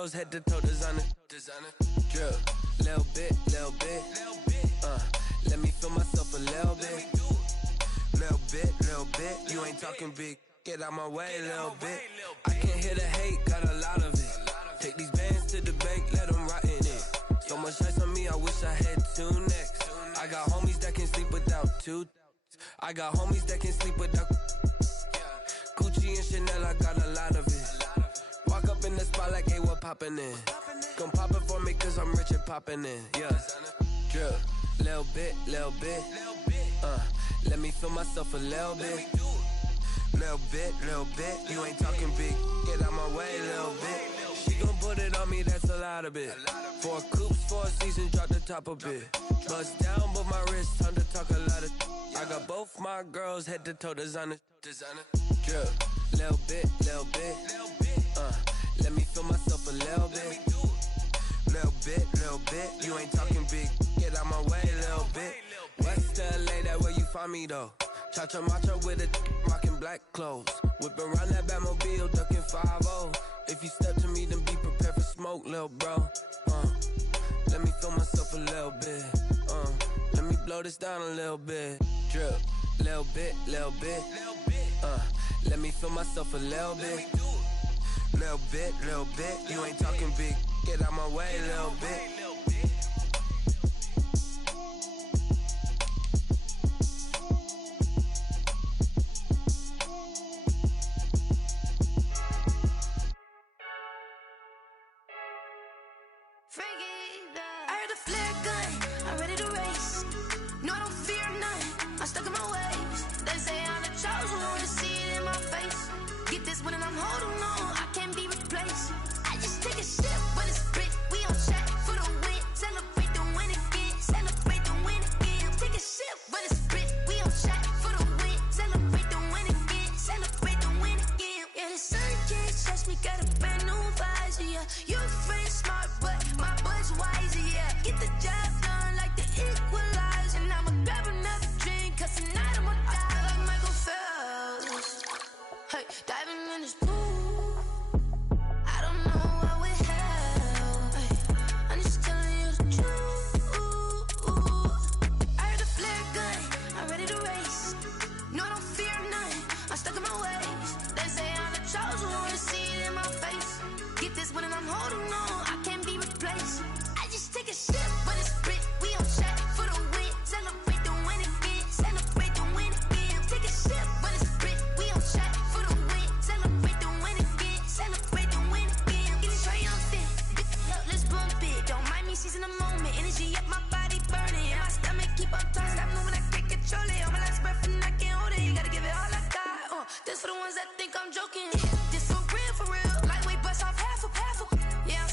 girls head to toe designer. Drip, little bit. Let me feel myself a little bit. Little bit. You ain't talking big. Get out my way, little bit. I can't hear the hate, got a lot of it. Take these bands to the bank, let them rot in it. So much ice on me, I wish I had two necks. I got homies that can sleep without two. I got homies that can sleep without Gucci and Chanel, I got a lot of it. Walk up in the spot like, hey, what poppin' in? Gon' pop it for me cause I'm rich and poppin' in, yeah. Drip, little bit. Let me feel myself a little bit. Little bit. You ain't talking big, get out my way, little bit. She gon' put it on me, that's a lot of it. 4 coupes, 4 seasons, drop the top a bit. Bust down, but my wrist, time to talk a lot of. I got both my girls head to toe designer. Drip, little bit. Let me feel myself a little bit. Little bit. You ain't talking big, get out my way, little bit. West LA, that where you find me though. Cha-cha matcha with a rockin' black clothes. Whippin' around that Batmobile, duckin' 5-0. If you step to me, then be prepared for smoke, lil' bro. Let me feel myself a little bit. Let me blow this down a little bit. Drip, little bit. Let me feel myself a little bit. Little bit. You ain't talking big, get out my way, little bit. This for the ones that think I'm joking. This for real. Lightweight bust off half a. Yeah, I'm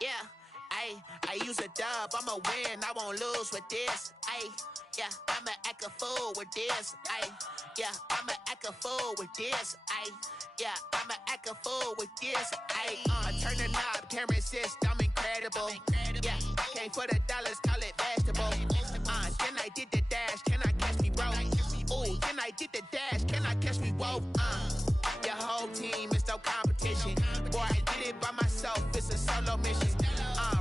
Yeah, I use a dub, I'ma win, I won't lose with this. Yeah, I'ma act a fool with this. Yeah, I'ma act a fool with this. Yeah, I'ma act a fool with this. Turn the knob, camera assist, I'm incredible. Yeah, came for the dollars, call it vegetable. Then I did the dash, can I catch me, bro? Ooh, then I did the dash, can I catch me, whoa? Your whole team is no competition. Boy, I did it by myself, it's a solo mission.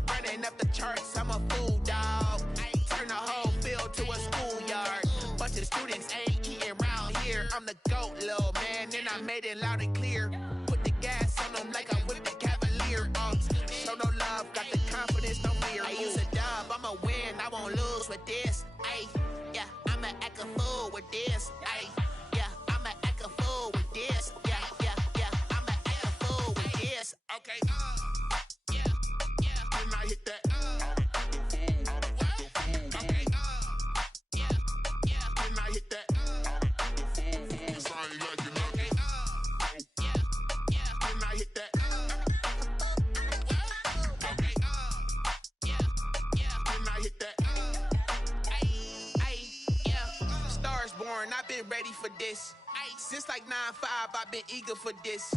Running up the charts, I'm a fool, dog. Turn the whole field to a schoolyard. Bunch of students ain't eating round here. I'm the GOAT, little man, and I made it loud and clear. Put the gas on them like I'm with the Cavalier. Show no love, got the confidence, no fear. I use a dub, I'ma win, I won't lose with this. Yeah, I'ma act a fool with this. Yeah, I'ma act a fool with this. Yeah, I'ma act a fool with this. Okay, yeah, when I hit that. Okay, yeah, when I hit that. Cause I ain't like it. Okay, yeah, when I hit that. Okay, yeah, when I hit that. Yeah, stars born, I've been ready for this. Since like 9-5, I've been eager for this.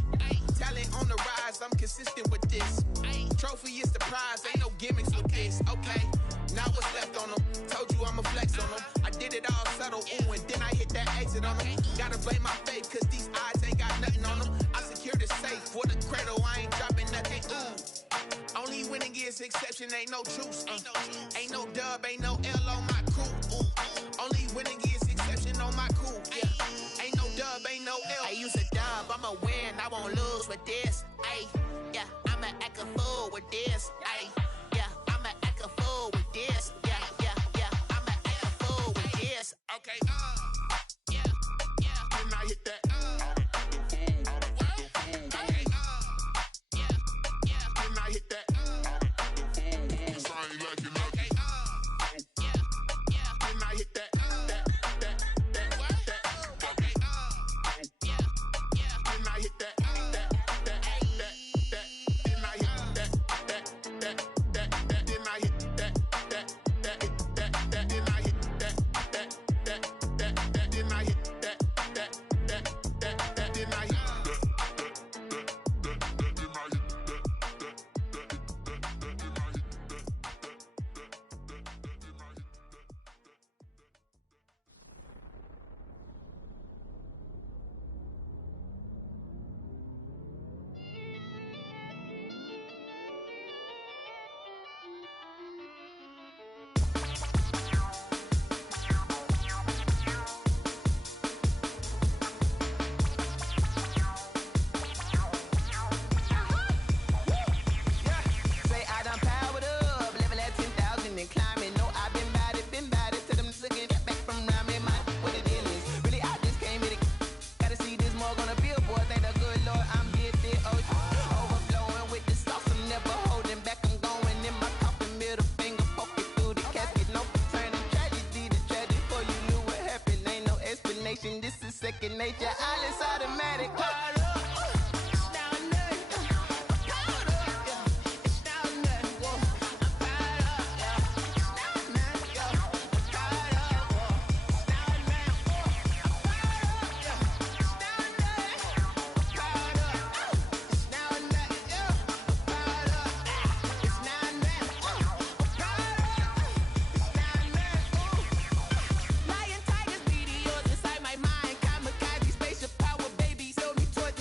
Talent on the rise, I'm consistent with this. Trophy is the prize, ain't no gimmicks with this. Okay, now what's left on them? Told you I'ma flex on them. I did it all subtle, ooh, and then I hit that exit on them. Gotta blame my faith, cause these odds ain't got nothing on them. I secure the safe for the cradle, I ain't dropping nothing, ooh. Only winning is exception, ain't no truce. Ain't no dub, ain't no L on my crew. Ooh. Only winning is exception on my crew. Yeah, ain't no dub, ain't no L. I use a dub, I'ma win, I won't lose with this. Yeah, I'ma act a fool with this. Yeah, I'ma act a fool with this. Yeah, I'ma act a fool with this. Okay, yeah, when I hit that. Okay, yeah, when I hit that. Cause I ain't like it. Okay, yeah, when I hit that. Okay, yeah, when I hit that. Second nature, all is automatic. Lion, tigers, meteors inside my mind. Kamikaze, spaceship power, baby. Sail me toward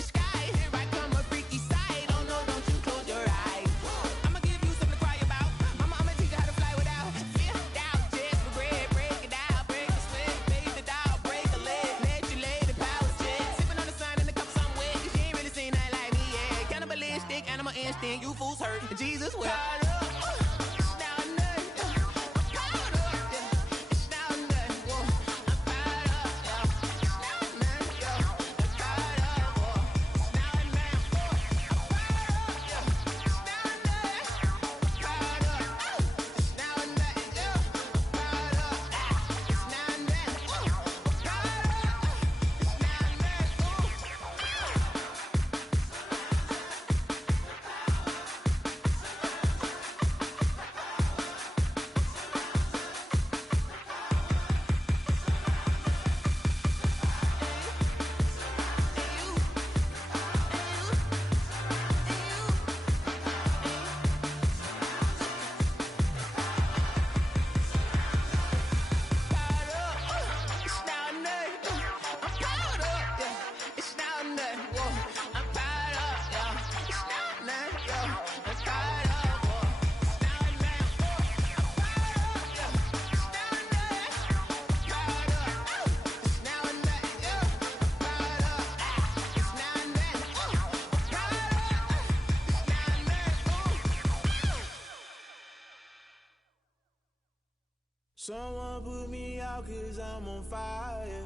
Someone put me out 'cause I'm on fire.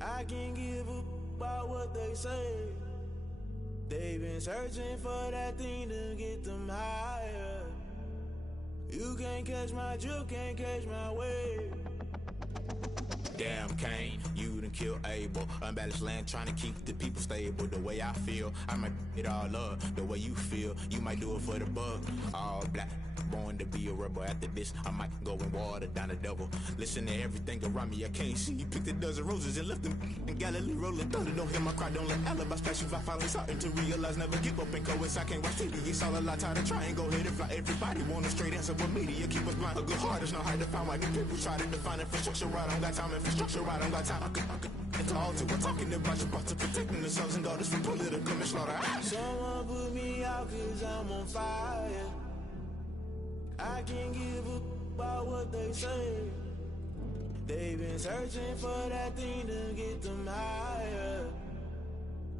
I can't give a about what they say. They've been searching for that thing to get them higher. You can't catch my drift, can't catch my wave. Damn Kane, you done killed Abel. Unbalanced land trying to keep the people stable. The way I feel, I might it all up. The way you feel, you might do it for the bug. All black, born to be a rebel. After this, I might go and water down the devil. Listen to everything around me, I can't see. You picked a dozen roses and left them in Galilee rolling thunder. Don't hear my cry, don't let alibis pass you. I finally starting to realize, never give up and coincide. I can't watch TV, it's all a lot. Tired of trying, go ahead and fly. Everybody want a straight answer, but media keep us blind. A good heart is not hard to find. Why do people try to define infrastructure right? I don't got time, infrastructure right, I don't got time. It's all to we're talking about your about to protecting the sons and daughters from political and slaughter. Someone put me out 'cause I'm on fire. I can't give a about what they say. They've been searching for that thing to get them higher.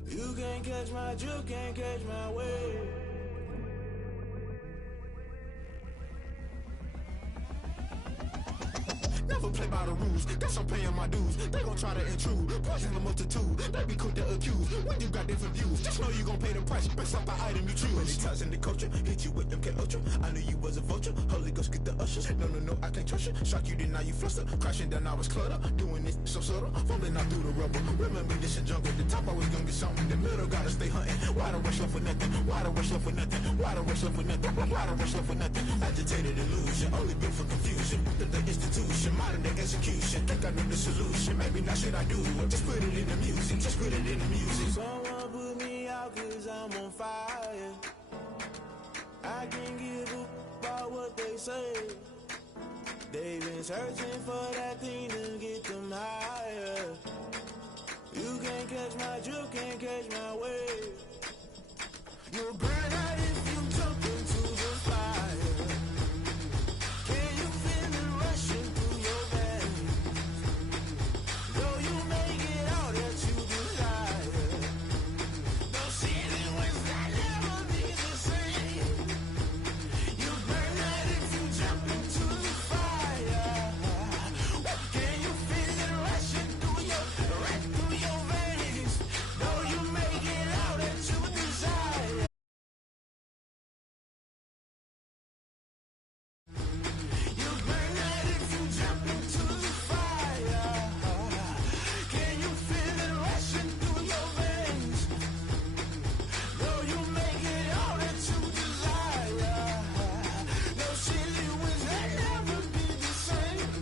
You can't catch my drift, can't catch my wave. Never play by the rules, guess I'm paying my dues. They gon' try to intrude, poison the multitude. They be quick to accuse, when you got different views. Just know you gon' pay the price, based off the item you choose. Many times in the culture, hit you with them K-Ultra. I knew you was a vulture, Holy Ghost get the ushers. No, I can't trust you. Shock you, then now you fluster. Crashing down, I was cluttered. Doing this so subtle, fumbling out through the rubble. Remember this is jungle, the top always gonna get something. The middle gotta stay hunting. Why the rush left for nothing? Why the rush left for nothing? Why the rush left for nothing? Why the rush left for nothing? Agitated illusion, only built for confusion. The institution, modern day execution. Think I know the solution, maybe not shit I do. Just put it in the music, just put it in the music. Someone put me out 'cause I'm on fire. I can't give a about what they say. They've been searching for that thing to get them higher. You can't catch my drift, can't catch my wave. You'll burn out if you jump into the fire. Can you feel it rushing through your veins? Though you make it all that you desire. No ceiling was that never be the same. You burn out if you jump into the fire. Can you feel it rushing through your veins? Though you make it all that you desire. You burn out if you jump into the fire. Can you feel it rushing through your veins? Though you make it all that you desire. No silly winds that never be the same.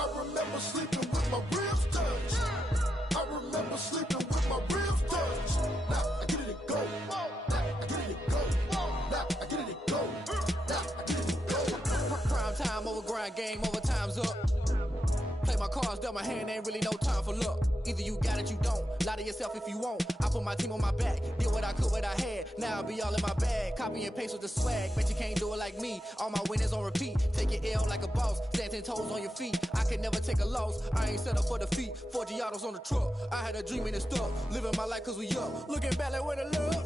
I remember sleeping with my ribs touched. I remember sleeping with my ribs touched. Now I get it and go. Now I get it and go. Now I get it and go. Now I get it and go. Prime time over grind game, over time's up. Play my cards, dealt my hand, ain't really no time for luck. Either you got it, you don't. Lie to yourself if you won't. I put my team on my back, did what I could, what I had. Now I be all in my bag, copy and paste with the swag. Bet you can't do it like me. All my winners on repeat. Take your L like a boss, stand 10 toes on your feet. I can never take a loss. I ain't set up for defeat. 4 Giottos on the truck. I had a dream and it stuck. Living my life 'cause we up. Looking back like where the love.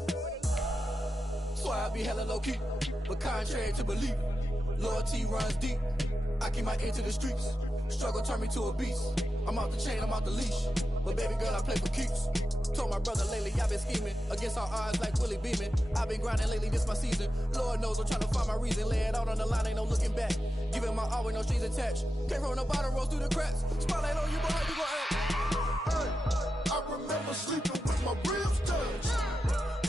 So I be hella low key, but contrary to belief, loyalty runs deep. I keep my ear to the streets. Struggle turned me to a beast. I'm out the chain, I'm out the leash. But baby girl, I play for keeps. Told my brother lately, I've been scheming against all odds like Willie Beeman. I've been grinding lately, this my season. Lord knows I'm trying to find my reason. Lay it out on the line, ain't no looking back. Giving my all with no strings attached. Came from the bottom, rose through the cracks. Spotlight on you, boy, how you gon' act? Hey, I remember sleeping with my ribs touched.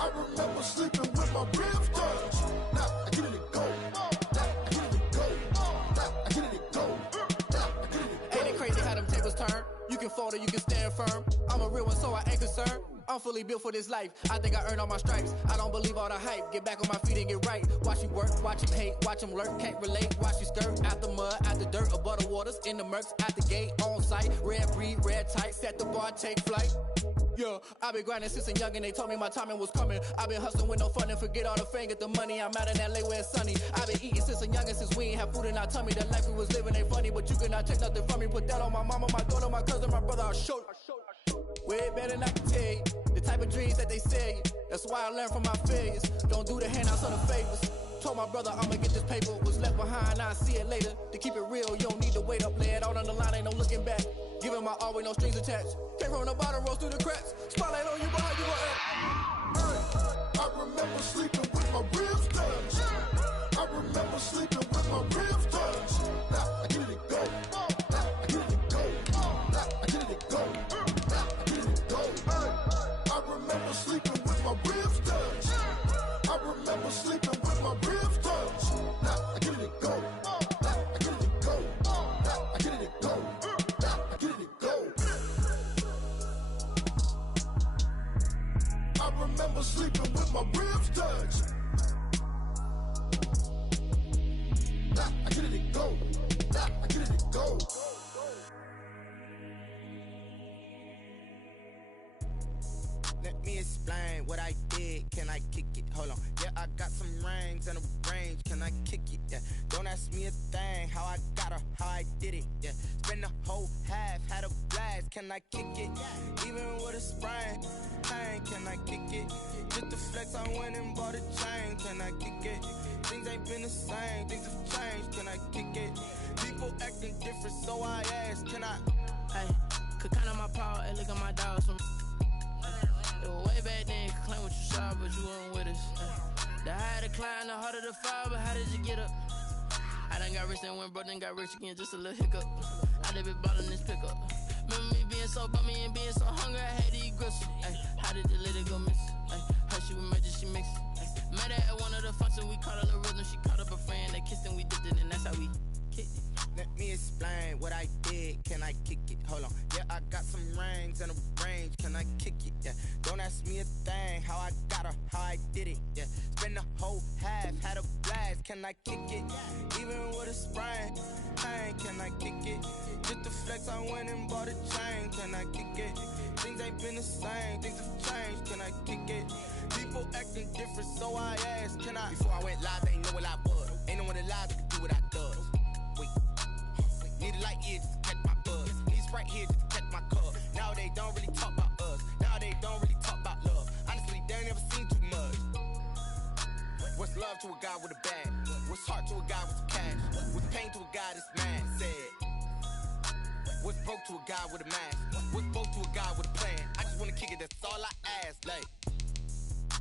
I remember sleeping with my ribs touched. Now I get it and go. Now I get it and go. Now I get it and go. Now I get it and go. Ain't it crazy how them tables turn? You can fold or you can stand firm. I'm a real one, so I ain't concerned. I'm fully built for this life. I think I earned all my stripes. I don't believe all the hype. Get back on my feet and get right. Watch you work, watch him hate, watch him lurk. Can't relate, watch you skirt. Out the mud, out the dirt, above the waters, in the murks, out the gate, on site. Red breed, red tight, set the bar, take flight. Yeah, I been grinding since a young and they told me my timing was coming. I been hustling with no fun and forget all the fame, get the money. I'm out in LA where it's sunny. I been eating since a young and since we ain't have food in our tummy. The life we was living ain't funny, but you cannot take nothing from me. Put that on my mama, my daughter, my cousin, my brother, I'll show you. Way better than I can tell you. The type of dreams that they sell you. That's why I learned from my failures. Don't do the handouts or the favors. Told my brother I'ma get this paper. Was left behind, I'll see it later. To keep it real, you don't need to wait up. Lay it out on the line, ain't no looking back. Giving my all with no strings attached. Came from the bottom, rose through the cracks. Spotlight on you, but how you gon' act? I remember sleeping with my ribs touched. I remember sleeping with my ribs touched. Now I get it go. Now I get it go. Now I get it go. Now I get it go. I remember sleeping with my ribs touched. I remember sleeping with my ribs touched. Now I get it go. Now I get it go. Now I get it go. Now I get it go. I remember sleeping with my ribs touched. Now I get it go. Now I get it go. Let me explain what I did. Can I kick it? Hold on. Yeah, I got some rings and a range. Can I kick it? Yeah. Don't ask me a thing. How I got her, how I did it. Yeah. Spend the whole half, had a blast. Can I kick it? Even with a sprain. Pain, can I kick it? Just the flex, I went and bought a chain. Can I kick it? Things ain't been the same. Things have changed. Can I kick it? People acting different, so I asked. Can I? Hey, could count on my power. Hey, look at my dogs from. Way back then, you could claim what you saw, but you weren't with us. The higher the climb, the harder the fall, but how did you get up? I done got rich and went broke, then got rich again, just a little hiccup. I done been ballin' this pickup. Remember me being so bummy and being so hungry, I had to eat gristle. How did the lady go miss? Her she was magic, she mixed. Met her at one of the functions, we caught a little rhythm. She caught up a friend, they kissed and we dipped it, and that's how we kicked it. Let me explain what I did. Can I kick it? Hold on. Yeah, I got some rings and a range. Can I kick it? Yeah. Don't ask me a thing. How I got her, how I did it. Yeah. Spend the whole half, had a blast. Can I kick it? Even with a sprain. Pain, can I kick it? Just the flex, I went and bought a chain. Can I kick it? Things ain't been the same. Things have changed. Can I kick it? People acting different, so I asked. Can I? Before I went live, they ain't know what I was. Ain't no one alive that could do what I does. Wait. Need a light here just to catch my buzz. Need Sprite here just to catch my cup. Now they don't really talk about us. Now they don't really talk about love. Honestly, they ain't never seen too much. What's love to a guy with a bag? What's heart to a guy with some cash? What's pain to a guy that's mad? Said. What's broke to a guy with a mask? What's broke to a guy with a plan? I just wanna kick it, that's all I ask. Like,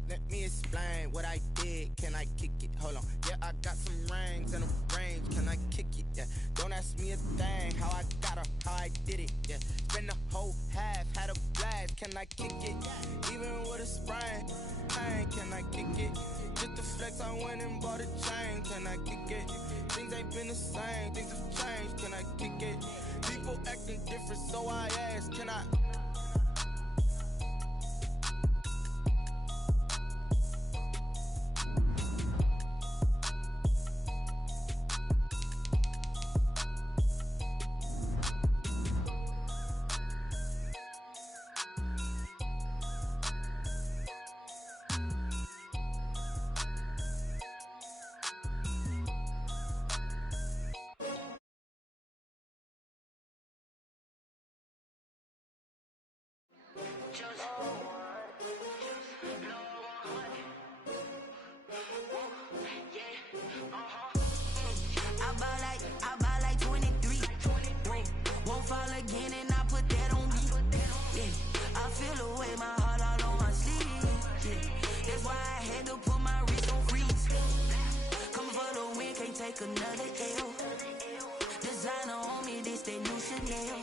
let me explain what I did. Can I kick it? Hold on. Yeah, I got some rings and a range. Can I kick it? Yeah. Don't ask me a thing. How I got her, how I did it. Yeah. Spend the whole half, had a blast. Can I kick it? Even with a sprain. Pain, can I kick it? Just the flex, I went and bought a chain. Can I kick it? Things ain't been the same. Things have changed. Can I kick it? People acting different, so I asked. Can I? I buy like 23. Won't fall again and I put that on me. Yeah, I feel the way my heart all on my sleeve. Yeah, that's why I had to put my wrist on freeze. Coming for the win, can't take another L. Designer on me, this that new Chanel.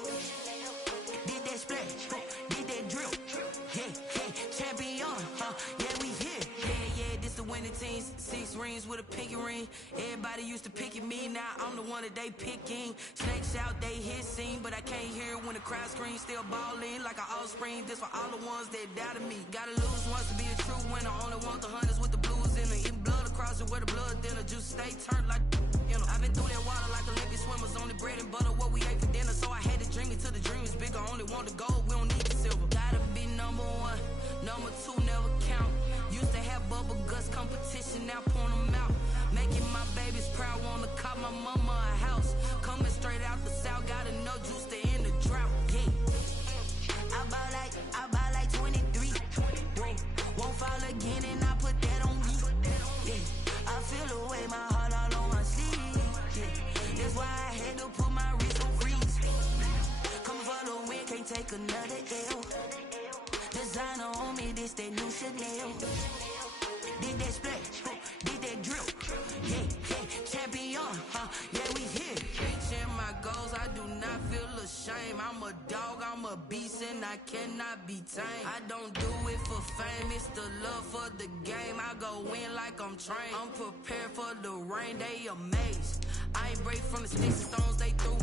Did that splash, did that drill. Yeah, champion, yeah, we here. Yeah, this the winning team. 6 rings with a pinky ring. Everybody used to pick at me. now I'm the one that they picking. Snakes out, they hissing, but I can't hear when the crowd screams. Still balling like an offspring. This for all the ones that doubted me. Gotta lose once to be a true winner. Only want the hunters with the blues in it. Eating blood across it where the blood thinner. Juice stay turned like, you know. I've been through that water like Olympic swimmers. Only bread and butter what we ate for dinner. So I had to dream it till the dream is bigger. Only want the gold, we don't need the silver. Gotta be number one, number two never count. Used to have bubble guts competition, now point them out. Making my babies proud, wanna cop my mama a house. Coming straight out the south, got enough juice to end the drought. Yeah. I buy like 23. Won't fall again and I put that on me. Yeah. I feel the way, my heart all on my sleeve. Yeah. That's why I had to put my wrist on freeze. Coming for the win, can't take another L. Designer on me, this that new Chanel. Did that splash, did that drip. Yeah, champion, yeah, we here. Reaching my goals, I do not feel ashamed. I'm a dog, I'm a beast, and I cannot be tamed. I don't do it for fame, it's the love for the game. I go in like I'm trained. I'm prepared for the rain, they amazed. I ain't break from the sticks and stones they threw.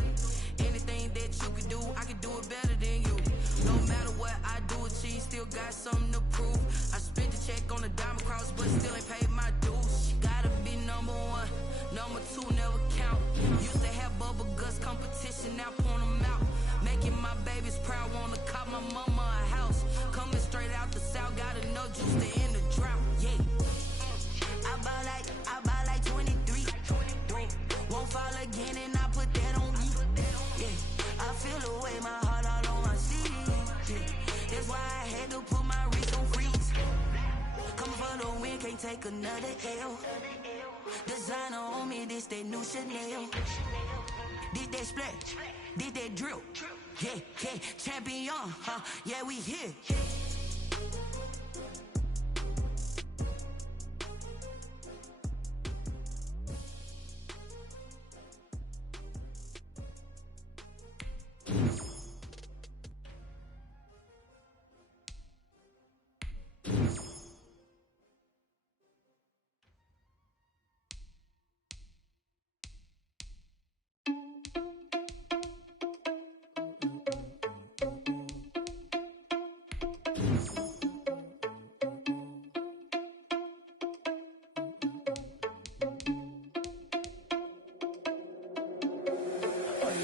Anything that you can do, I can do it better than you. No matter what I do, achieve, still got something to prove. I spent the check on the diamond cross, but still ain't paid my dues. Gotta be number one, number two never count. Used to have bubble guts competition, now point them out. Making my babies proud, wanna cop my mama a house. Coming straight out the south, got enough juice to end the drought. Yeah. I buy like 23. Won't fall again and I put that on me. Yeah. I feel the way, my heart all on my sleeve. Yeah. That's why I had to put my wrist on freeze. Coming for the win, can't take another L. Designer on me, this that new Chanel. Did that splash, did that drip. Yeah, champion, yeah, we here.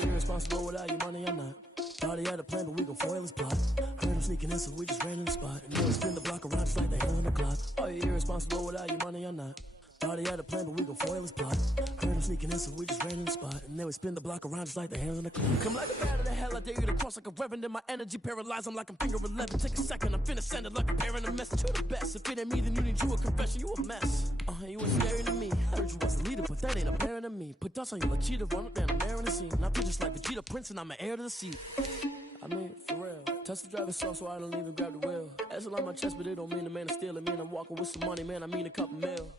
Irresponsible without your money or not. Thought he had a plan, but we gon' foil his plot. Heard him sneaking in, so we just ran in the spot. And now we spin the block around just like the hell in the clock. Are you irresponsible without your money or not? Thought he had a plan, but we gon' foil his plot. Heard him sneaking in, so we just ran in the spot. And then we spin the block around just like the hell in the clock. Come like a bat of the hell, I dare you to cross like a reverend. And my energy paralyzed, I'm like I'm finger 11. Take a second, I'm finna send it like a parent a message. You're the best, if it ain't me, then you need you a confession. You a mess, you was scary to me. Heard you was a leader, but that ain't apparent to me. Put dust on you like cheetah, run up down the air in the scene. Now I'm just like Vegeta Prince, and I'm an heir to the seat. I mean, for real. Touch the driver's soft so I don't even grab the wheel. That's on my chest, but it don't mean the man is stealing. Man, I'm walking with some money, man, I mean a couple mil.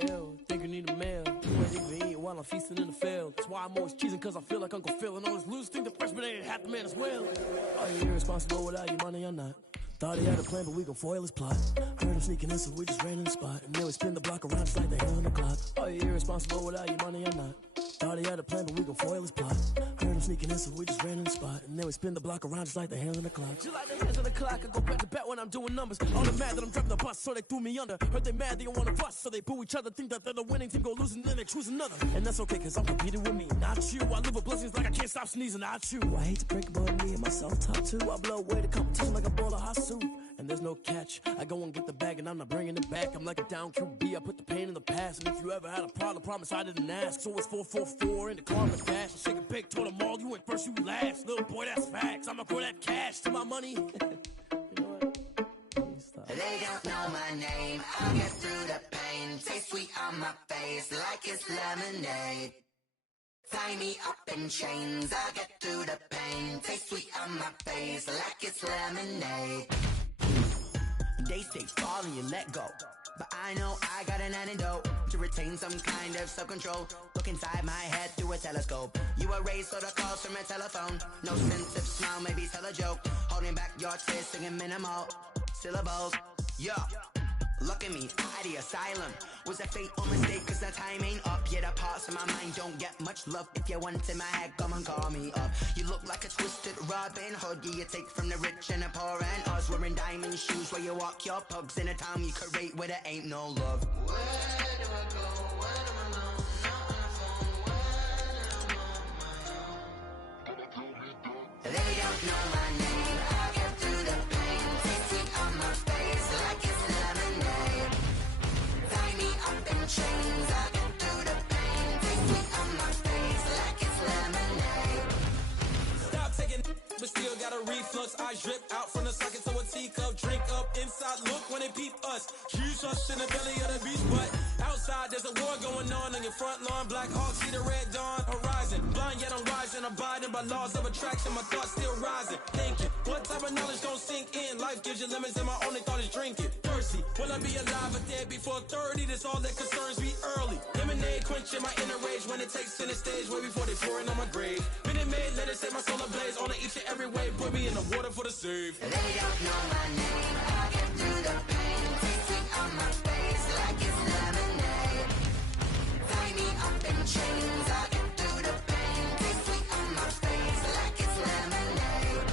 Ew, think you need a meal. You ain't even eating while I'm feasting in the field. That's why I'm always cheesing, cause I feel like Uncle Phil. And all those losers think the freshman ain't half the man as well. Are you irresponsible without your money or not? Thought he had a plan, but we gon' foil his plot. Heard him sneaking in, so we just ran in the spot. And then we spin the block around just like the hell in the clock. Are you irresponsible without your money or not? Thought he had a plan, but we gon' foil his plot. Heard him sneaking in, so we just ran in the spot. And then we spin the block around just like the hell in the clock. Just like the hands on the clock, I go back to back when I'm doing numbers. All the mad that I'm driving the bus, so they threw me under. Heard they mad, they don't wanna bust, so they boo each other. Think that they're the winning team, go losing, then they choose another. And that's okay, cause I'm competing with me, not you. I live with blessings like I can't stop sneezing, not you. I hate to break about me and my self-talk too. I blow away the competition like a bowl of hot soup. And there's no catch. I go and get the bag and I'm not bringing it back. I'm like a down QB, I put the pain in the past. And if you ever had a problem, promise I didn't ask. So it's 444 in the car with dash. I shake a big, told them all, you went first, you last. Little boy, that's facts. I'ma grow that cash to my money. You know what? They don't know my name. I'll get through the pain. Taste sweet on my face like it's lemonade. Tie me up in chains. I'll get through the pain. Taste sweet on my face like it's lemonade. They say fall and you let go, but I know I got an antidote to retain some kind of self-control. Look inside my head through a telescope. You were raised so the calls from a telephone. No sense of smile, maybe tell a joke. Holding back your tears, singing minimal syllables. Yeah, Look at me, out of the asylum. Was a fate or mistake, cause the time ain't up. Yeah, the parts of my mind don't get much love. If you want in my head, come and call me up. You look like a twisted Robin Hood. Yeah, you take from the rich and the poor and us. Wearing diamond shoes where you walk your pugs in a town you create where there ain't no love. Where do I go? Where do I know? Not on the phone. When I'm on my own. They don't know my name. I get through the pain. Tasting on my face like it's lemonade. Tie me up in chains. I get through the pain. Tasting on my face like it's lemonade. Stop taking, but still got a reflux. I drip out from the socket to a teacup. Drink up inside, look when they peep us. Jesus in the belly of the beast, but outside there's a war going on your front lawn. Black Hawk, see the red dawn horizon. Blind yet I'm rising, abiding by laws of attraction. My thoughts still rising, thinking what type of knowledge gon' sink in? Life gives you lemons and my only thought is drinking. Thirsty, will I be alive or dead before 30? That's all that concerns me early. Lemonade quenching my inner rage when it takes center stage way before they pouring on my grave. Minute Maid, let it set my soul ablaze on each and every way. Put me in the water for the save. They don't know my name. I get through the pain. Tasting on my face like it's lemonade. Tie me up in chains. I get through the pain. Tasting on my face like it's lemonade.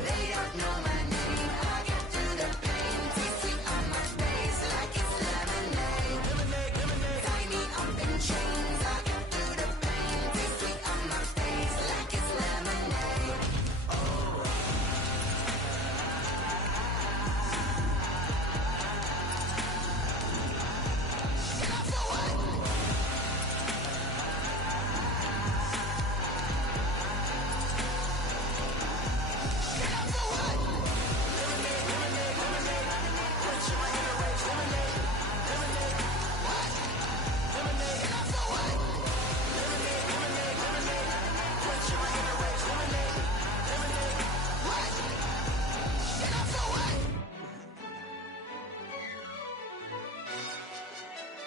They don't know my name. I get through the pain. Tasting on my face like it's lemonade. Lemonade, lemonade. Tie me up in chains. I get through the pain. Tasting on my face like it's lemonade. Oh.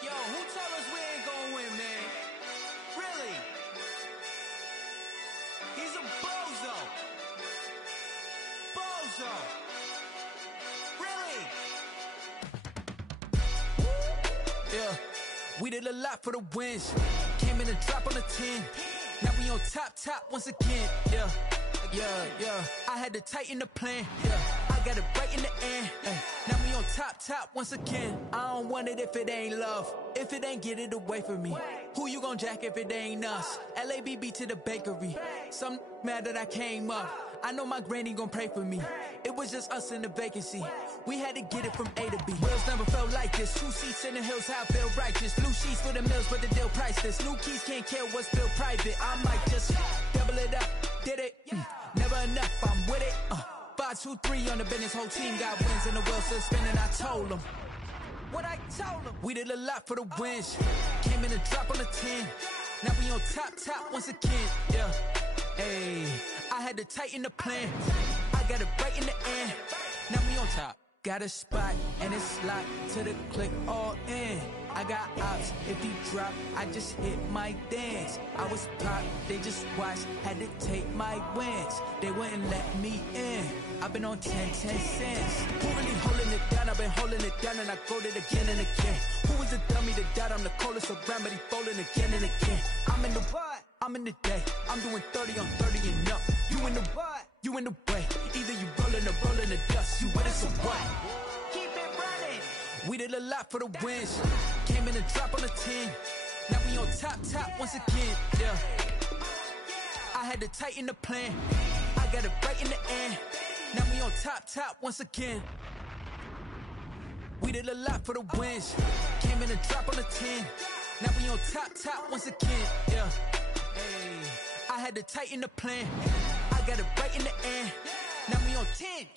Yo, who told us we ain't gonna win, man? Really? He's a bozo. Bozo. Really? Yeah, we did a lot for the wins. Came in a drop on the 10. Now we on top once again. Yeah. I had to tighten the plan. Yeah, I got it right in the end. Now we on top once again. I don't want it if it ain't love. If it ain't, get it away from me. Who you gon' jack if it ain't us? LABB to the bakery. Some mad that I came up. I know my granny gon' pray for me. It was just us in the vacancy. We had to get it from A to B. Wheels never felt like this. 2 seats in the hills, how I feel righteous. Blue sheets for the mills, but the deal priceless. New keys can't care what's built private. I might just double it up. Did it? Never enough, I'm with it. 5, 2, 3 on the business. Whole team got wins and the wheels still spinning. I told them what I told them. We did a lot for the wins. Came in a drop on the 10. Now we on top once again. Yeah. Hey, I had to tighten the plan. I got it right in the end. Now we on top. Got a spot and it's locked to the click all in. I got ops, if he drop, I just hit my dance. I was popped, they just watched, had to take my wins. They wouldn't let me in. I've been on 10 cents. Who really holding it down? I've been holding it down and I quote it again and again. Who was the dummy that died? I'm the coldest around, but he folding again and again. I'm in the what? I'm in the day. I'm doing 30 on 30 and up. You in the what? You in the way. Either you rolling the dust. You with us or what? Keep it running. We did a lot for the wins. Came in a drop on the 10. Now we on top once again. Yeah. I had to tighten the plan. I got it right in the end. Now we on top once again. We did a lot for the wins. Came in a drop on the 10. Now we on top once again. Yeah. Hey, I had to tighten the plan. I got it right in the end. Now we on 10.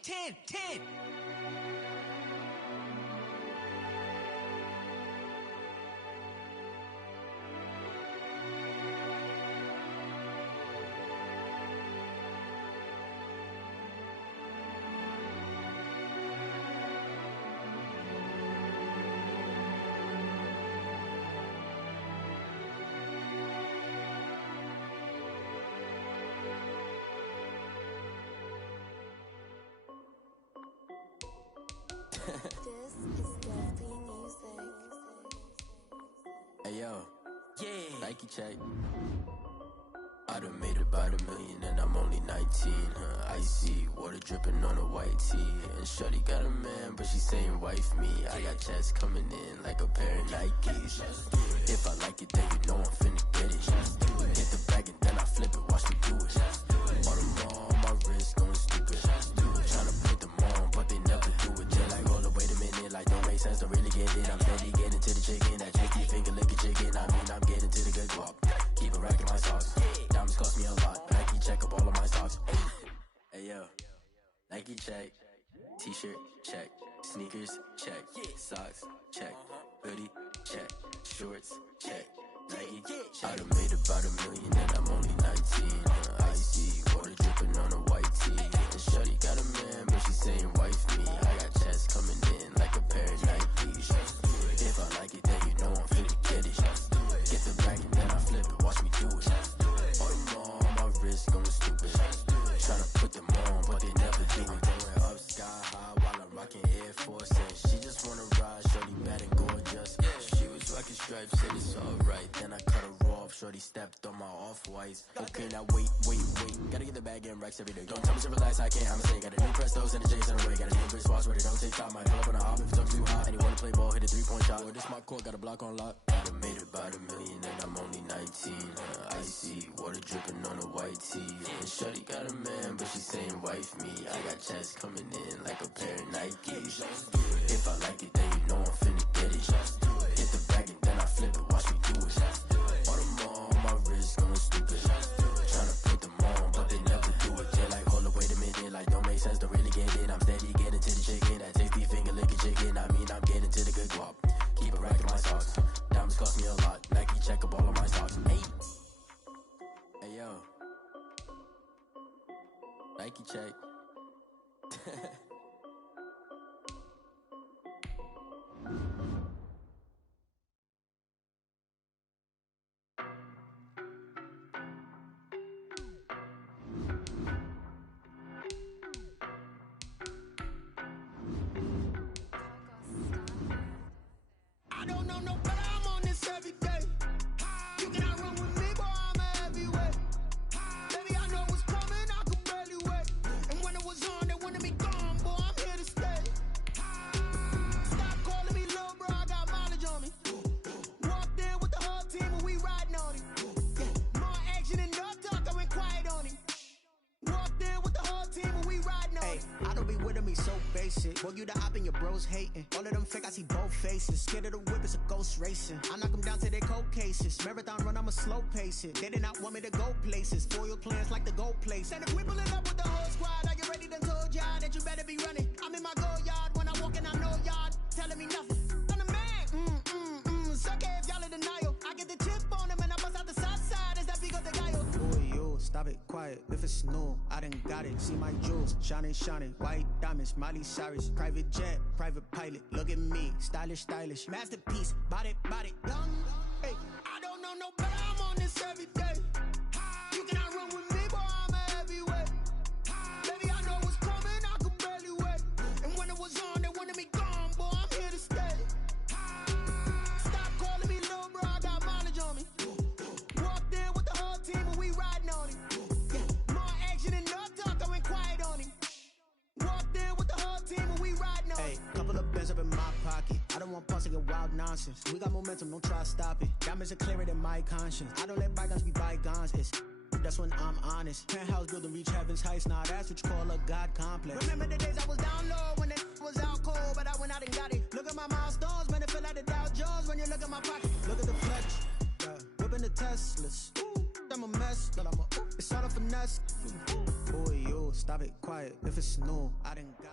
This is Death Hey yo, yeah. Nike check. I done made about $1 million and I'm only 19. Icy water dripping on a white tee. And shorty got a man, but she saying wife me. I got checks coming in like a pair of Nikes. If I like it, then you know I'm finna get it. Hit the bag and then I flip it, watch me do it. All them on my wrist going stupid. Tryna put them on, but they never do it. They're like, hold up, wait a minute, like don't make sense, don't really get it. I'm steady getting to the chicken, that tasty finger licking chicken. I mean, I'm getting to the good guap. Keep it racking my sauce. Diamonds cost me a lot. Nike check up all of my stocks. Hey yo, Nike check. T-shirt check. Sneakers check. Socks check. Hoodie check. Shorts check. Nike check. I done made about $1 million and I'm only 19. Icy water dripping on a white tee. And shorty got a man, but she saying wife me. I got checks coming in like a pair of Nikes. If I like it, then you know I'm finna get it. Get the bag and then I flip it, watch me do it. All them on my wrist going stupid. Tryna put them on, but they never do it. Going up sky high while I'm rocking Air Force. And she just wanna ride, shorty bad and gorgeous. She was rocking stripes, said it's alright. Then I cut her off, shorty stepped on my off-whites. Okay, now wait. Gotta get the bag and racks every day. Don't tell me to relax, I can't, I'ma say. Got a new Prestos and a J's in the way. Got a new bitch spots where they don't take top. Might pull up on a hop if it's too hot. And you wanna play ball, hit a 3-point shot. Or this my court, got a block on lock. I done made about $1 million and I'm only 19. Icy water dripping on a white tee. And shorty got a man, but she saying wife me. I got checks coming in like a pair of Nikes. If I like it, then you know I'm finna get it. Hit the bag and then I flip it, watch me do it. All them on my wrist going stupid. Tryna put them on, but they never do it. They're like, hold up, wait a minute, like don't make sense, don't really get it. I'm steady getting to the chicken, that tasty finger licking chicken. I mean, I'm getting to the good guap. Keep it racking my sauce. Diamonds cost me a lot. Nike check up all of my stocks. Hey yo, Nike check. I don't know no better, I'm on this every day. You cannot run with me, boy, I'm a heavyweight. Baby, I know what's coming, I could barely wait. And when it was on, they wanted me gone, boy, I'm here to stay. Stop calling me little bro, I got mileage on me. Walked in with the whole team and we riding on him. More action and no talk, I went quiet on him. Walked in with the whole team and we riding on him. I don't be with me so basic. Boy, you the op and your bros hating. All of them fake, I see both faces. Scared of the whip, it's a ghost racing. I knock them down to their cold cases. Marathon run, I'ma slow pace it. They did not want me to go places. Foil plans like the go place. And if we pulling up with the whole squad, are you ready? Done told y'all that you better be running. I'm in my go yard when I walk in, I know y'all telling me nothing. I'm the man. Suck it if y'all in denial. I get the chip on him and I bust out the south side. Is that Pico de Gallo? Boy, you stop it, quiet. If it's new, I done got it. See my jewels, shining. White diamonds, Miley Cyrus. Private jet, private pilot. Look at me, stylish. Masterpiece, body, young. Hey, I don't know no better, I'm on this every day. You cannot run with me, boy, I'm a heavyweight. Baby, I know what's coming, I could barely wait. And when it was on, they wanted me gone, boy, I'm here to stay. Stop calling me little bro, I got mileage on me. Walked in with the whole team and we riding on him. More action and no talk, I went quiet on him. Walked in with the whole team and we riding on him. Hey, couple of bands up in my pocket. I don't want punks to get wild nonsense. We got momentum, don't try to stop it. Diamonds are clearer than my conscience. I don't let bygones be bygones. That's when I'm honest. Penthouse building reach heaven's heights. Nah, that's what you call a God complex. Remember the days I was down low when it was out cold, but I went out and got it. Look at my milestones, man, it feel like the Dow Jones when you look at my pocket. Look at the flex, whipping the Teslas. I'm a mess, but it's all a finesse. Boy, you stop it, quiet. If it's new, I done got it.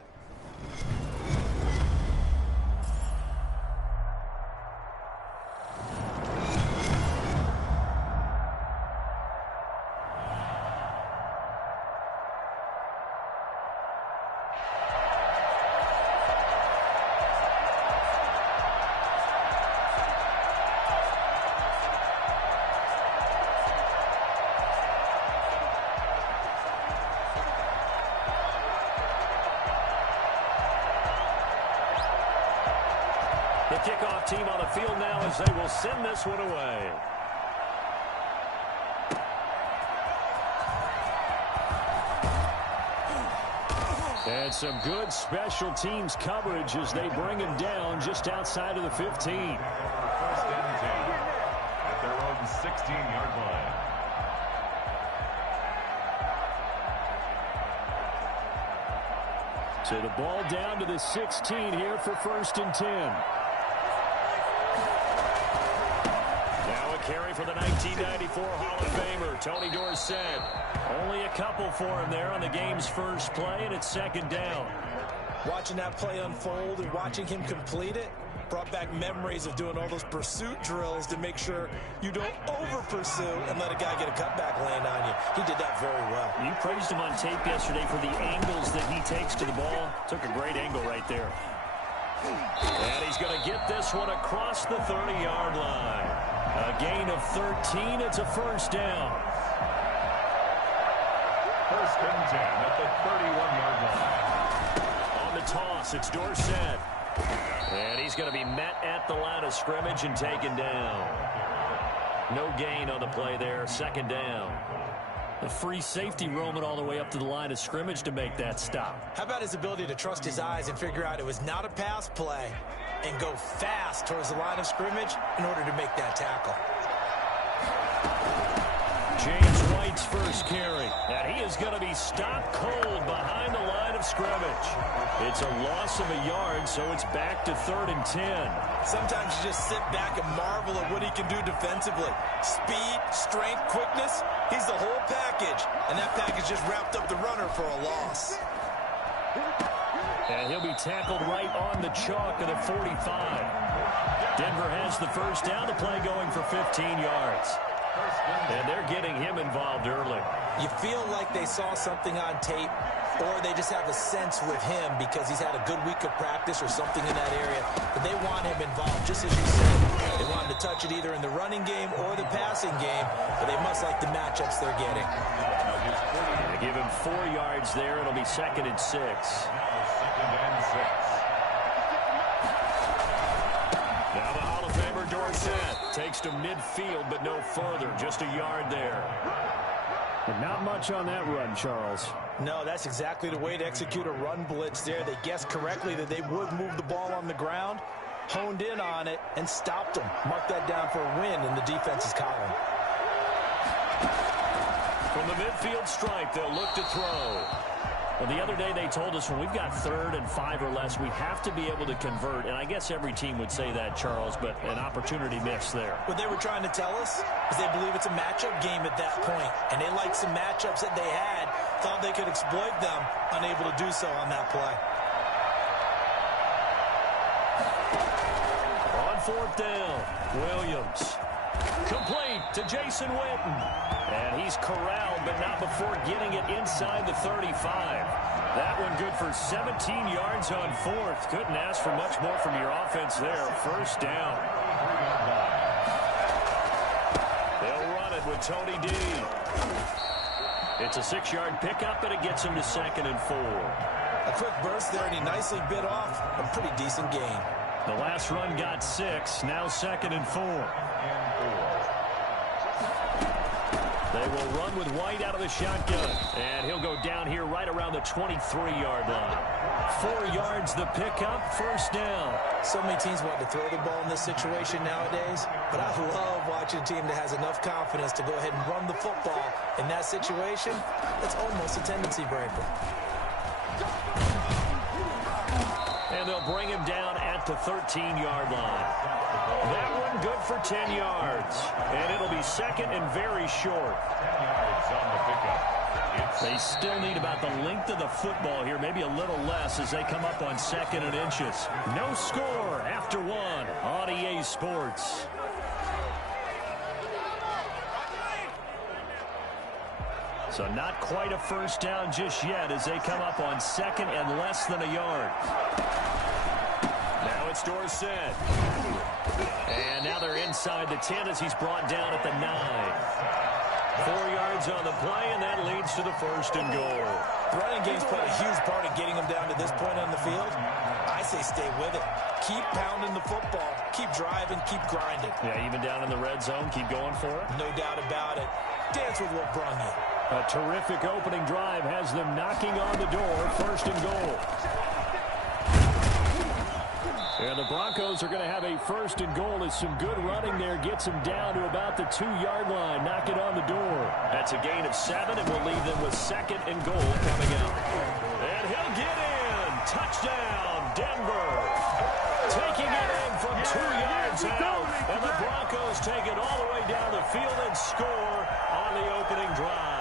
kickoff team on the field now as they will send this one away. And some good special teams coverage as they bring him down just outside of the 15. First and 10 at their own 16-yard line. So the ball down to the 16 here for first and 10. Now a carry for the 1994 Hall of Famer, Tony Dorsett. Only a couple for him there on the game's first play, and it's second down. Watching that play unfold and watching him complete it brought back memories of doing all those pursuit drills to make sure you don't over-pursue and let a guy get a cutback lane on you. He did that very well. You praised him on tape yesterday for the angles that he takes to the ball. Took a great angle right there. And he's going to get this one across the 30-yard line. A gain of 13. It's a first down. First and 10 at the 31-yard line. On the toss, it's Dorsett. And he's going to be met at the line of scrimmage and taken down. No gain on the play there. Second down. The free safety roaming all the way up to the line of scrimmage to make that stop. How about his ability to trust his eyes and figure out it was not a pass play and go fast towards the line of scrimmage in order to make that tackle. James White's first carry. And he is going to be stopped cold behind the line of scrimmage. It's a loss of a yard, so it's back to 3rd and 10. Sometimes you just sit back and marvel at what he can do defensively. Speed, strength, quickness. He's the whole package. And that package just wrapped up the runner for a loss. And he'll be tackled right on the chalk of the 45. Denver has the first down. The play going for 15 yards. And they're getting him involved early. You feel like they saw something on tape, or they just have a sense with him because he's had a good week of practice or something in that area. But they want him involved, just as you said. They want him to touch it either in the running game or the passing game, but they must like the matchups they're getting. They give him 4 yards there. It'll be 2nd and 6. Second and 6. Now the Hall of Famer Dorsett takes to midfield, but no further. Just a yard there. But not much on that run, Charles. No, that's exactly the way to execute a run blitz there. They guessed correctly that they would move the ball on the ground, honed in on it, and stopped them. Mark that down for a win in the defense's column. From the midfield stripe, they'll look to throw. Well, the other day they told us when we've got 3rd and 5 or less, we have to be able to convert. And I guess every team would say that, Charles, but an opportunity missed there. What they were trying to tell us is they believe it's a matchup game at that point. And they liked some matchups that they had, thought they could exploit them, unable to do so on that play. On 4th down, Williams. Complete to Jason Witten. And he's corralled, but not before getting it inside the 35. That one good for 17 yards on 4th. Couldn't ask for much more from your offense there. First down. They'll run it with Tony D. It's a 6-yard pickup, and it gets him to 2nd and 4. A quick burst there, and he nicely bit off a pretty decent gain. The last run got 6, now 2nd and 4. They will run with White out of the shotgun. And he'll go down here right around the 23-yard line. 4 yards the pickup, first down. So many teams want to throw the ball in this situation nowadays, but I love watching a team that has enough confidence to go ahead and run the football. In that situation, that's almost a tendency breaker. And they'll bring him down at the 13-yard line. That one good for 10 yards. And it'll be 2nd and very short. 10 yards on the pickup. They still need about the length of the football here, maybe a little less as they come up on 2nd and inches. No score after 1 on EA Sports. So not quite a first down just yet as they come up on 2nd and less than a yard. Now it's Dorsett. And now they're inside the 10 as he's brought down at the 9. 4 yards on the play, and that leads to the 1st and goal. The running game's played a huge part in getting them down to this point on the field. I say stay with it. Keep pounding the football. Keep driving. Keep grinding. Yeah, even down in the red zone, keep going for it. No doubt about it. Dance with what brung you. A terrific opening drive has them knocking on the door. 1st and goal. And the Broncos are going to have a 1st and goal as some good running there gets them down to about the 2-yard line. Knock it on the door. That's a gain of 7, and we'll leave them with 2nd and goal coming out. And he'll get in. Touchdown, Denver. Taking it in from 2 yards out. And the Broncos take it all the way down the field and score on the opening drive.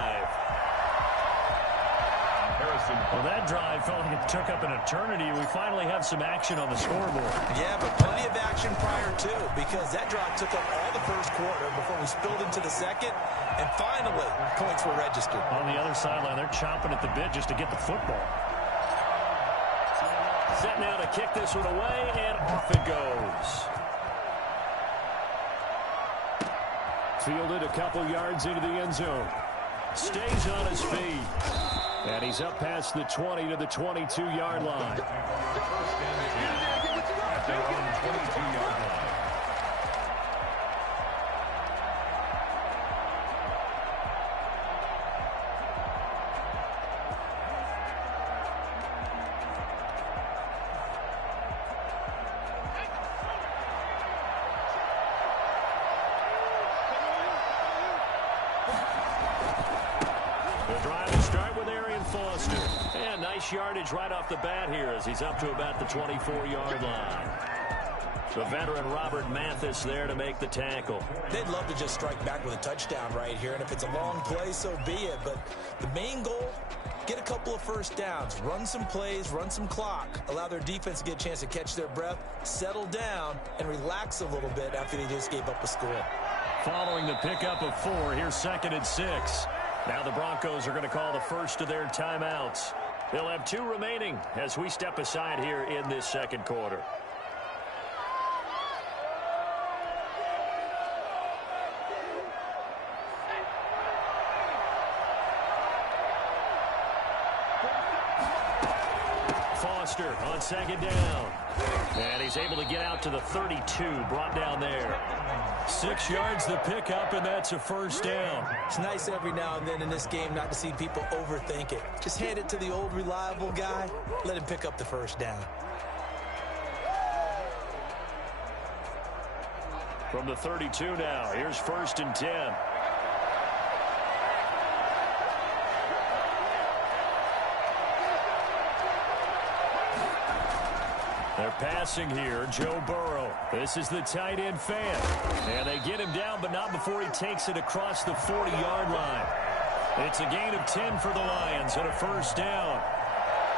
Well, that drive felt like it took up an eternity. We finally have some action on the scoreboard. Yeah, but plenty of action prior to, because that drive took up all the first quarter before we spilled into the second, and finally, points were registered. On the other sideline, they're chomping at the bit just to get the football. Set now to kick this one away, and off it goes. Fielded a couple yards into the end zone. Stays on his feet. And he's up past the 20 to the 22-yard line. First and 10 at their own 22-yard line. Yardage right off the bat here as he's up to about the 24-yard line. The veteran Robert Mathis there to make the tackle. They'd love to just strike back with a touchdown right here, and if it's a long play, so be it. But the main goal, get a couple of first downs, run some plays, run some clock, allow their defense to get a chance to catch their breath, settle down, and relax a little bit after they just gave up a score. Following the pickup of 4, here's 2nd and 6. Now the Broncos are going to call the first of their timeouts. They'll have 2 remaining as we step aside here in this second quarter. Foster on 2nd down. And he's able to get out to the 32, brought down there. 6 yards the pickup, and that's a 1st down. It's nice every now and then in this game not to see people overthink it. Just hand it to the old reliable guy. Let him pick up the 1st down. From the 32 now, here's 1st and 10. They're passing here, Joe Burrow. This is the tight end fan. And they get him down, but not before he takes it across the 40-yard line. It's a gain of 10 for the Lions and a 1st down.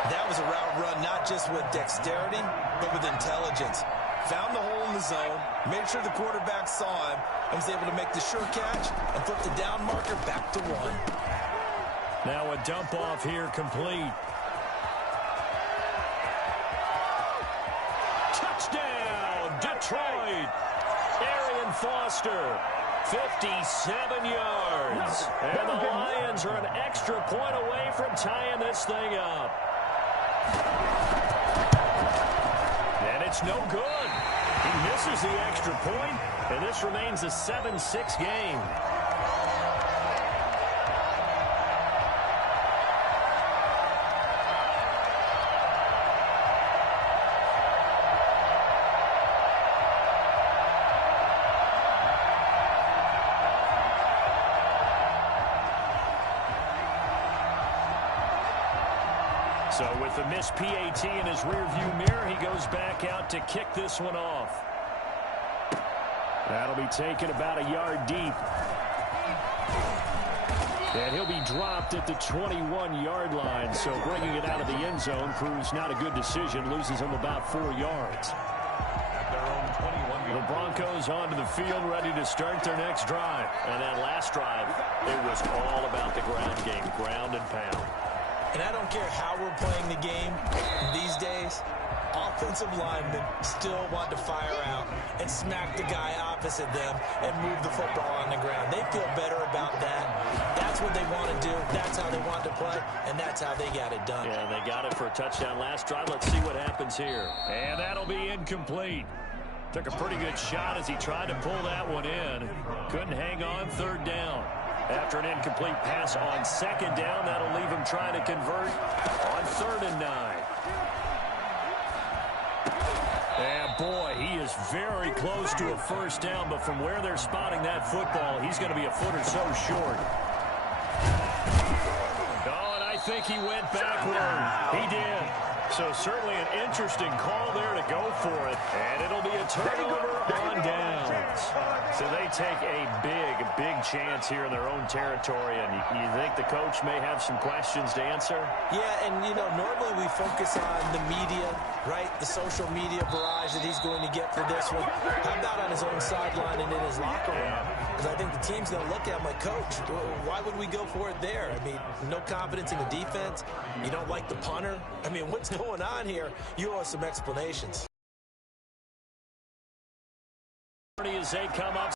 That was a route run not just with dexterity, but with intelligence. Found the hole in the zone, made sure the quarterback saw him, and was able to make the sure catch and flip the down marker back to 1. Now a dump off here complete. Touchdown, Detroit. Arian Foster, 57 yards. And the Lions are an extra point away from tying this thing up. And it's no good. He misses the extra point, and this remains a 7-6 game. So with the missed PAT in his rearview mirror, he goes back out to kick this one off. That'll be taken about a yard deep. And he'll be dropped at the 21-yard line. So bringing it out of the end zone proves not a good decision. Loses him about 4 yards. At their own 21. The Broncos onto the field, ready to start their next drive. And that last drive, it was all about the ground game, ground and pound. And I don't care how we're playing the game these days, offensive linemen still want to fire out and smack the guy opposite them and move the football on the ground. They feel better about that. That's what they want to do. That's how they want to play, and that's how they got it done. Yeah, they got it for a touchdown last drive. Let's see what happens here. And that'll be incomplete. Took a pretty good shot as he tried to pull that one in. Couldn't hang on third down. After an incomplete pass on second down, that'll leave him trying to convert on 3rd and 9. And boy, he is very close to a first down, but from where they're spotting that football, he's going to be a foot or so short. Oh, and I think he went backward. He did. So certainly an interesting call there to go for it. And it'll be a turnover on downs. So they take a big chance here in their own territory. And you think the coach may have some questions to answer? Yeah, and, you know, normally we focus on the media, right? The social media barrage that he's going to get for this one. How about on his own sideline and in his locker room? Because I think the team's going to look at him like, Coach, why would we go for it there? I mean, no confidence in the defense. You don't like the punter. I mean, what's going on here? You owe us some explanations. As they come up.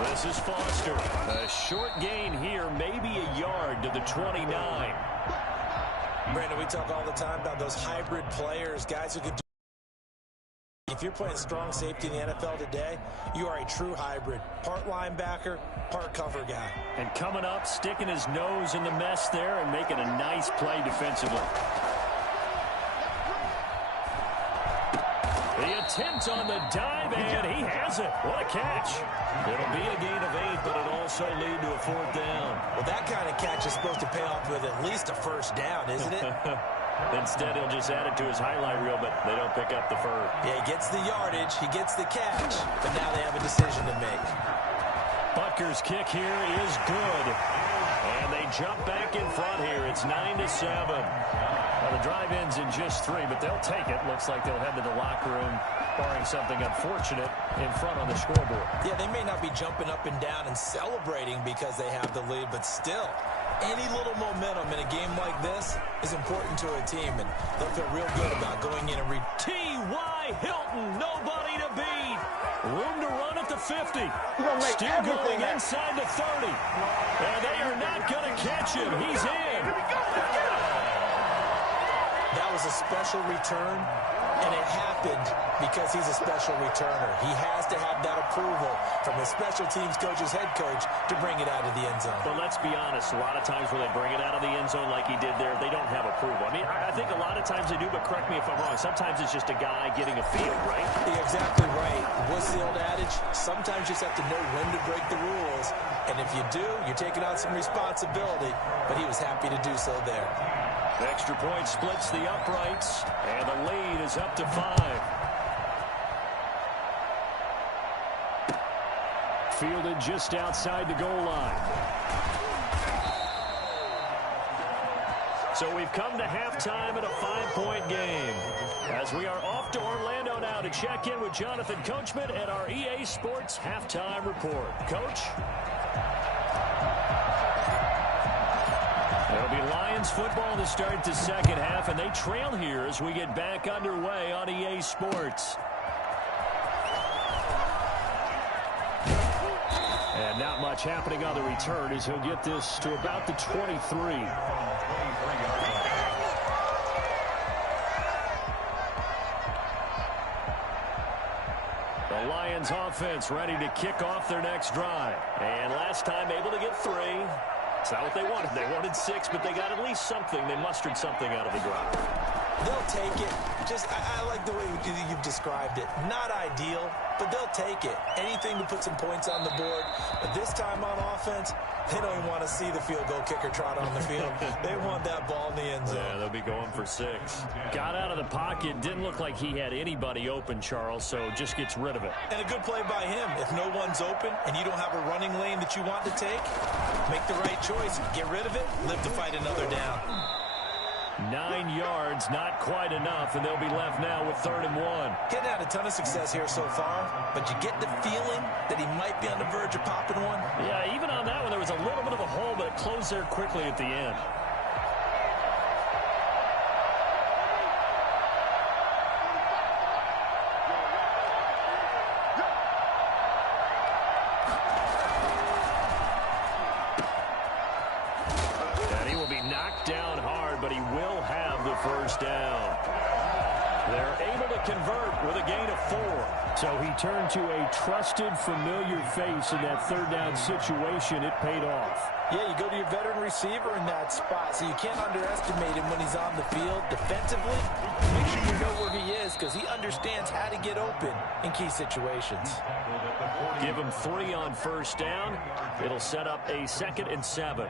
This is Foster. A short gain here, maybe a yard to the 29. Brandon, we talk all the time about those hybrid players, guys who can do. If you're playing strong safety in the NFL today, you are a true hybrid. Part linebacker, part cover guy. And coming up, sticking his nose in the mess there and making a nice play defensively. The attempt on the dive, and he has it. What a catch. It'll be a gain of 8, but it'll also lead to a 4th down. Well, that kind of catch is supposed to pay off with at least a first down, isn't it? Instead, he'll just add it to his highlight reel, but they don't pick up the first. Yeah, he gets the yardage, he gets the catch, but now they have a decision to make. Butker's kick here is good. And they jump back in front here. It's 9-7. Well, the drive ends in just 3, but they'll take it. Looks like they'll head to the locker room, barring something unfortunate in front on the scoreboard. Yeah, they may not be jumping up and down and celebrating because they have the lead, but still, any little momentum in a game like this is important to a team, and they'll feel real good about going in and T.Y. Hilton, nobody to beat. Room to run at the 50. Still going inside the 30. And they are not going to catch him. He's in. That was a special return, and it happened because he's a special returner. He has to have that approval from the special teams coach's head coach to bring it out of the end zone. But let's be honest, a lot of times when they bring it out of the end zone like he did there, they don't have approval. I mean, I think a lot of times they do, but correct me if I'm wrong. Sometimes it's just a guy getting a feel, right? You're exactly right. What's the old adage? Sometimes you just have to know when to break the rules, and if you do, you're taking on some responsibility, but he was happy to do so there. The extra point splits the uprights, and the lead is up to 5. Fielded just outside the goal line. So we've come to halftime in a 5-point game. As we are off to Orlando now to check in with Jonathan Coachman at our EA Sports Halftime Report. Coach? It'll be Lions football to start the second half, and they trail here as we get back underway on EA Sports. And not much happening on the return as he'll get this to about the 23. The Lions offense ready to kick off their next drive. And last time able to get 3. It's not what they wanted. They wanted 6, but they got at least something. They mustered something out of the drive. They'll take it. Just, I like the way you've described it. Not ideal, but they'll take it. Anything to put some points on the board. But this time on offense, they don't even want to see the field goal kicker trot on the field. They want that ball in the end zone. Yeah, they'll be going for 6. Got out of the pocket. Didn't look like he had anybody open, Charles, so just gets rid of it. And a good play by him. If no one's open and you don't have a running lane that you want to take, make the right choice. Get rid of it. Live to fight another down. 9 yards, not quite enough, and they'll be left now with 3rd and 1. Getting had a ton of success here so far, but you get the feeling that he might be on the verge of popping one. Yeah, even on that one, there was a little bit of a hole, but it closed there quickly at the end. will have the first down. They're able to convert with a gain of 4. So he turned to a trusted, familiar face in that third down situation. It paid off. Yeah, you go to your veteran receiver in that spot, so you can't underestimate him when he's on the field. Defensively, make sure you know where he is because he understands how to get open in key situations. Give him 3 on first down. It'll set up a 2nd and 7.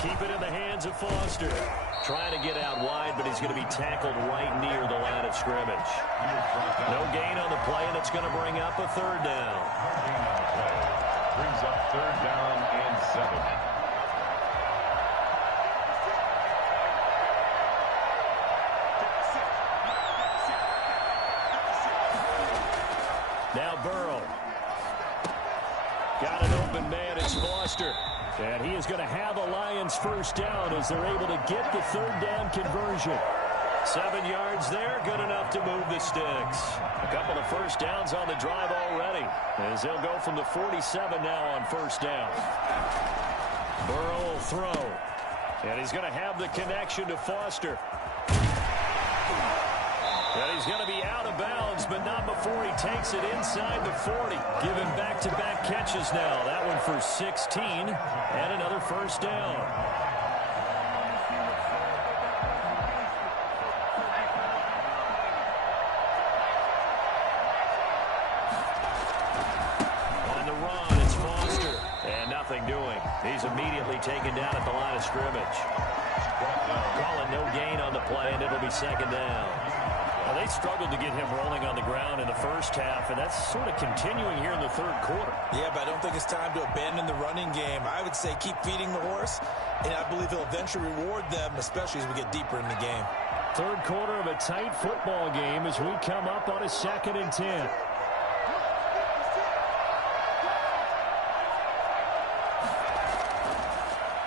Keep it in the hands of Foster. Trying to get out wide, but he's going to be tackled right near the line of scrimmage. No gain on the play, and it's going to bring up a 3rd down. Brings up 3rd down and 7. Now Burrow. Got an open man. It's Foster. And he is going to have a Lions first down as they're able to get the 3rd down conversion. 7 yards there, good enough to move the sticks. A couple of first downs on the drive already as they'll go from the 47 now on first down. Burrow will throw. And he's going to have the connection to Foster. And he's going to be out of bounds, but not before he takes it inside the 40. Give him back-to-back catches now. That one for 16 and another first down. On the run, it's Foster. And nothing doing. He's immediately taken down at the line of scrimmage. Calling no gain on the play, and it'll be 2nd down. Well, they struggled to get him rolling on the ground in the first half, and that's sort of continuing here in the 3rd quarter. Yeah, but I don't think it's time to abandon the running game. I would say keep feeding the horse, and I believe he'll eventually reward them, especially as we get deeper in the game. 3rd quarter of a tight football game as we come up on a 2nd and 10.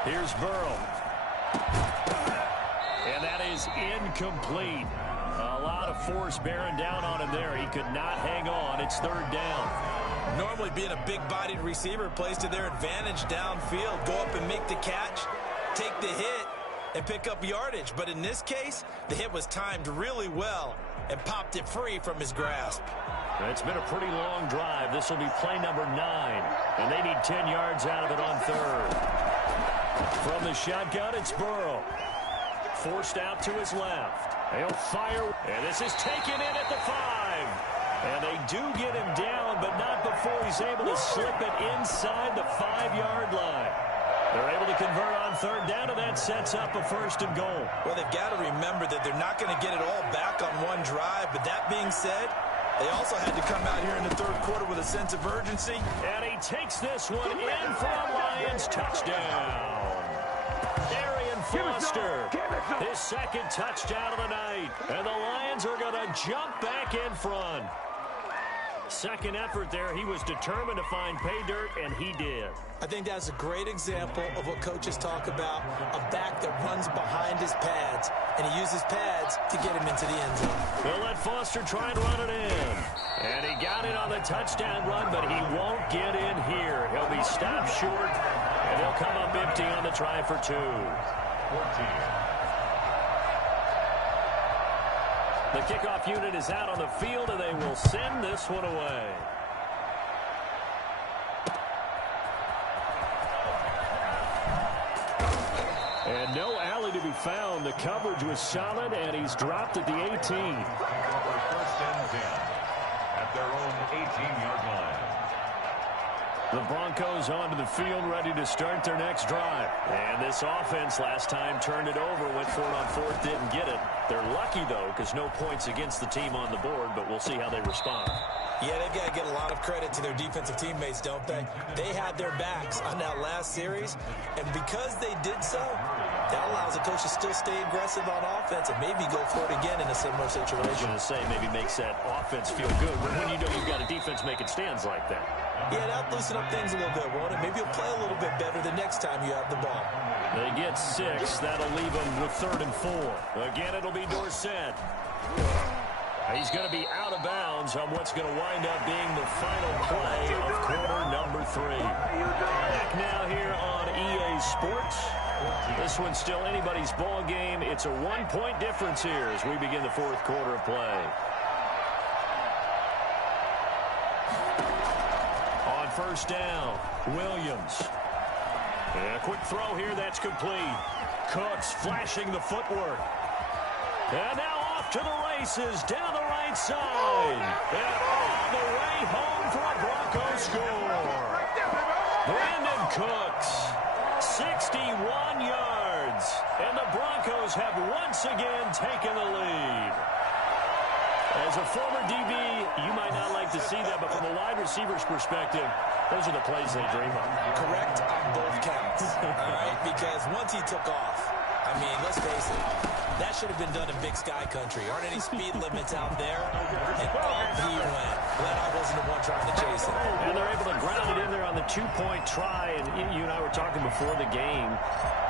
Here's Burrow. And that is incomplete. A lot of force bearing down on him there. He could not hang on. It's 3rd down. Normally being a big-bodied receiver plays to their advantage downfield. Go up and make the catch, take the hit, and pick up yardage. But in this case, the hit was timed really well and popped it free from his grasp. It's been a pretty long drive. This will be play number 9. And they need 10 yards out of it on 3rd. From the shotgun, it's Burrow. Forced out to his left. They'll fire, and this is taken in at the 5. And they do get him down, but not before he's able to slip it inside the 5-yard line. They're able to convert on 3rd down, and that sets up a 1st and goal. Well, they've got to remember that they're not going to get it all back on one drive, but that being said, they also had to come out here in the 3rd quarter with a sense of urgency. And he takes this one in for a Lions touchdown. Foster, his 2nd touchdown of the night. And the Lions are going to jump back in front. 2nd effort there. He was determined to find pay dirt, and he did. I think that's a great example of what coaches talk about, a back that runs behind his pads, and he uses pads to get him into the end zone. They'll let Foster try and run it in. And he got it on the touchdown run, but he won't get in here. He'll be stopped short, and he'll come up empty on the try for 2. 14. The kickoff unit is out on the field, and they will send this one away. And no alley to be found. The coverage was solid, and he's dropped at the 18. 1st and 10 at their own 18-yard line. The Broncos onto the field, ready to start their next drive. And this offense last time turned it over, went for it on 4th, didn't get it. They're lucky, though, because no points against the team on the board, but we'll see how they respond. Yeah, they've got to get a lot of credit to their defensive teammates, don't they? They had their backs on that last series, and because they did so, that allows the coach to still stay aggressive on offense and maybe go for it again in a similar situation. I was going to say, maybe makes that offense feel good when you know you've got a defense making stands like that. Yeah, that'll loosen up things a little bit, won't it? Maybe you'll play a little bit better the next time you have the ball. They get 6. That'll leave them with 3rd and 4. Again, it'll be Dorsett. He's going to be out of bounds on what's going to wind up being the final play of quarter number 3. Back now here on EA Sports. This one's still anybody's ball game. It's a 1-point difference here as we begin the 4th quarter of play. On first down, Williams. And a quick throw here that's complete. Cooks flashing the footwork. And now off to the races down the right side. And all the way home for a Broncos score. Brandon Cooks, 61 yards. And the Broncos have once again taken the lead. As a former DB, you might not like to see that, but from a wide receiver's perspective, those are the plays they dream of. Correct on both counts, all right? Because once he took off, I mean, let's face it, that should have been done in Big Sky country. Aren't any speed limits out there? And up he went. Glad I wasn't the one trying to chase it. And they're able to ground it in there on the 2-point try. And you and I were talking before the game.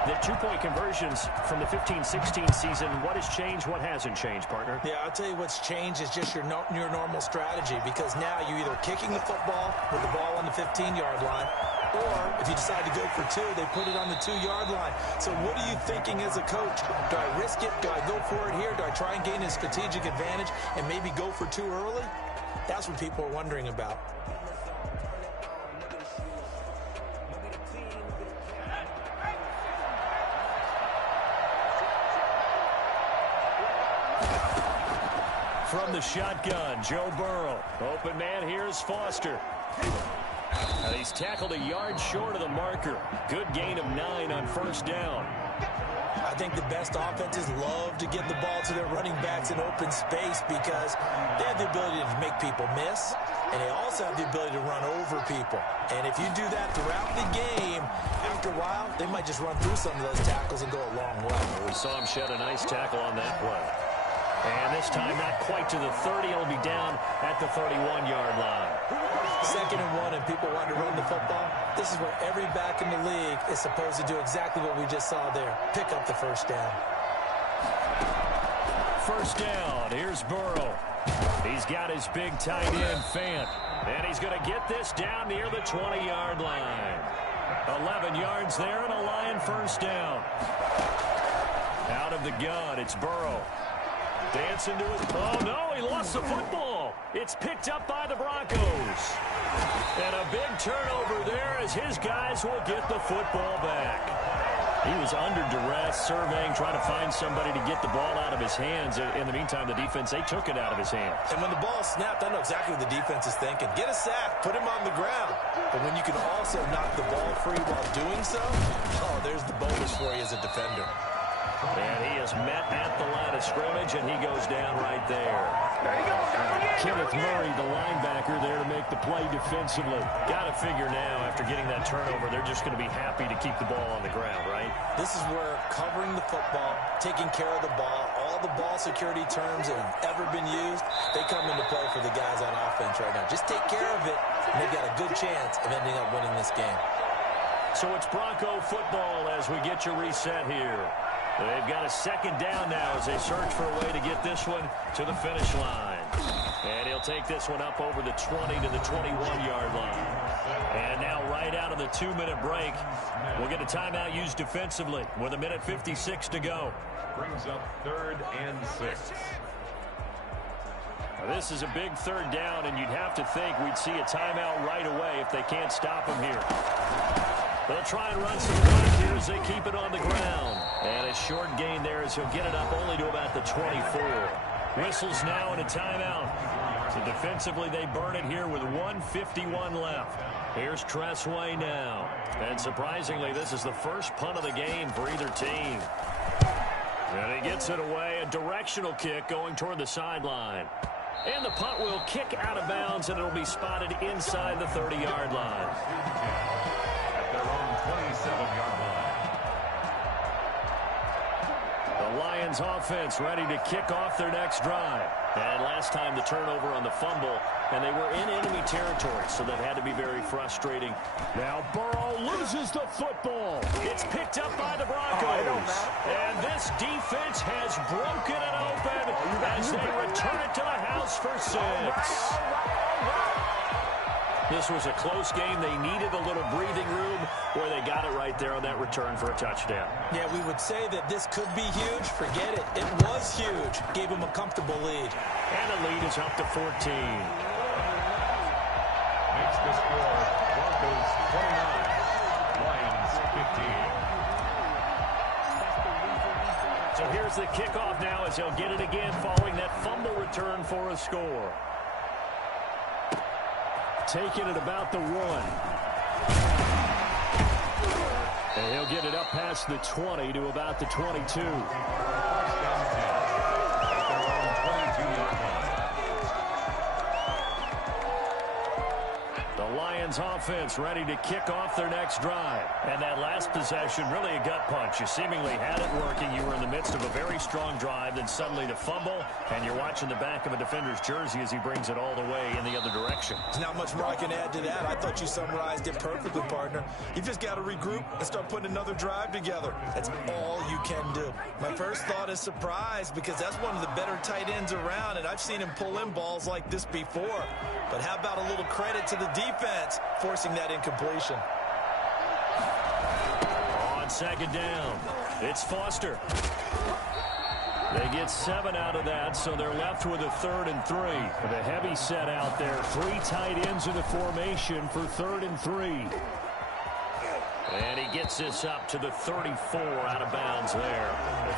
The 2-point conversions from the 15-16 season, what has changed, what hasn't changed, partner? Yeah, I'll tell you what's changed is just your normal strategy, because now you're either kicking the football with the ball on the 15-yard line, or if you decide to go for 2, they put it on the 2-yard line. So what are you thinking as a coach? Do I risk it? Do I go for it here? Do I try and gain a strategic advantage and maybe go for 2 early? That's what people are wondering about. From the shotgun, Joe Burrow. Open man, here's Foster. And he's tackled a yard short of the marker. Good gain of 9 on first down. I think the best offenses love to get the ball to their running backs in open space because they have the ability to make people miss, and they also have the ability to run over people. And if you do that throughout the game, after a while, they might just run through some of those tackles and go a long way. We saw him shed a nice tackle on that play. And this time not quite to the 30. It'll be down at the 31-yard line. 2nd and 1, and people want to run the football. This is where every back in the league is supposed to do exactly what we just saw there. Pick up the first down. First down. Here's Burrow. He's got his big tight end, Fant. And he's going to get this down near the 20-yard line. 11 yards there and a Lion first down. Out of the gun, it's Burrow. Dancing to his... Oh, no, he lost the football. It's picked up by the Broncos. And a big turnover there as his guys will get the football back. He was under duress, surveying, trying to find somebody to get the ball out of his hands. In the meantime, the defense, they took it out of his hands. And when the ball snapped, I know exactly what the defense is thinking. Get a sack, put him on the ground. But when you can also knock the ball free while doing so, oh, there's the bonus for you as a defender. And he is met at the line of scrimmage, and he goes down right there. Kenneth Murray, the linebacker, there to make the play defensively. Got to figure now, after getting that turnover, they're just going to be happy to keep the ball on the ground, right? This is where covering the football, taking care of the ball, all the ball security terms that have ever been used, they come into play for the guys on offense right now. Just take care of it, and they've got a good chance of ending up winning this game. So it's Bronco football as we get you reset here. They've got a 2nd down now as they search for a way to get this one to the finish line. And he'll take this one up over the 20 to the 21-yard line. And now right out of the 2-minute break, we'll get a timeout used defensively with 1:56 to go. Brings up 3rd and 6. Now this is a big 3rd down, and you'd have to think we'd see a timeout right away if they can't stop him here. They'll try and run some clock here as they keep it on the ground. And a short gain there as he'll get it up only to about the 24. Whistles now and a timeout. So defensively, they burn it here with 1:51 left. Here's Tressway now. And surprisingly, this is the first punt of the game for either team. And he gets it away. A directional kick going toward the sideline. And the punt will kick out of bounds, and it'll be spotted inside the 30-yard line. At their own 27-yard line. The Lions offense ready to kick off their next drive. And last time the turnover on the fumble, and they were in enemy territory, so that had to be very frustrating. Now Burrow loses the football. It's picked up by the Broncos. And this defense has broken it open as they return it to the house for 6. This was a close game. They needed a little breathing room where they got it right there on that return for a touchdown. Yeah, we would say that this could be huge. Forget it. It was huge. Gave them a comfortable lead. And the lead is up to 14. Makes the score Broncos 29, Lions 15. So here's the kickoff now as they'll get it again following that fumble return for a score. Taking it about the 1. And he'll get it up past the 20 to about the 22. Lions offense ready to kick off their next drive. And that last possession, really a gut punch. You seemingly had it working. You were in the midst of a very strong drive, then suddenly the fumble, and you're watching the back of a defender's jersey as he brings it all the way in the other direction. There's not much more I can add to that. I thought you summarized it perfectly, partner. You just got to regroup and start putting another drive together. That's all you can do. My first thought is surprise, because that's one of the better tight ends around, and I've seen him pull in balls like this before. But how about a little credit to the defense forcing that incompletion? On second down, it's Foster. They get 7 out of that, so they're left with a 3rd and 3. With a heavy set out there, 3 tight ends in the formation for 3rd and 3. And he gets this up to the 34 out of bounds there.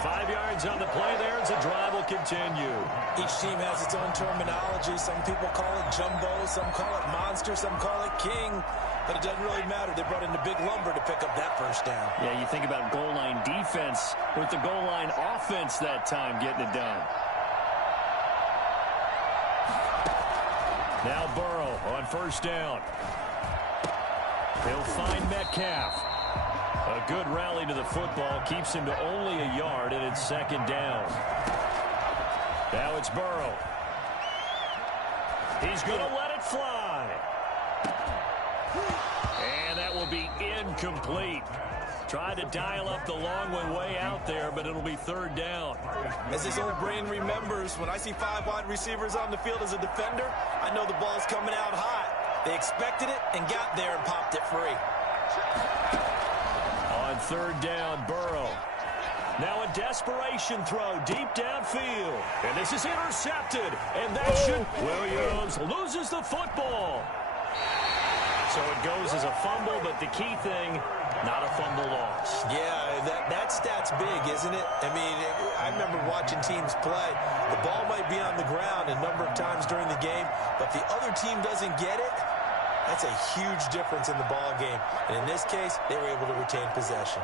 5 yards on the play there as the drive will continue. Each team has its own terminology. Some people call it jumbo, some call it monster, some call it king. But it doesn't really matter. They brought in the big lumber to pick up that first down. Yeah, you think about goal line defense with the goal line offense that time getting it done. Now Burrow on first down. He'll find Metcalf. A good rally to the football keeps him to only a yard, and it's second down. Now it's Burrow. He's going to let it fly. And that will be incomplete. Tried to dial up the long one way out there, but it'll be 3rd down. As his old brain remembers, when I see 5 wide receivers on the field as a defender, I know the ball's coming out hot. They expected it and got there and popped it free. On 3rd down, Burrow. Now a desperation throw deep downfield. And this is intercepted. And that should... Williams loses the football. So it goes as a fumble, but the key thing, not a fumble loss. Yeah, that stat's big, isn't it? I mean, I remember watching teams play. The ball might be on the ground a number of times during the game, but if the other team doesn't get it, that's a huge difference in the ball game. And in this case, they were able to retain possession.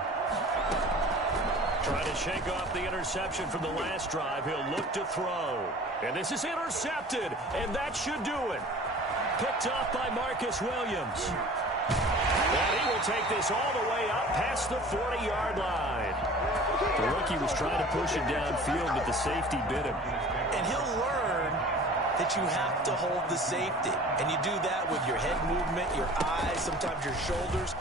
Trying to shake off the interception from the last drive. He'll look to throw. And this is intercepted, and that should do it. Picked off by Marcus Williams. And he will take this all the way up past the 40-yard line. The rookie was trying to push it downfield, but the safety bit him. And he'll learn that you have to hold the safety. And you do that with your head movement, your eyes, sometimes your shoulders.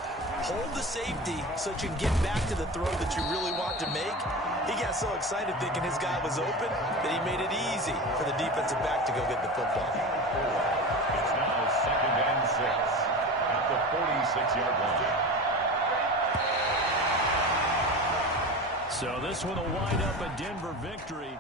Hold the safety so that you can get back to the throw that you really want to make. He got so excited thinking his guy was open that he made it easy for the defensive back to go get the football. It's now 2nd and 6 at the 46-yard line. So this one will wind up a Denver victory.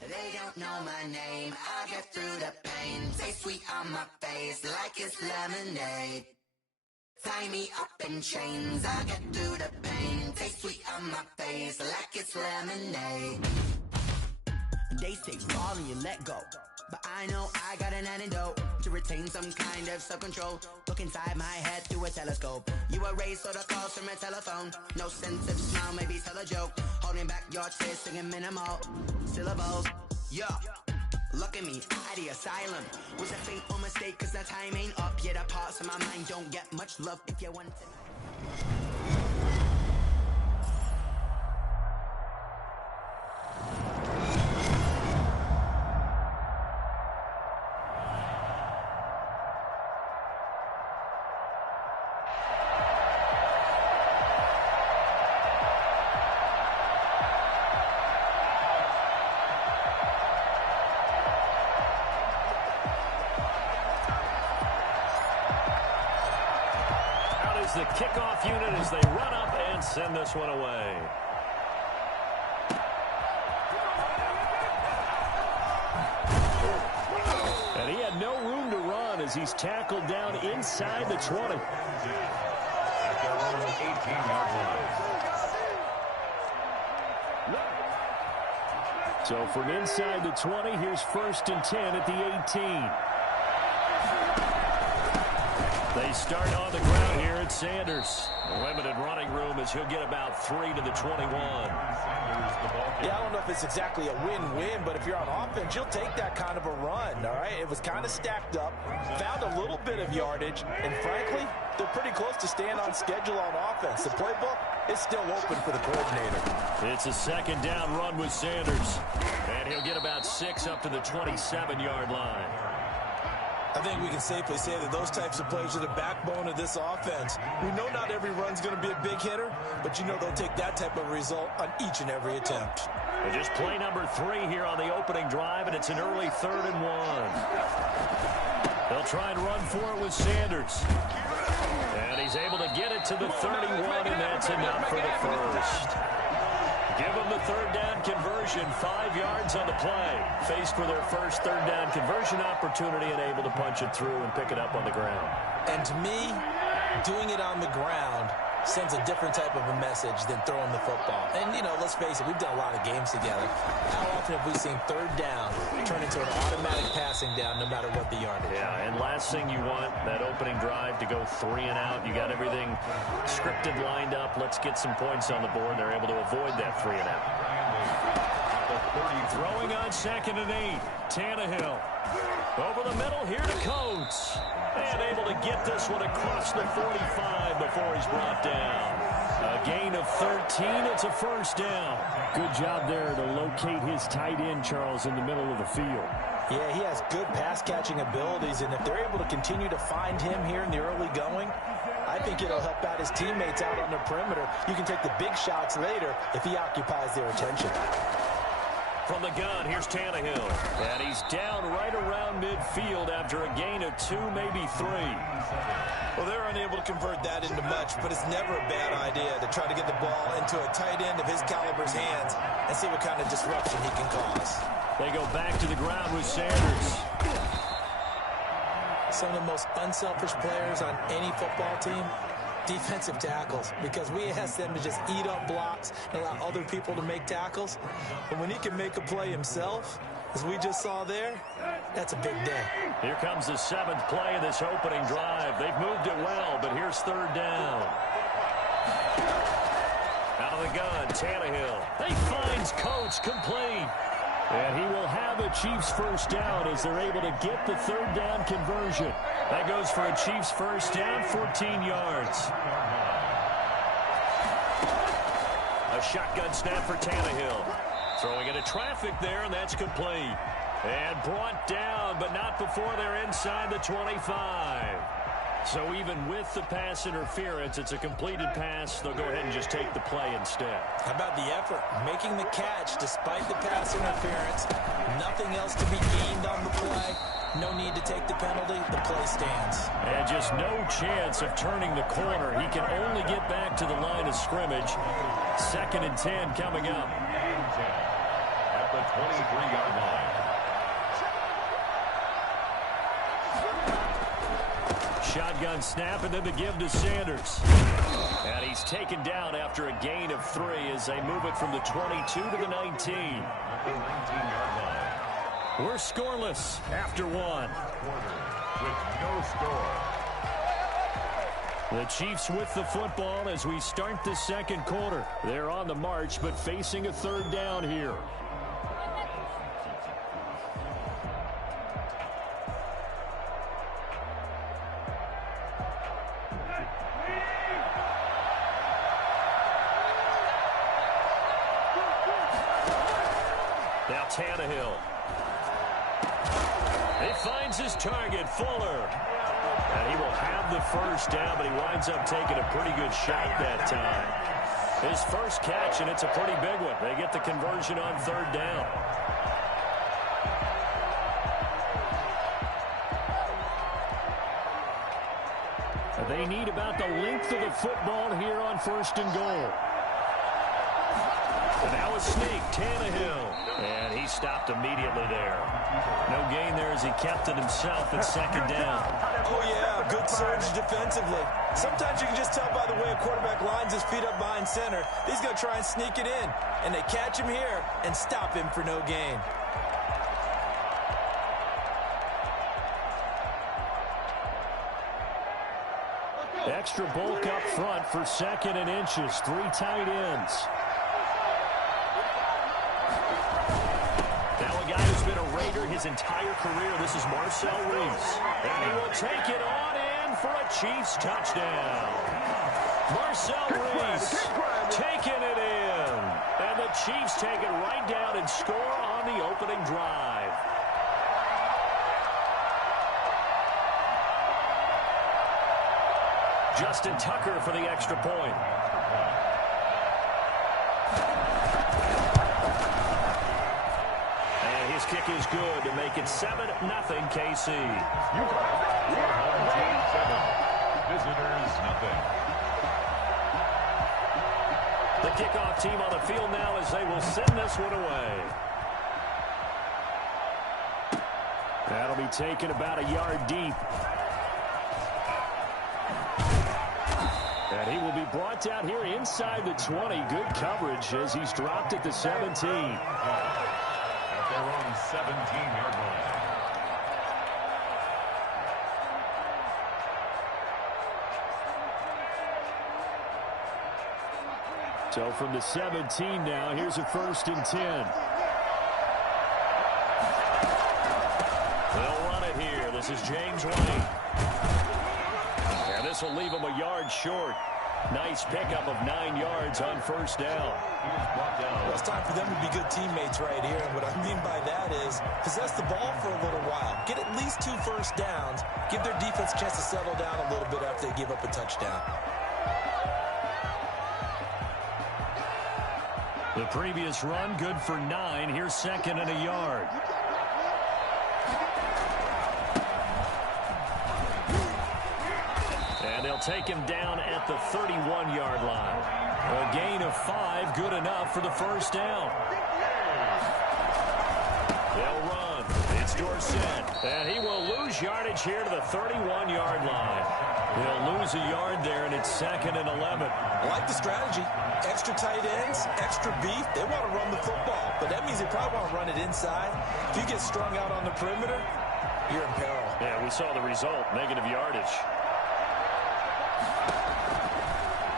They don't know my name, I'll get through the pain. Taste sweet on my face like it's lemonade. Tie me up in chains, I'll get through the pain. Taste sweet on my face like it's lemonade. They say fall and you let go, but I know I got an antidote to retain some kind of self-control. Look inside my head through a telescope. You erase all the calls from a telephone. No sense of smile, maybe tell a joke. Holding back your tears, singing minimal syllables. Yeah, look at me, at the asylum. Was a fate or mistake, cause the time ain't up yet. The parts of my mind don't get much love if you want to. is the kickoff unit as they run up and send this one away. And he had no room to run as he's tackled down inside the 20. At their own 18-yard line. So from inside the 20, here's 1st and 10 at the 18. They start on the ground here at Sanders. Limited running room as he'll get about 3 to the 21. Yeah, I don't know if it's exactly a win-win, but if you're on offense, you'll take that kind of a run, all right? It was kind of stacked up, found a little bit of yardage, and frankly, they're pretty close to staying on schedule on offense. The playbook is still open for the coordinator. It's a 2nd down run with Sanders, and he'll get about 6 up to the 27-yard line. I think we can safely say that those types of plays are the backbone of this offense. We know not every run's going to be a big hitter, but you know they'll take that type of result on each and every attempt. And just play number 3 here on the opening drive, and it's an early 3rd and 1. They'll try and run for it with Sanders. And he's able to get it to the 31, and that's enough for the first. Give them the 3rd down conversion, 5 yards on the play. Faced with their first 3rd down conversion opportunity and able to punch it through and pick it up on the ground. And to me, doing it on the ground sends a different type of a message than throwing the football. And, you know, let's face it, we've done a lot of games together. How often have we seen 3rd down turn into an automatic passing down no matter what the yardage? Yeah, and last thing you want, that opening drive to go 3 and out. You got everything scripted, lined up. Let's get some points on the board. They're able to avoid that 3 and out. Throwing on 2nd and 8. Tannehill. Over the middle, here to Coates. And able to get this one across the 45 before he's brought down. A gain of 13. It's a 1st down. Good job there to locate his tight end, Charles, in the middle of the field. Yeah, he has good pass-catching abilities, and if they're able to continue to find him here in the early going, I think it'll help out his teammates out on the perimeter. You can take the big shots later if he occupies their attention. From the gun, here's Tannehill. And he's down right around midfield after a gain of 2, maybe 3. Well, they're unable to convert that into much, but it's never a bad idea to try to get the ball into a tight end of his caliber's hands and see what kind of disruption he can cause. They go back to the ground with Sanders. Some of the most unselfish players on any football team, defensive tackles, because we ask them to just eat up blocks and allow other people to make tackles. But when he can make a play himself, as we just saw there, that's a big day. Here comes the 7th play of this opening drive. They've moved it well, but here's 3rd down. Out of the gun, Tannehill. He finds Coates complete. And he will have a Chiefs 1st down as they're able to get the 3rd down conversion. That goes for a Chiefs 1st down, 14 yards. A shotgun snap for Tannehill. Throwing into traffic there, and that's complete. And brought down, but not before they're inside the 25. So even with the pass interference, it's a completed pass. They'll go ahead and just take the play instead. How about the effort? Making the catch despite the pass interference. Nothing else to be gained on the play. No need to take the penalty. The play stands. And just no chance of turning the corner. He can only get back to the line of scrimmage. 2nd and 10 coming up. At the 23-yard line. Shotgun snap, and then the give to Sanders. And he's taken down after a gain of 3 as they move it from the 22 to the 19. At the 19-yard line. We're scoreless after 1. With no score. The Chiefs with the football as we start the 2nd quarter. They're on the march, but facing a 3rd down here. Now Tannehill. He finds his target, Fuller. And he will have the 1st down, but he winds up taking a pretty good shot that time. His first catch, and it's a pretty big one. They get the conversion on 3rd down. I They need about the length of the football here on 1st and goal. And now a sneak, Tannehill. And he stopped immediately there. No gain there as he kept it himself at 2nd down. Oh, yeah, good surge defensively. Sometimes you can just tell by the way a quarterback lines his feet up behind center. He's going to try and sneak it in. And they catch him here and stop him for no gain. Extra bulk up front for 2nd and inches. 3 tight ends. Now a guy who's been a Raider his entire career. This is Marcel Reese. And he will take it on in for a Chiefs touchdown. Marcel Reese taking it in. And the Chiefs take it right down and score on the opening drive. Justin Tucker for the extra point. And his kick is good to make it 7-0 KC. Visitors, nothing. The kickoff team on the field now as they will send this one away. That'll be taken about a yard deep. And he will be brought down here inside the 20. Good coverage as he's dropped at the 17. At their own 17-yard line. So from the 17 now, here's a 1st and 10. They'll run it here. This is James White. And this will leave him a yard short. Nice pickup of 9 yards on 1st down. Well, it's time for them to be good teammates right here. And what I mean by that is possess the ball for a little while. Get at least 2 first downs. Give their defense a chance to settle down a little bit after they give up a touchdown. The previous run, good for 9. Here's 2nd and a yard. And they'll take him down at the 31-yard line. A gain of 5, good enough for the 1st down. They'll run. It's Dorsett. And he will lose yardage here to the 31-yard line. He'll lose a yard there, and it's 2nd and 11. I like the strategy. Extra tight ends, extra beef. They want to run the football, but that means they probably want to run it inside. If you get strung out on the perimeter, you're in peril. Yeah, we saw the result, negative yardage.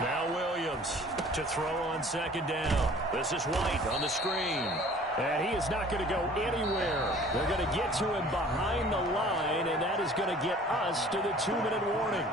Now Williams to throw on 2nd down. This is White on the screen. And he is not going to go anywhere. They're going to get to him behind the line, and that is going to get us to the 2-minute warning.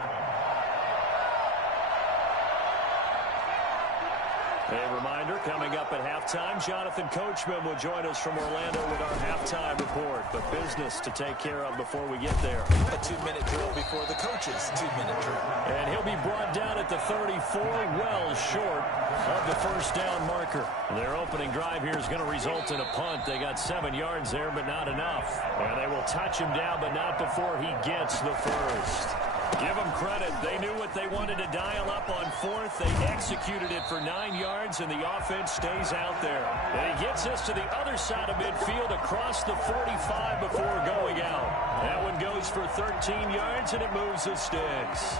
A reminder, coming up at halftime, Jonathan Coachman will join us from Orlando with our halftime report. But business to take care of before we get there. A 2-minute drill before the coaches' 2-minute drill. And he'll be brought down at the 34, well short of the 1st down marker. Their opening drive here is going to result in a punt. They got 7 yards there, but not enough. And they will touch him down, but not before he gets the 1st. Give them credit. They knew what they wanted to dial up on 4th. They executed it for 9 yards, and the offense stays out there. And he gets us to the other side of midfield across the 45 before going out. That one goes for 13 yards, and it moves the sticks.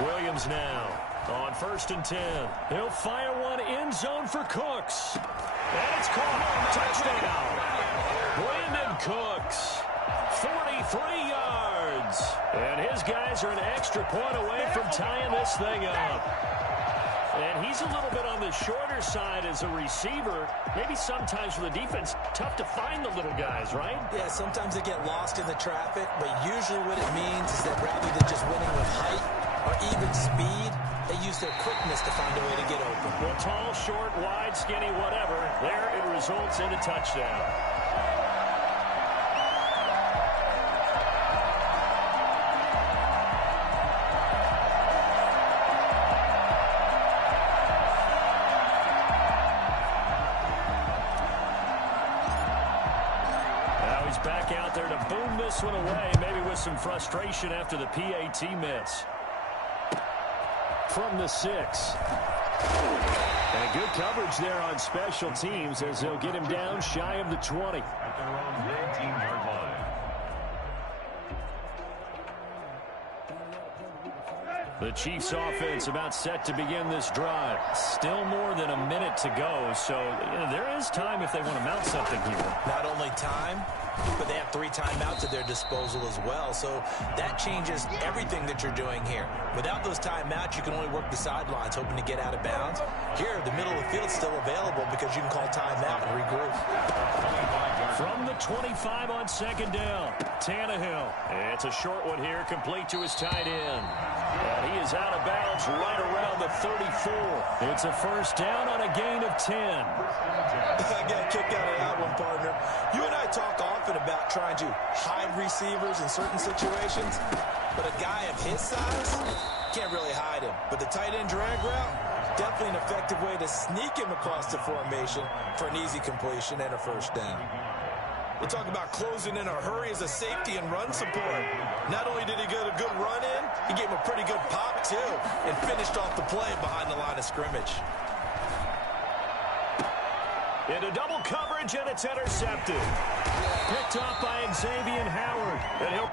Williams now on 1st and 10. He'll fire one end zone for Cooks. And it's caught. Touchdown. Brandon Cooks. 43 yards. And his guys are an extra point away from tying this thing up. And he's a little bit on the shorter side as a receiver. Maybe sometimes for the defense, tough to find the little guys, right? Yeah, sometimes they get lost in the traffic, but usually what it means is that rather than just winning with height or even speed, they use their quickness to find a way to get open. Well, tall, short, wide, skinny, whatever. There it results in a touchdown. He's back out there to boom this one away, maybe with some frustration after the PAT miss. From the 6. And good coverage there on special teams as they'll get him down shy of the 20. At their own 19-yard line. The Chiefs offense about set to begin this drive. Still more than a minute to go, so there is time if they want to mount something here. Not only time, but they have 3 timeouts at their disposal as well, so that changes everything that you're doing here. Without those timeouts, you can only work the sidelines, hoping to get out of bounds. Here, the middle of the field's still available because you can call timeout and regroup. From the 25 on second down, Tannehill. It's a short one here, complete to his tight end. And he is out of bounds right around the 34. It's a first down on a gain of 10. I got a kick out of that one, partner. You and I talk often about trying to hide receivers in certain situations, but a guy of his size can't really hide him. But the tight end drag route, definitely an effective way to sneak him across the formation for an easy completion and a first down. We're talking about closing in a hurry as a safety and run support. Not only did he get a good run in, he gave him a pretty good pop, too, and finished off the play behind the line of scrimmage. Into double coverage, and it's intercepted. Picked off by Xavier Howard. And he'll...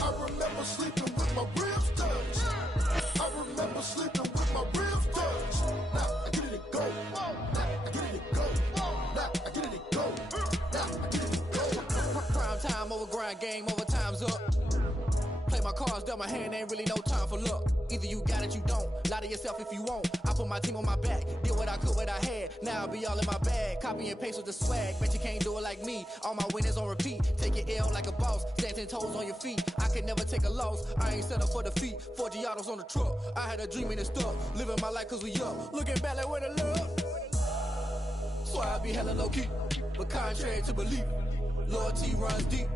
I remember sleeping with my ribs touched. I remember sleeping with my ribs touched. Now I get it to go. Now I get it to go. Now I get it to go. Now I get it to go. Prime time over grind game, over time's up. Play my cards, dealt my hand, ain't really no time for luck. Either you got it, you don't. Lie to yourself if you won't. I put my team on my back, did what I could, what I had. Now I'll be all in my bag, copy and paste with the swag. Bet you can't do it like me. All my winners on repeat. Take your L like a boss, stand 10 toes on your feet. I can never take a loss. I ain't set up for defeat. 4 Giottos on the truck. I had a dream and it stuck. Living my life cause we up. Looking back like where the love. So I be hella low key, but contrary to belief, loyalty runs deep.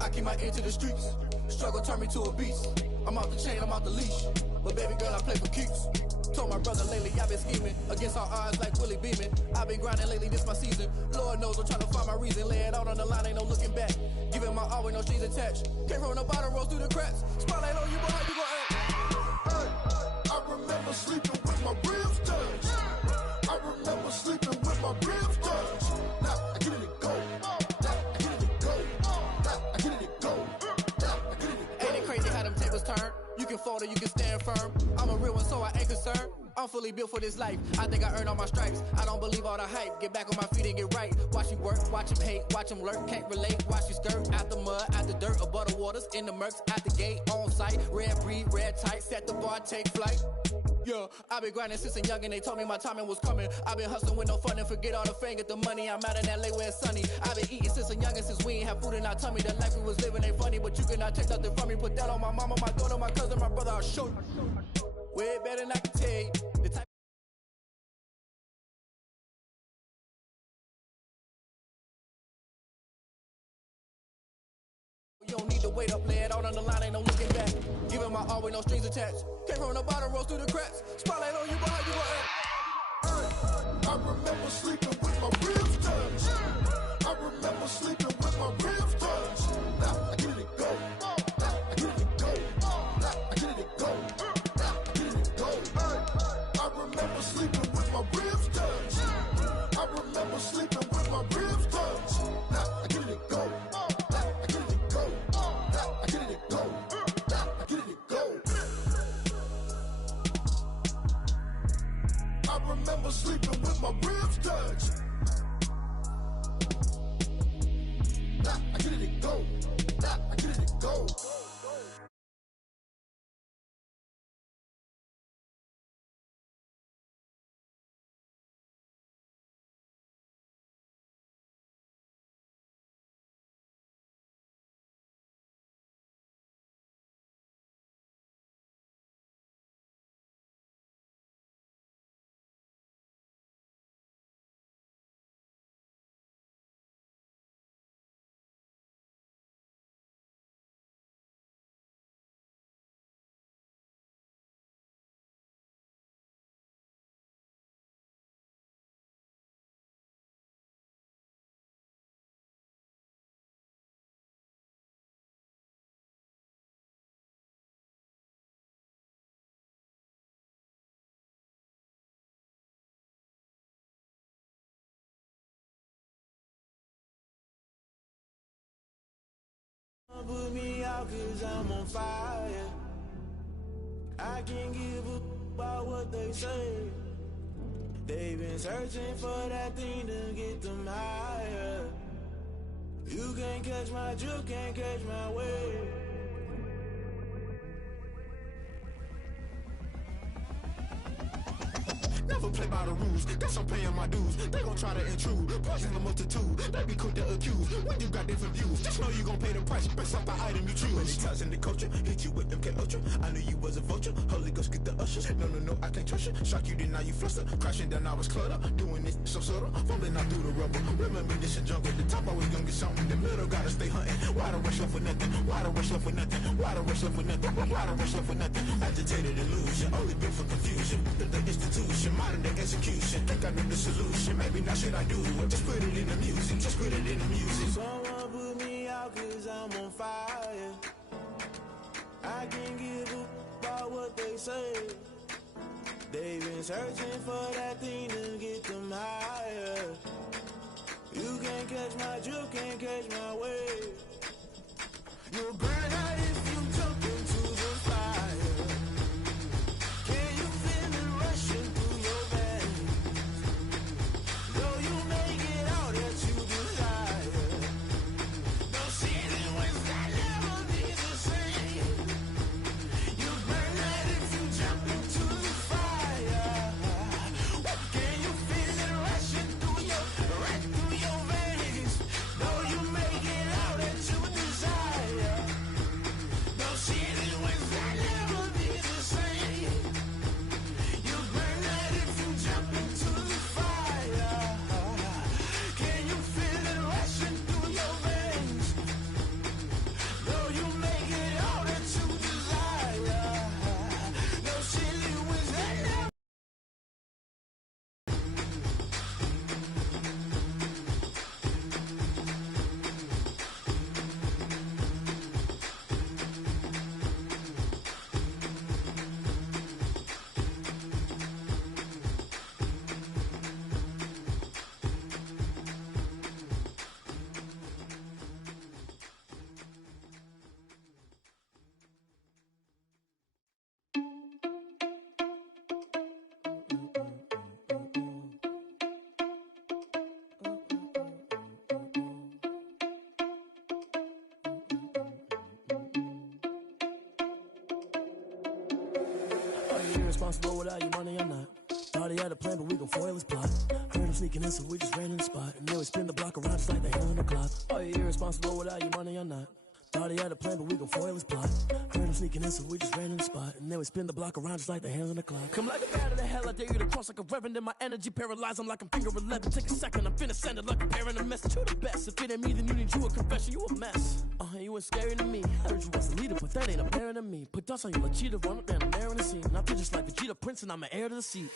I keep my ear to the streets. Struggle turned me to a beast. I'm off the chain, I'm off the leash. But baby girl, I play for keeps. Told my brother lately I've been scheming against all odds like Willie Beeman. I've been grinding lately, this my season. Lord knows I'm trying to find my reason. Lay it out on the line, ain't no looking back. Giving my all with no strings attached. Came from the bottom, rose through the cracks. Spotlight on you, boy, how you gon' act? I remember sleeping with my ribs touched. I remember sleeping with my ribs touched. Now I get it to go. Now I get it to go. Now I get it to go. Now I get it to go. Ain't it crazy how them tables turn? You can fold or you can stand firm. I'm a real one, so I ain't concerned. I'm fully built for this life. I think I earned all my stripes. I don't believe all the hype. Get back on my feet and get right. Watch you work, watch him hate, watch him lurk. Can't relate, watch you skirt. Out the mud, out the dirt, above the waters, in the murks, out the gate, on site. Red breed, red tight, set the bar, take flight. Yeah, I been grinding since a youngin', they told me my timing was coming. I been hustling with no fun and forget all the fame, get the money. I'm out in LA where it's sunny. I been eating since a youngin', since we ain't have food in our tummy. The life we was living ain't funny, but you cannot take nothing from me. Put that on my mama, my daughter, my cousin, my brother, I'll show you. Way better than I can tell you. The type you don't need to wait up, lay it out on the line, ain't no looking back. Giving my all with no strings attached. Came from the bottom, rose through the cracks. Spotlight on you, boy, how you gon' act? I remember sleeping with my ribs touched. I remember sleeping with my ribs touched. Now I get it to go. Now I get it to go. Now I get it to go. Now I get it to go. I remember sleeping with my ribs touched. I remember sleeping with my ribs touched. Now I get it to go. Now I get it to go. Now I get it to go. Now I get it to go. I remember sleeping with my ribs touched. Now I get it to go. Now I get it to go. put me out cause I'm on fire. I can't give a about what they say. They've been searching for that thing to get them higher. You can't catch my drift, can't catch my wave. Never play by the rules, guess I'm paying my dues. They gon' try to intrude, poison the multitude. They be quick to accuse, when you got different views. Just know you gon' pay the price, based off the item you choose. Many times in the culture, hit you with MK Ultra. I knew you was a vulture, Holy Ghost get the ushers. No, I can't trust you. Shock you, then now you fluster. Crashing down, I was cluttered. Doing this so subtle, fumbling out through the rubble. Remember this in jungle, the top always gonna get something. The middle gotta stay hunting. Why the rush left with nothing? Why the rush left with nothing? Why the rush left with nothing? Why the rush left with nothing? Agitated illusion, only built for confusion. The institution, modern day execution. Think I know the solution. Maybe now should I do it? Just put it in the music. Just put it in the music. Someone put me out cause I'm on fire. I can't give a about what they say. They've been searching for that thing to get them higher. You can't catch my drift, can't catch my wave. You'll burn out if you jump into the fire. Can you feel it rushing through your veins? Though you make it out that you desire. No ceiling when that never be the same. You burn out if you jump into the fire. Can you feel it rushing through your veins? Though you make it out that you desire. No ceiling when that never be the same. You burn out if you jump into the fire. Can you feel it rushing through your veins? Though you make it out that you desire. No ceiling when that never. Are you irresponsible without your money or not? Thought he had a plan, but we gon' foil his plot. Heard him sneaking in, so we just ran in the spot. And then we spin the block around just like the hell on the clock. Are you irresponsible without your money or not? Thought he had a plan, but we gon' foil his plot. Heard him sneaking in, so we just ran in the spot. And then we spin the block around just like the hands on the clock. Come like a bat of the hell, I dare you to cross like a reverend. In my energy paralyzed, I'm like I'm finger 11. Take a second, I'm finna send it like a parent a message to the best. If it ain't me, then you need you a confession, you a mess. You ain't scary to me. Heard you was a leader, but that ain't apparent to me. Put dust on you like cheetah, run up down the air in the scene. I feel just like Vegeta Prince and I'm an heir to the seat.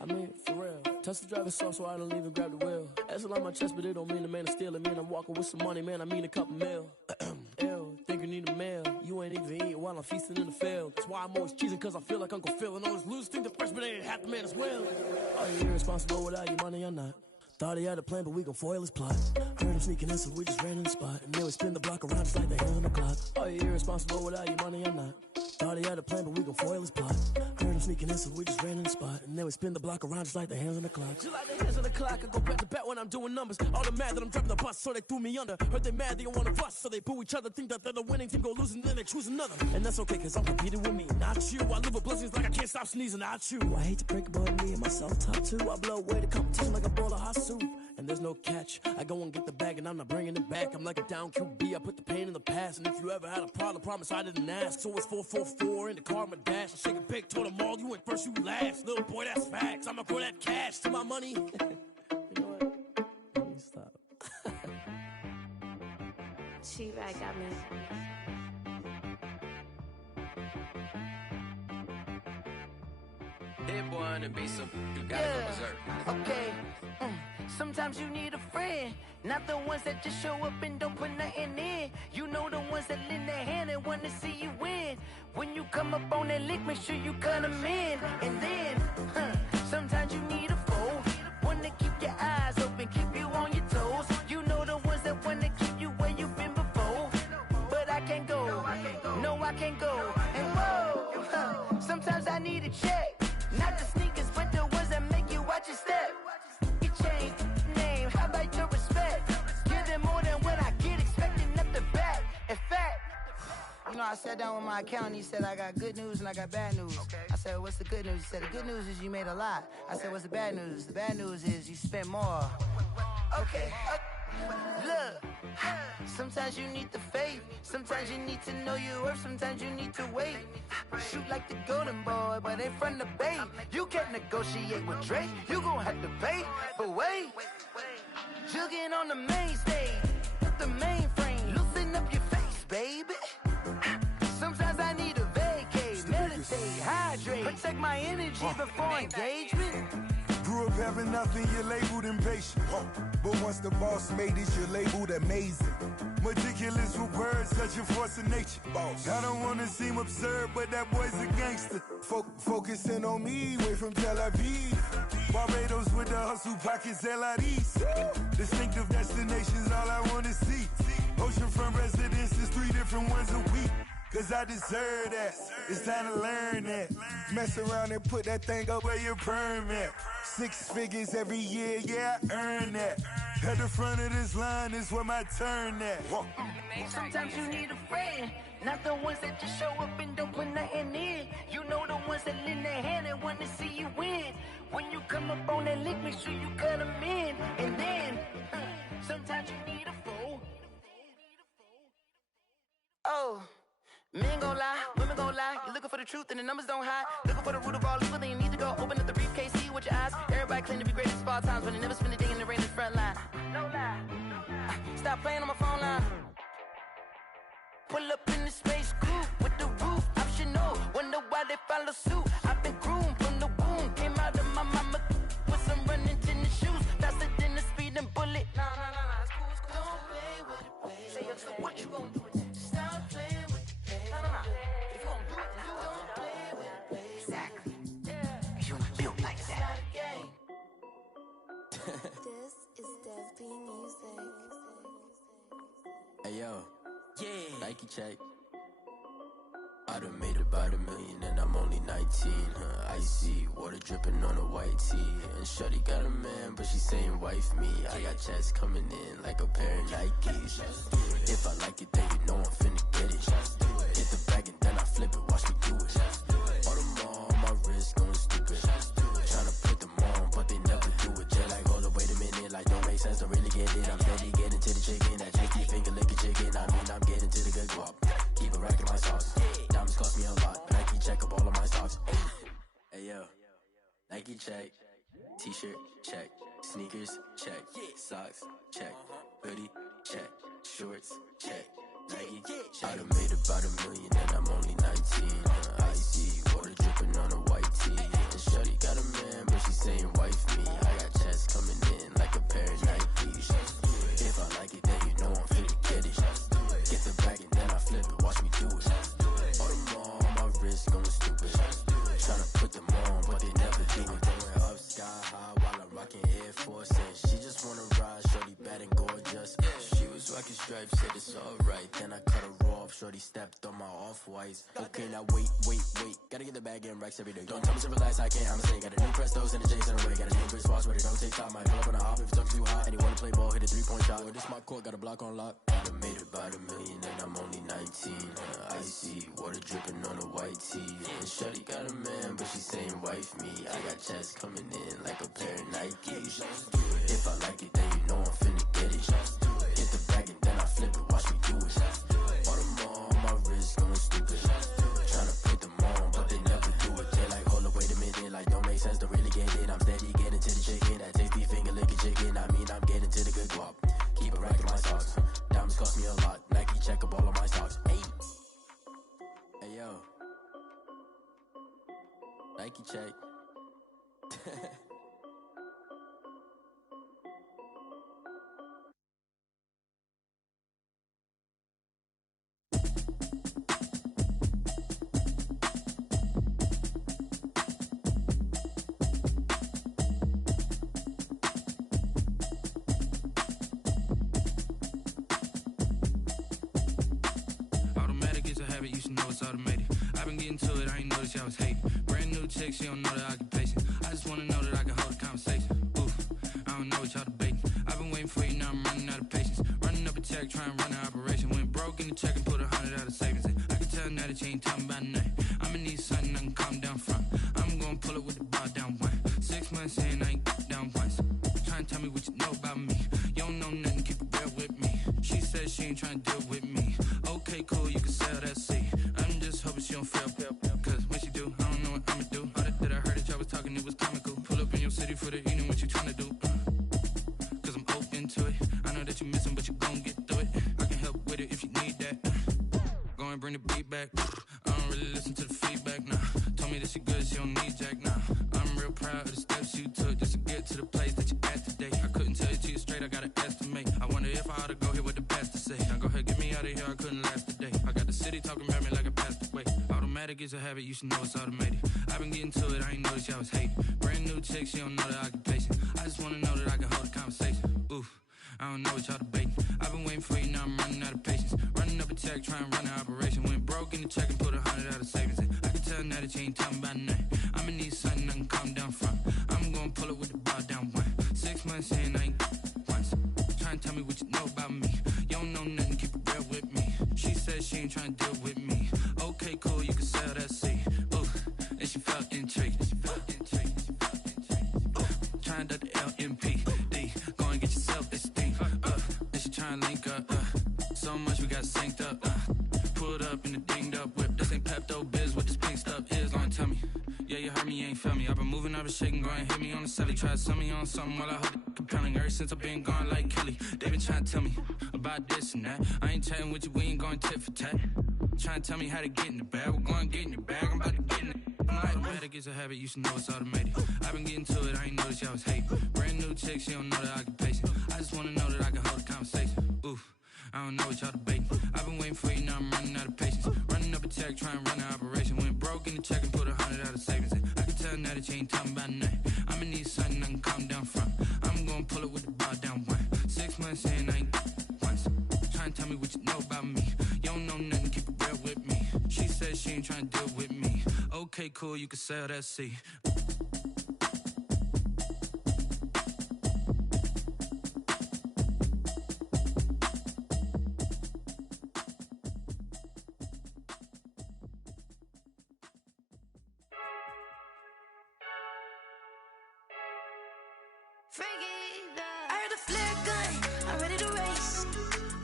I mean, for real. Touch the driver's sauce so I don't even grab the wheel. That's on my chest, but it don't mean the man is stealing. Man, I'm walking with some money, man, I mean a couple mil. Ew, think you need a meal. You ain't even eating while I'm feasting in the field. That's why I'm always cheesing, cause I feel like Uncle Phil. And all those losers think the freshman ain't half the man as well. Are you irresponsible without your money or not? Thought he had a plan, but we gon' foil his plot. Heard him sneaking in, so we just ran in the spot. And then we spin the block around just like the hell on the clock. Are you irresponsible without your money or not? Thought he had a plan, but we gon' foil his plot. Heard him sneaking in, so we just ran in the spot. And then we spin the block around just like the hands on the clock. Just like the hands on the clock, I go back to back when I'm doing numbers. All the mad that I'm driving the bus, so they threw me under. Heard they mad, they don't wanna bust, so they boo each other. Think that they're the winning team, go losing, then they choose another. And that's okay, cause I'm competing with me, not you. I live with blessings like I can't stop sneezing, not you. I hate to break it, but me and myself top two. I blow away the competition like a bowl of hot soup. And there's no catch. I go and get the bag and I'm not bringing it back. I'm like a down QB, I put the pain in the past. And if you ever had a problem, promise I didn't ask. So it's 444 in the car, my dash. I shake a big, told them all, you went first, you last. Little boy, that's facts. I'ma throw that cash to my money. You know what? Let me stop. She-Rag got me. Hit boy on the beat, so you gotta go berserk. Okay. Sometimes you need a friend, not the ones that just show up and don't put nothing in. You know the ones that lend their hand and want to see you win. When you come up on that lick, make sure you cut them in. And then, sometimes you need a foe, one to keep your eyes open, keep you on your toes. You know the ones that want to keep you where you've been before. But I can't I sat down with my accountant. He said, I got good news and I got bad news. Okay. I said, what's the good news? He said, the good news is you made a lot. I said, what's the bad news? The bad news is you spent more. Okay. Look, sometimes you need the faith. Sometimes you need to know your worth. Sometimes you need to wait. Shoot like the golden boy, but ain't from the bay. You can't negotiate with Drake. You gon' have to pay. But wait, jugging on the main stage, the mainframe. Loosen up your face, baby. Sometimes I need a vacate, meditate, hydrate, protect my energy before engagement. Grew up having nothing, you're labeled impatient. But once the boss made it, you're labeled amazing. Meticulous with words, such a force of nature. I don't wanna seem absurd, but that boy's a gangster. Focusing on me, way from Tel Aviv. Barbados with the hustle pockets, LIDs. Distinctive destinations, all I wanna see. Oceanfront residences, 3 different ones a week. Cause I deserve that, it's time to learn that. Mess around and put that thing up where your permit. 6 figures every year, yeah, I earn that. At the front of this line is where my turn at. Sometimes you need a friend, not the ones that just show up and don't put nothing in. You know the ones that lend their hand and want to see you win. When you come up on that lick, make sure you cut them in. And then, sometimes you need a fool. Oh. Men gon' lie, women gon' lie. You're looking for the truth and the numbers don't hide. Looking for the root of all evil, then you need to go open up the briefcase, see with your eyes. Everybody claim to be greatest of all times, but they never spend a day in the rain in the front line. No lie. Stop playing on my phone line. Pull up in the space coupe with the roof optional. Wonder why they follow suit. I've been groomed from the womb. Came out of my mama with some running tennis shoes. Faster than the speeding bullet. Nah, it's cool, it's cool. Don't play with it, play. Say up, so what you gon' do? Stop playing with it. If you gon' do it, then don't play with it, play. Exactly. Yeah. You built like that. This is Dev B Music. Hey yo, yeah. Nike check. I done made about $1 million and I'm only 19. Icy water dripping on a white tee. And shorty got a man, but she saying wife me. I got checks coming in like a pair of Nikes. If I like it, then you know I'm finna get it. Hit the bag and then I flip it, watch me do it. All them on my wrist going stupid. Tryna put them on, but they never do it. They're like, hold up, wait a minute, like don't make sense, don't really get it. I'm steady getting to the chicken, that tricky finger licking chicken. I mean, I'm getting to the good guap. Keep a rack in my sauce. Diamonds cost me a lot. Nike check up all of my stocks. Hey yo, Nike check. T-shirt check. Sneakers check. Socks check. Hoodie check. Shorts check. Nike I done made about $1 million and I'm only 19. Icy water dripping on a white tee. And shorty got a man, but she saying wife me. I got checks coming in like a pair of Nikes. If I like it, then you know I'm finna get it. Get the bag and then I flip it, watch me do it. All them on my wrist going stupid. Tryna put them on, but they never do it. Going up sky high while I'm rocking Air Force. And she just wanna ride, shorty bad and gorgeous. She was rocking stripes, said it's alright. Then I cut her off, shorty stepped on my off-whites. Okay, now wait. Gotta get the bag and racks every day. Don't tell me to relax, I can't, I'ma say. Got a new Prestos and a J's in the way. Got a new Chris Foss, but it don't take time. Might pull up on a hop if it talks too hot. And he wanna play ball, hit a 3-point shot. Or this my court, got a block on lock. I done made about $1 million and I'm only 19. Icy water dripping on a white tee. And shorty got a man, but she saying wife me. I got checks coming in like a pair of Nikes. If I like it, then you know I'm finna get it. Hit the bag and then I flip it, watch me do it. All them on my wrist going stupid. Tryna put them on, but they never do it. They're like, hold up, wait a minute, like don't make sense, don't really get it. I'm steady getting to the chicken, that tasty finger licking chicken. I mean, I'm getting to the good guap. Keep a rack in my socks. Diamonds cost me a lot. Nike check up all of my stocks. Hey yo, Nike check. Automatic is a habit, you should know it's automated. I've been getting to it, I ain't noticed y'all was hating. Brand new chick, she don't know the occupation. I just wanna know that I can hold a conversation. Oof, I don't know what y'all debating. I've been waiting for you, now I'm running out of patience. Running up a check, trying to run an operation. Went broke in the check and put 100 out of savings in. I can tell that you ain't talking about nothing. I'ma need something I can calm down from. I'm gonna pull it with the bar down one. 6 months in, I ain't down once. Trying to tell me what you know about me. You don't know nothing, keep it real with me. She said she ain't trying to deal with me. Okay, cool, you can sell that seed. I'm just hoping she don't fail. Cause when she do, I don't know what I'ma do. All that I heard that y'all was talking, it was comical. Pull up in your city for the evening, what you trying to do? Cause I'm open to it. I know that you missing, but you gon' get through it. I can help with it if you need that. Go and bring the beat back. I don't really listen to the feedback, nah. Told me that she good, she don't need jack, nah. I'm real proud of the steps you took just to get to the place that you at today. I couldn't tell it to you straight, I gotta estimate. I wonder if I ought to go here with the best to say. Now go ahead, get me out of here, I couldn't last today. I got the city talking about me like I passed away. Automatic is a habit, you should know it's automated. I've been getting to it, I ain't noticed y'all was hating. Brand new chick, she don't know the occupation. I just wanna know that I can hold a conversation. Oof, I don't know what y'all debating. I've been waiting for you, now I'm running out of patience. Running up a check, trying to run an operation. Went broke in the check and put 100 out of savings in. I can tell now that you ain't talking about nothing. I'ma need something I can calm down from. I'm gonna pull it with the bar down one. 6 months in, I ain't once. Trying to tell me what you know about me. You don't know nothing, keep it real with me. She said she ain't trying to deal with me. Okay, cool, you can sell that seed. Ooh, and she felt intrigued. Trying to the LMPD. Go and get yourself esteem. And she trying to link up. So much we got synced up. Pulled up in the dinged up whip. This ain't Pepto Biz, what this pink stuff is. Long tell me. Yeah, you heard me, you ain't felt me. I've been moving, I've been shaking, go and hit me on the celly. Try to sell me on something while I hold it compelling. Ever since I've been gone like Kelly, they been trying to tell me about this and that. I ain't chatting with you, we ain't going tit for tat. Trying to tell me how to get in the bag. We're going to get in the bag, I'm about to get in it. Automatic is a habit, you should know it's automated. I've been getting to it, I ain't noticed y'all was hating. Brand new chick, she don't know the occupation. I just wanna know that I can hold a conversation. Oof, I don't know what y'all debating. I've been waiting for you, now I'm running out of patience. Running up a check, trying to run an operation. Went broke in the check and put 100 out of savings in. I can tell now that you ain't talking about nothing. I'ma need something I can calm down from. I'm gonna pull it with the bar down one. 6 months in, I ain't once. Trying to tell me what you know about me. You don't know nothing, keep it real with me. She said she ain't trying to deal with me. Okay, cool, you can sell that seed. I heard a flare gun, I'm ready to race.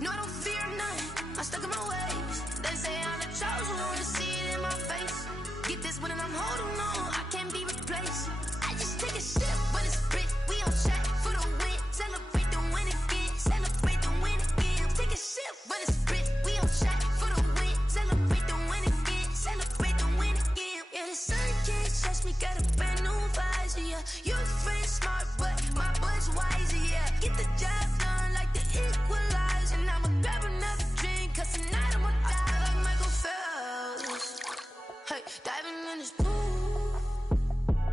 No, I don't fear none, I'm stuck in my ways. They say I'm the chosen one, to see it in my face. Get this one and I'm holding on, I can't be replaced. I just take a sip, but it's split, we on track for the win. Celebrate the win again, celebrate the win again. Take a sip, but it's split, we on track for the win. Celebrate the win again, celebrate the win again. Yeah, the sun can't touch me, got a brand new visor, yeah. You're friend smart, but my bud's wiser, yeah. Get the job done like the equalizer. And I'ma grab another drink, cause tonight I'ma die like Michael Phelps. Hey, diving in this pool,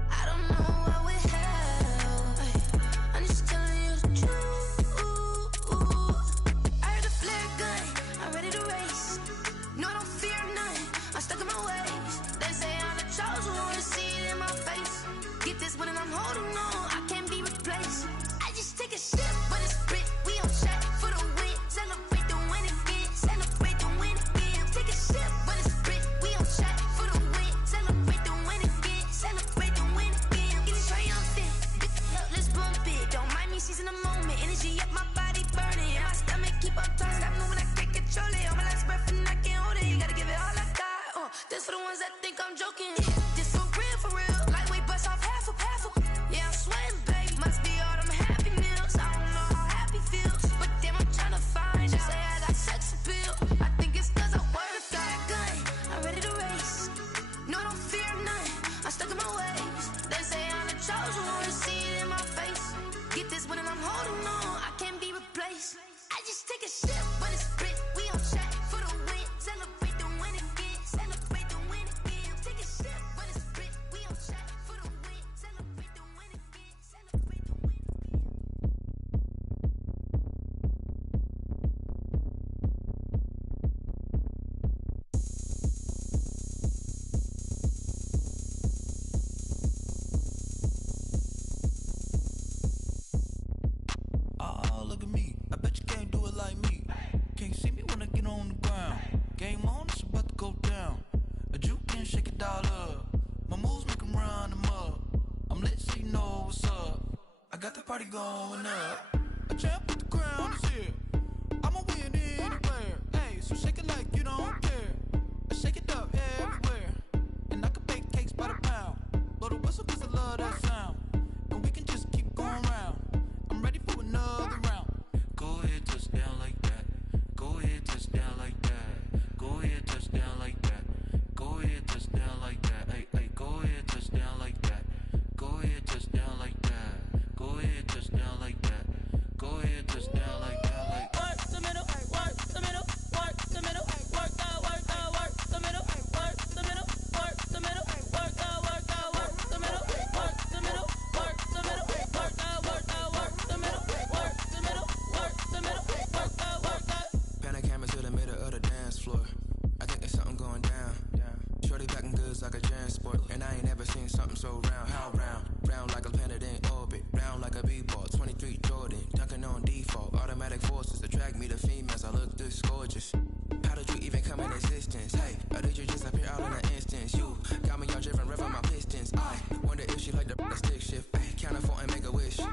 I don't know what would help. Hey, I'm just telling you the truth. I heard a flare gun, I'm ready to race. No, I don't fear none, I'm stuck in my ways. They say I'm the chosen one, to see it in my face. Get this one and I'm holding on, I can't be replaced. I just take a sip, but it's split, we on track for the win. Celebrate the win again, celebrate the win again. Take a sip, but it's split, we on track for the win. Celebrate the win again, celebrate the win again. Get it triumphant, let's bump it. Don't mind me seizing the moment, energy up my body burning. My stomach keep on turning, stop moving, I can't control it. On my last breath and I can't hold it, you gotta give it all I got. This for the ones that think I'm joking. This for real, lightweight bust off half a. Yeah, I'm sweating, baby, must be all them happy meals. I don't know how happy feels, but damn, I'm trying to find out. Say I got sex appeal, I think it's cause I work out. Gun, I'm ready to race. No, I don't fear none, I'm stuck in my ways. They say I'm the chosen one, to see it in my face. Get this one and I'm holding on, I can't be replaced. I just take a sip, but it's split, we on track for the win. Celebrate the win again, celebrate the win again. Take a sip, but it's split, we on track for the win. Celebrate the win again, celebrate the win again. Oh, look at me. I bet you can't do it like me. Can't see me when I get on the ground. Game on, it's about to go down. and shake it all up. My moves make them run them up. I'm lit so you know what's up. I got the party going up. A champ with the crown is here. I'ma win anywhere. Hey, so shake it like you don't care. I shake it up everywhere. And I can bake cakes by the pound. Blow the whistle cause I love that sound. And we can just keep going round. I'm ready for another round. Go ahead, touch down like that. Go ahead, touch down like that. Go ahead, touch down like that. Go ahead, touch down like that. Hey, hey, go ahead, touch down like that. Go ahead, touch down like that. Go ahead, touch down like that. Go ahead, touch down like that. Like work the middle, work the middle, work the middle, work the middle, work the middle, work the middle, work the middle, work the middle, work the middle, work the middle, work the middle, work the middle, work the. Pan a camera to the middle of the dance floor. I think there's something going down. Shorty backing goods like a transport, and I ain't never seen something so round. How round? Round like a planet in orbit, round like a b-ball. 23 Jordan, dunking on default. Automatic forces attract me to females. I look this gorgeous. How did you even come in existence? Hey, or did you just appear out in an instance? You got me all driven, revving my pistons. I wonder if she like the stick shift. Ay, count a four and make a wish. I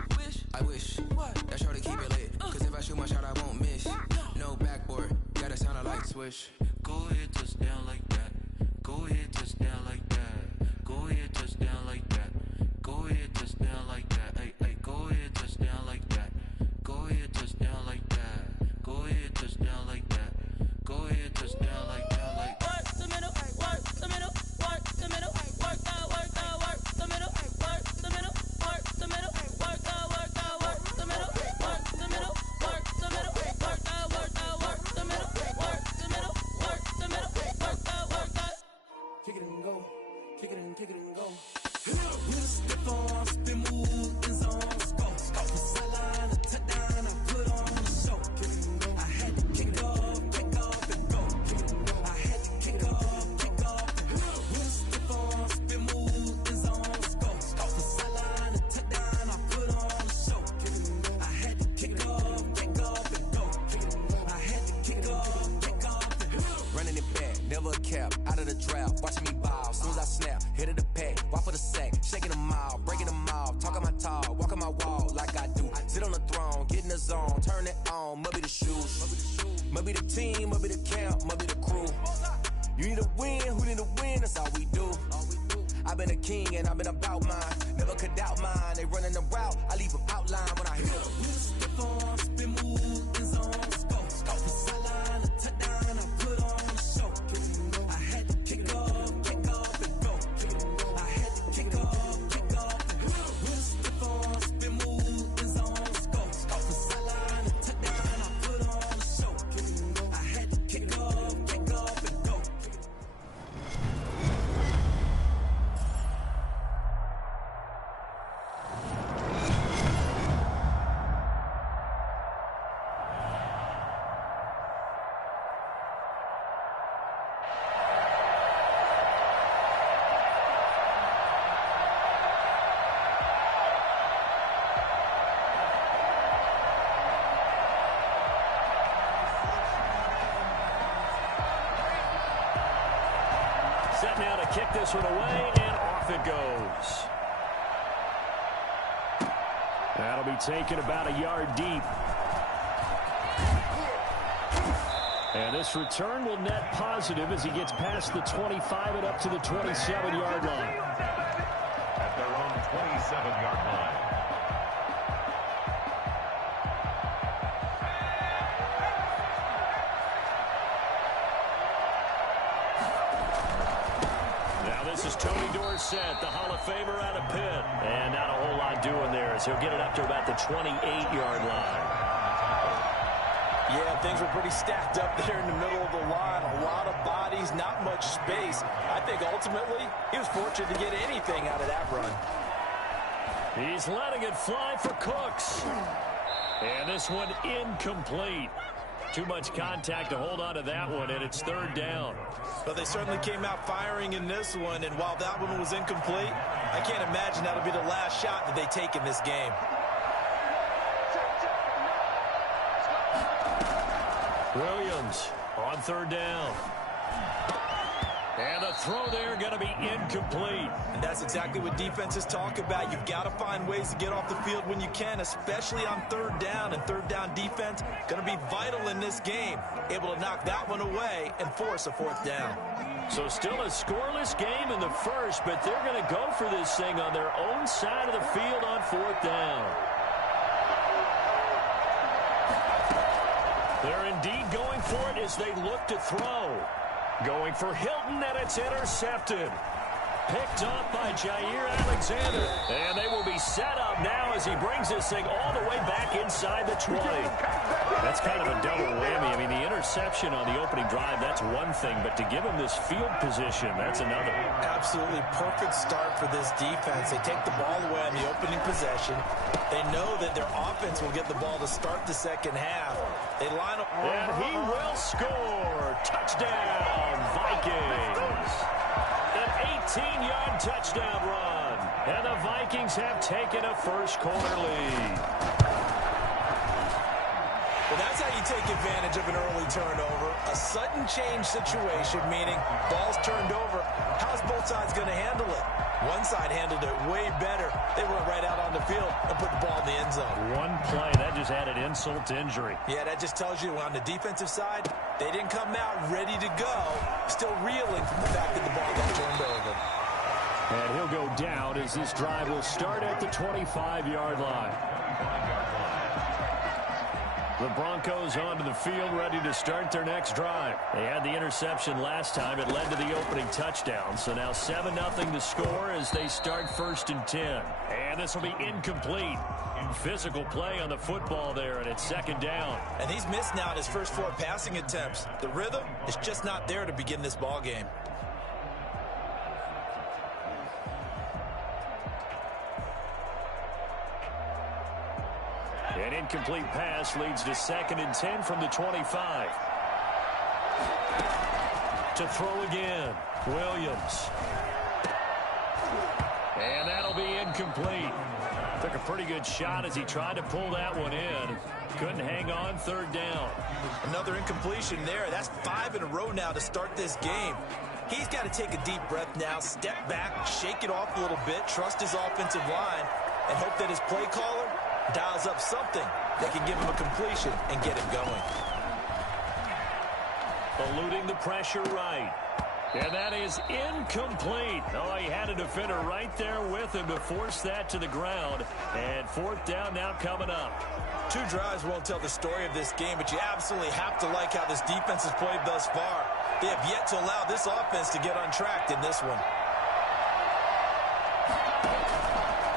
wish that shorty keep it lit. Cause if I shoot my shot, I won't miss. No backboard, gotta sound a light switch. Go ahead, touch down like that. Go ahead, touch down like that. Go ahead, touch down like that. Go ahead, touch down like that. Hey, hey, go ahead, touch down like that. Go ahead, touch down like that. Go ahead, touch down like that. Go ahead, touch down like that. Like work the middle, work the middle, work the middle, work the middle, work the middle, work the middle, work the middle, work the middle, work the middle, work the middle, work the middle, work the middle, work the middle, work the. Kick it and go, kick it and go. Step on, spin, move, in zone, go. From sideline to touchdown, I put on the show. I had to kick off, and go. I had to kick off, and go. Step on, spin, move, in zone, go. From sideline to touchdown, I put on the show. I had to kick off, and go. I had to kick off, and go. Running it back, never a cap, out of the drought, watching me ball. Soon as I snap, hit of the pack, walk for the sack, shaking them all, breaking them all, talking my tall, walking my wall like I do. Sit on the throne, get in the zone, turn it on, must be the shoes, must be the team, must be the camp, must be the crew. You need a win, who need a win, that's all we do. I've been a king and I've been about mine, never could doubt mine. They running the route, I leave them outline when I hear them. Step on, spin, move, in zone, go. From sideline to touchdown, I put on the show. I had to kick off, and go. I had to kick off, and go. Step on, spin, move, in zone, go. From sideline to touchdown, I put on the show. I had to kick off, and go. Set now to kick this one away, and off it goes. That'll be taken about a yard deep. And this return will net positive as he gets past the 25 and up to the 27-yard line. At their own 27-yard line. This is Tony Dorsett, the Hall of Famer out of Pitt. And not a whole lot doing there as he'll get it up to about the 28-yard line. Yeah, things were pretty stacked up there in the middle of the line. A lot of bodies, not much space. I think ultimately he was fortunate to get anything out of that run. He's letting it fly for Cooks. And this one incomplete. Too much contact to hold on to that one, and it's third down. But they certainly came out firing in this one, and while that one was incomplete, I can't imagine that'll be the last shot that they take in this game. Williams on third down. And the throw there going to be incomplete. And that's exactly what defenses talk about. You've got to find ways to get off the field when you can, especially on third down. And third down defense going to be vital in this game. Able to knock that one away and force a fourth down. So still a scoreless game in the first, but they're going to go for this thing on their own side of the field on fourth down. They're indeed going for it as they look to throw. Going for Hilton, and it's intercepted. Picked off by Jair Alexander. And they will be set up now as he brings this thing all the way back inside the 20. That's kind of a double whammy. I mean, the interception on the opening drive, that's one thing. But to give him this field position, that's another. Absolutely perfect start for this defense. They take the ball away on the opening possession. They know that their offense will get the ball to start the second half. They line up. And he will score. Touchdown, Vikings. An 18-yard touchdown run. And the Vikings have taken a first-quarter lead. Well, that's how you take advantage of an early turnover. A sudden change situation, meaning ball's turned over. How's both sides going to handle it? One side handled it way better. They went right out on the field and put the ball in the end zone. One play, that just added insult to injury. Yeah, that just tells you on the defensive side, they didn't come out ready to go. Still reeling from the fact that the ball got turned over. And he'll go down as this drive will start at the 25-yard line. The Broncos onto the field, ready to start their next drive. They had the interception last time. It led to the opening touchdown. So now 7-0 to score as they start 1st and 10. And this will be incomplete. Physical play on the football there, and it's 2nd down. And he's missed now in his first 4 passing attempts. The rhythm is just not there to begin this ball game. An incomplete pass leads to 2nd and 10 from the 25. To throw again, Williams. And that'll be incomplete. Took a pretty good shot as he tried to pull that one in. Couldn't hang on, 3rd down. Another incompletion there. That's 5 in a row now to start this game. He's got to take a deep breath now, step back, shake it off a little bit, trust his offensive line, and hope that his play caller dials up something that can give him a completion and get him going. Eluding the pressure right. And that is incomplete. Oh, he had a defender right there with him to force that to the ground. And 4th down now coming up. 2 drives won't tell the story of this game, but you absolutely have to like how this defense has played thus far. They have yet to allow this offense to get untracked in this one.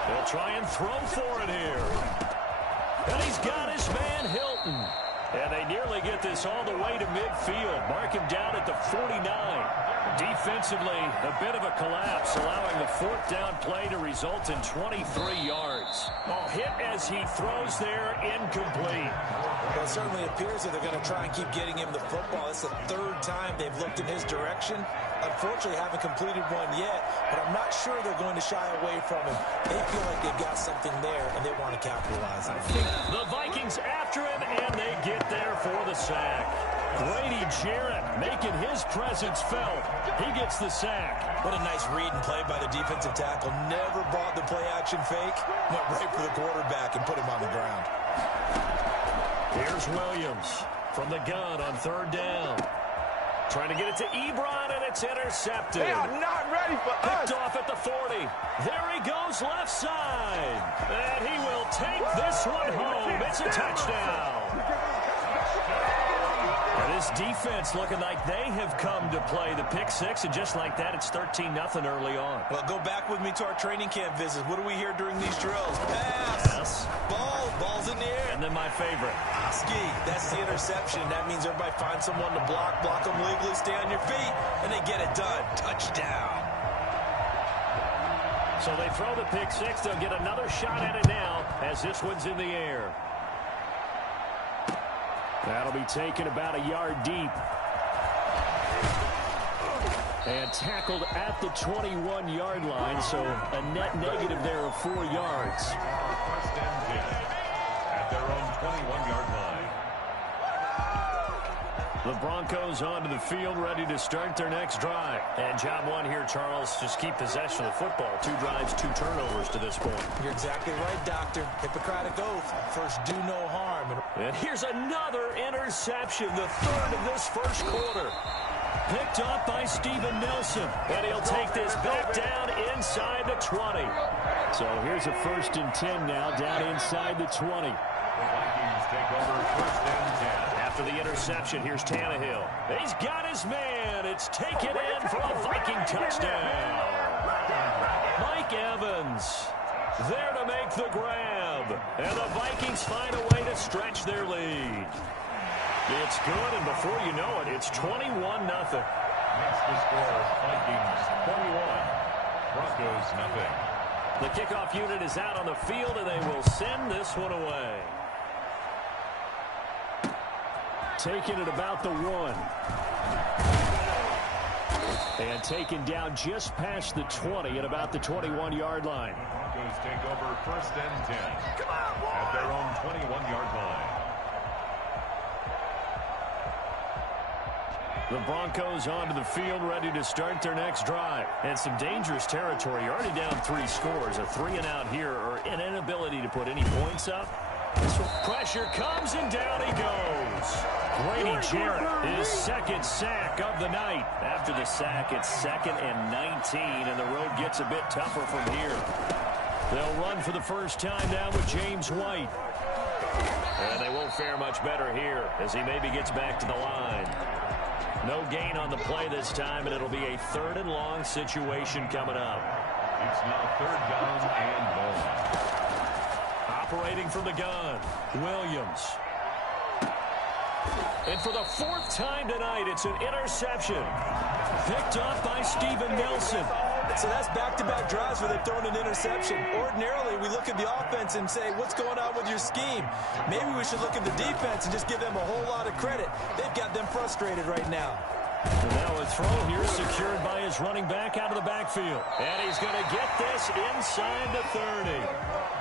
They'll try and throw for it here. And he's got his man Hilton. And they nearly get this all the way to midfield. Mark him down at the 49. Defensively, a bit of a collapse, allowing the 4th down play to result in 23 yards. Oh, hit as he throws there, incomplete. Well, it certainly appears that they're going to try and keep getting him the football. It's the 3rd time they've looked in his direction. Unfortunately, haven't completed one yet, but I'm not sure they're going to shy away from him. They feel like they've got something there, and they want to capitalize on it. The Vikings after him, and they get there for the sack. Grady Jarrett making his presence felt. He gets the sack. What a nice read and play by the defensive tackle. Never bought the play-action fake. Went right for the quarterback and put him on the ground. Here's Williams from the gun on 3rd down. Trying to get it to Ebron, and it's intercepted. They are not ready for us. Picked off at the 40. There he goes, left side. And he will take this one home. It's a touchdown. And this defense looking like they have come to play the pick 6, and just like that, it's 13-0 early on. Well, go back with me to our training camp visit. What do we hear during these drills? Pass. Ball's in the air. And then my favorite. Ski. That's the interception. That means everybody finds someone to block them legally, stay on your feet, and they get it done. Touchdown. So they throw the pick 6. They'll get another shot at it now as this one's in the air. That'll be taken about a yard deep. And tackled at the 21-yard line, so a net negative there of 4 yards. First and 10 at their own 21-yard line. The Broncos onto the field, ready to start their next drive. And job one here, Charles, just keep possession of the football. 2 drives, 2 turnovers to this point. You're exactly right, Doctor. Hippocratic oath. First, do no harm. And here's another interception, the 3rd of this first quarter. Picked up by Steven Nelson. And he'll take this back down inside the 20. So here's a 1st and 10 now, down inside the 20. The Vikings take over 1st and 10. After the interception, here's Tannehill. He's got his man. It's taken in for a Viking touchdown. Mike Evans there to make the grab. And the Vikings find a way to stretch their lead. It's good, and before you know it, it's 21-0. Next to score, Vikings 21, Broncos nothing. The kickoff unit is out on the field, and they will send this one away. Taking it about the 1. And taken down just past the 20 at about the 21-yard line. Broncos take over 1st and 10 at their own 21-yard line. The Broncos onto the field, ready to start their next drive. And some dangerous territory. You're already down 3 scores. A 3-and-out here, or an inability to put any points up. Pressure comes, and down he goes. Grady Jarrett, his 2nd sack of the night. After the sack, it's 2nd and 19, and the road gets a bit tougher from here. They'll run for the first time now with James White. And they won't fare much better here as he maybe gets back to the line. No gain on the play this time, and it'll be a 3rd and long situation coming up. It's now 3rd down and long. Operating from the gun, Williams. And for the 4th time tonight, it's an interception. Picked up by Steven Nelson. So that's back-to-back drives where they've thrown an interception. Ordinarily, we look at the offense and say, what's going on with your scheme? Maybe we should look at the defense and just give them a whole lot of credit. They've got them frustrated right now. And now a throw here secured by his running back out of the backfield. And he's going to get this inside the 30.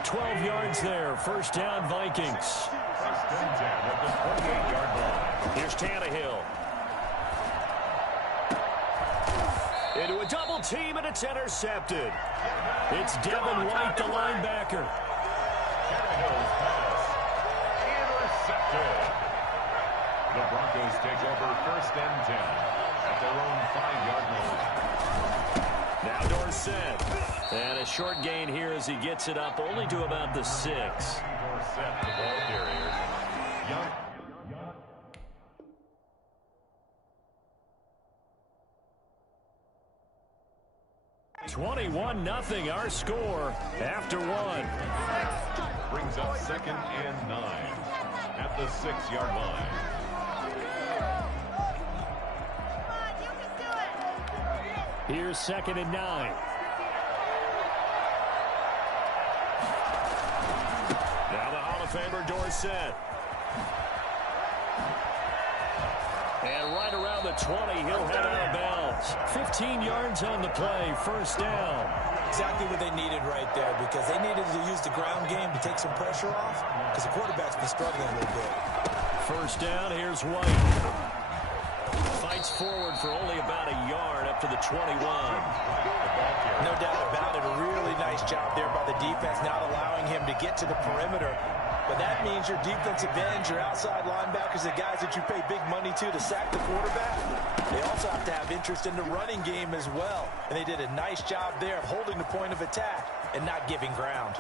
12 yards there. 1st down, Vikings. 1st and 10 at the 28-yard line. Here's Tannehill. Into a double team, and it's intercepted. It's Devin White, the linebacker. Tannehill's pass intercepted. The Broncos take over 1st and 10 at their own 5-yard line. Now Dorsett. And a short gain here as he gets it up only to about the 6. Dorsett, the ball carrier. Young. 21-0 our score after 1. Brings up 2nd and 9 at the 6-yard line. Here's 2nd and 9. Now the Hall of Famer Dorsett. And right around the 20, he'll head out of bounds. 15 yards on the play, 1st down. Exactly what they needed right there, because they needed to use the ground game to take some pressure off, because the quarterback's been struggling a little bit. 1st down, here's White. Fights forward for only about a yard up to the 21. No doubt about it. A really nice job there by the defense, not allowing him to get to the perimeter. But that means your defensive ends, your outside linebackers, the guys that you pay big money to sack the quarterback, they also have to have interest in the running game as well. And they did a nice job there of holding the point of attack and not giving ground.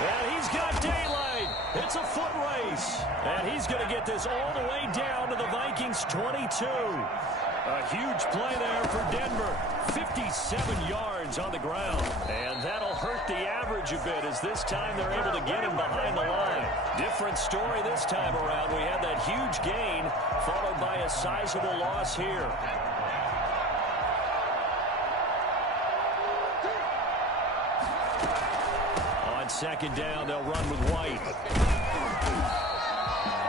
And he's got daylight. It's a foot race. And he's going to get this all the way down to the Vikings 22. A huge play there for Denver. 57 yards on the ground. And that'll hurt the average a bit as this time they're able to get him behind the line. Different story this time around. We had that huge gain followed by a sizable loss here. On 2nd down, they'll run with White.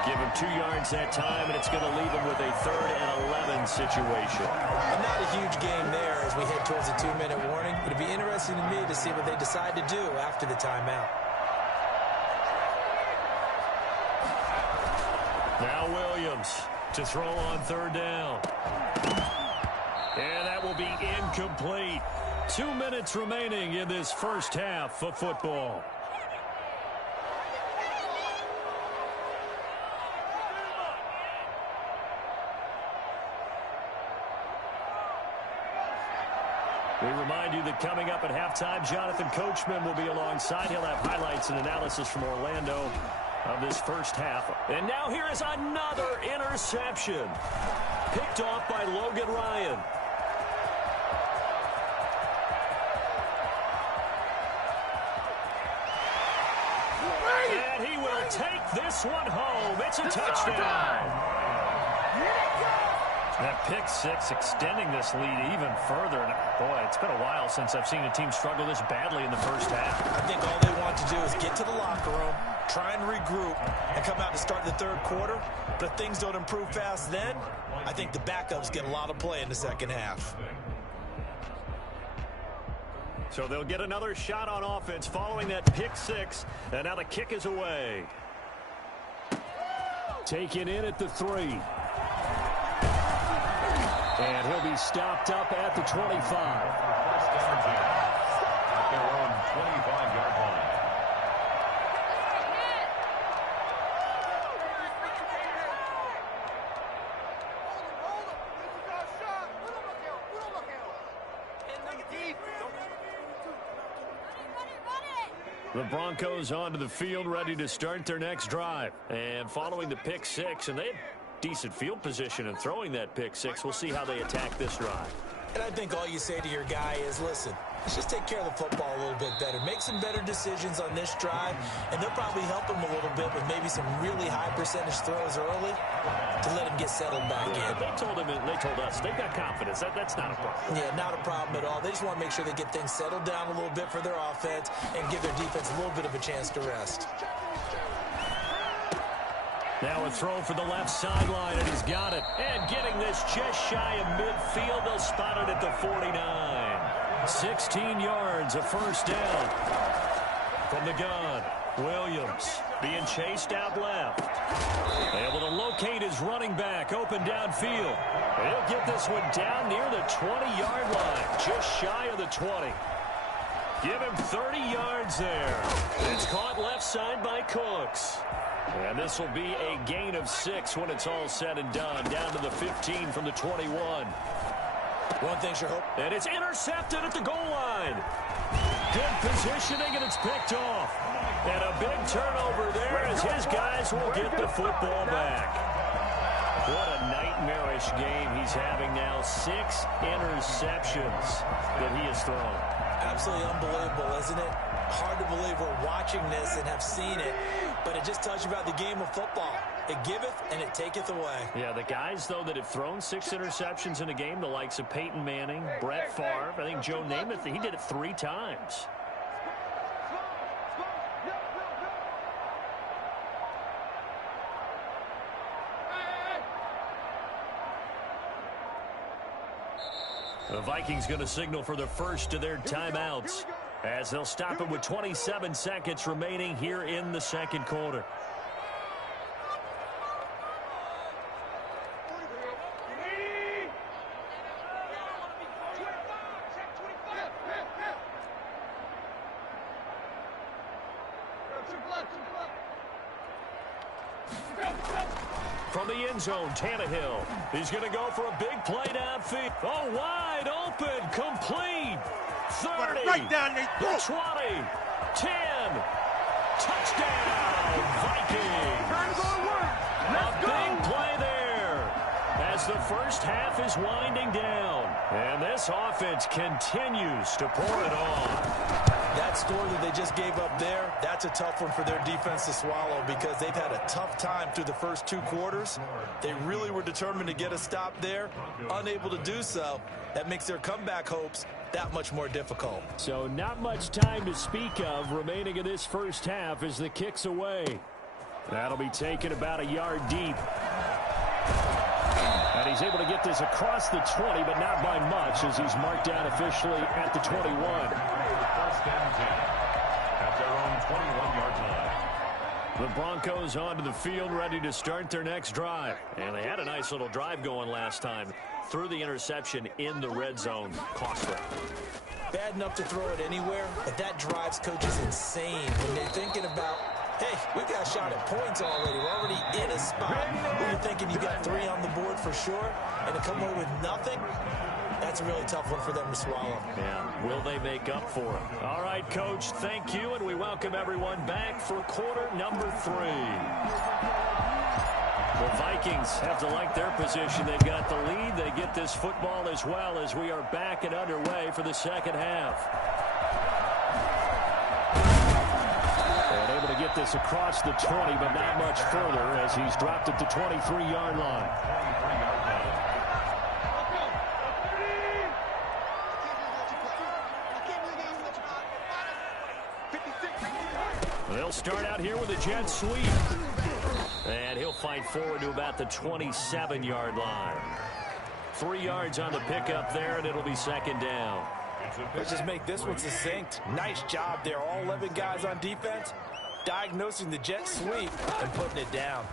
Give him 2 yards that time, and it's going to leave him with a 3rd and 11 situation. And not a huge game there as we head towards a 2-minute warning. It'll be interesting to me to see what they decide to do after the timeout. Now Williams. to throw on third down. And that will be incomplete. 2 minutes remaining in this first half of football. We remind you that coming up at halftime, Jonathan Coachman will be alongside. He'll have highlights and analysis from Orlando of this first half. And now here is another interception. Picked off by Logan Ryan. And he will take this one home. It's a touchdown. That pick six extending this lead even further. And boy, it's been a while since I've seen a team struggle this badly in the first half. I think all they want to do is get to the locker room, try and regroup, and come out to start the third quarter. But if things don't improve fast then, I think the backups get a lot of play in the second half. So they'll get another shot on offense following that pick six. And now the kick is away. Taken in at the 3. And he'll be stopped up at the 25. First down, at their own 25-yard line. The Broncos onto the field, ready to start their next drive. And following the pick six, and they had decent field position in throwing that pick six. We'll see how they attack this drive. And I think all you say to your guy is, listen, let's just take care of the football a little bit better. Make some better decisions on this drive, and they'll probably help him a little bit with maybe some really high percentage throws early to let him get settled back in. They told him, and they told us, they've got confidence. That's not a problem. Yeah, not a problem at all. They just want to make sure they get things settled down a little bit for their offense and give their defense a little bit of a chance to rest. Now a throw for the left sideline, and he's got it. And getting this just shy of midfield, they'll spot it at the 49. 16 yards, a first down. From the gun, Williams being chased out left. Able to locate his running back, open downfield. He'll get this one down near the 20-yard line, just shy of the 20. Give him 30 yards there. It's caught left side by Cooks. And this will be a gain of 6 when it's all said and done. Down to the 15 from the 21. One thing sure hope. And it's intercepted at the goal line. Good positioning, and it's picked off. And a big turnover there as his guys will get the football back. What a nightmarish game he's having now. 6 interceptions that he has thrown. Absolutely unbelievable, isn't it? Hard to believe we're watching this and have seen it, but it just tells you about the game of football. It giveth and it taketh away. Yeah, the guys, though, that have thrown 6 interceptions in a game, the likes of Peyton Manning, Brett Favre, I think Joe Namath, he did it 3 times. The Vikings going to signal for the first of their timeouts as they'll stop it with 27 seconds remaining here in the second quarter. From the end zone, Tannehill. He's going to go for a big play downfield. Oh, wide open, complete. 30, right down there. 20, 10, touchdown, Vikings. A big play there as the first half is winding down. And this offense continues to pour it on. That score that they just gave up there, that's a tough one for their defense to swallow because they've had a tough time through the first 2 quarters. They really were determined to get a stop there, unable to do so. That makes their comeback hopes that much more difficult. So not much time to speak of remaining in this first half as the kick's away. That'll be taken about a yard deep. And he's able to get this across the 20, but not by much as he's marked down officially at the 21. First and 10 at their own 21-yard line. The Broncos onto the field, ready to start their next drive. And they had a nice little drive going last time. Threw the interception in the red zone. Costly. Bad enough to throw it anywhere, but that drives coaches insane when they're thinking about, hey, we've got a shot at points already. We're already in a spot where you're thinking you got 3 on the board for sure, and to come away with nothing, that's a really tough one for them to swallow. Yeah, will they make up for it? All right, Coach, thank you, and we welcome everyone back for quarter number 3. The Vikings have to like their position. They've got the lead. They get this football as well as we are back and underway for the second half. And able to get this across the 20, but not much further as he's dropped it to 23-yard line. They'll start out here with a jet sweep. And he'll fight forward to about the 27-yard line. 3 yards on the pickup there, and it'll be second down. Let's just make this one succinct. Nice job there. All 11 guys on defense diagnosing the jet sweep and putting it down.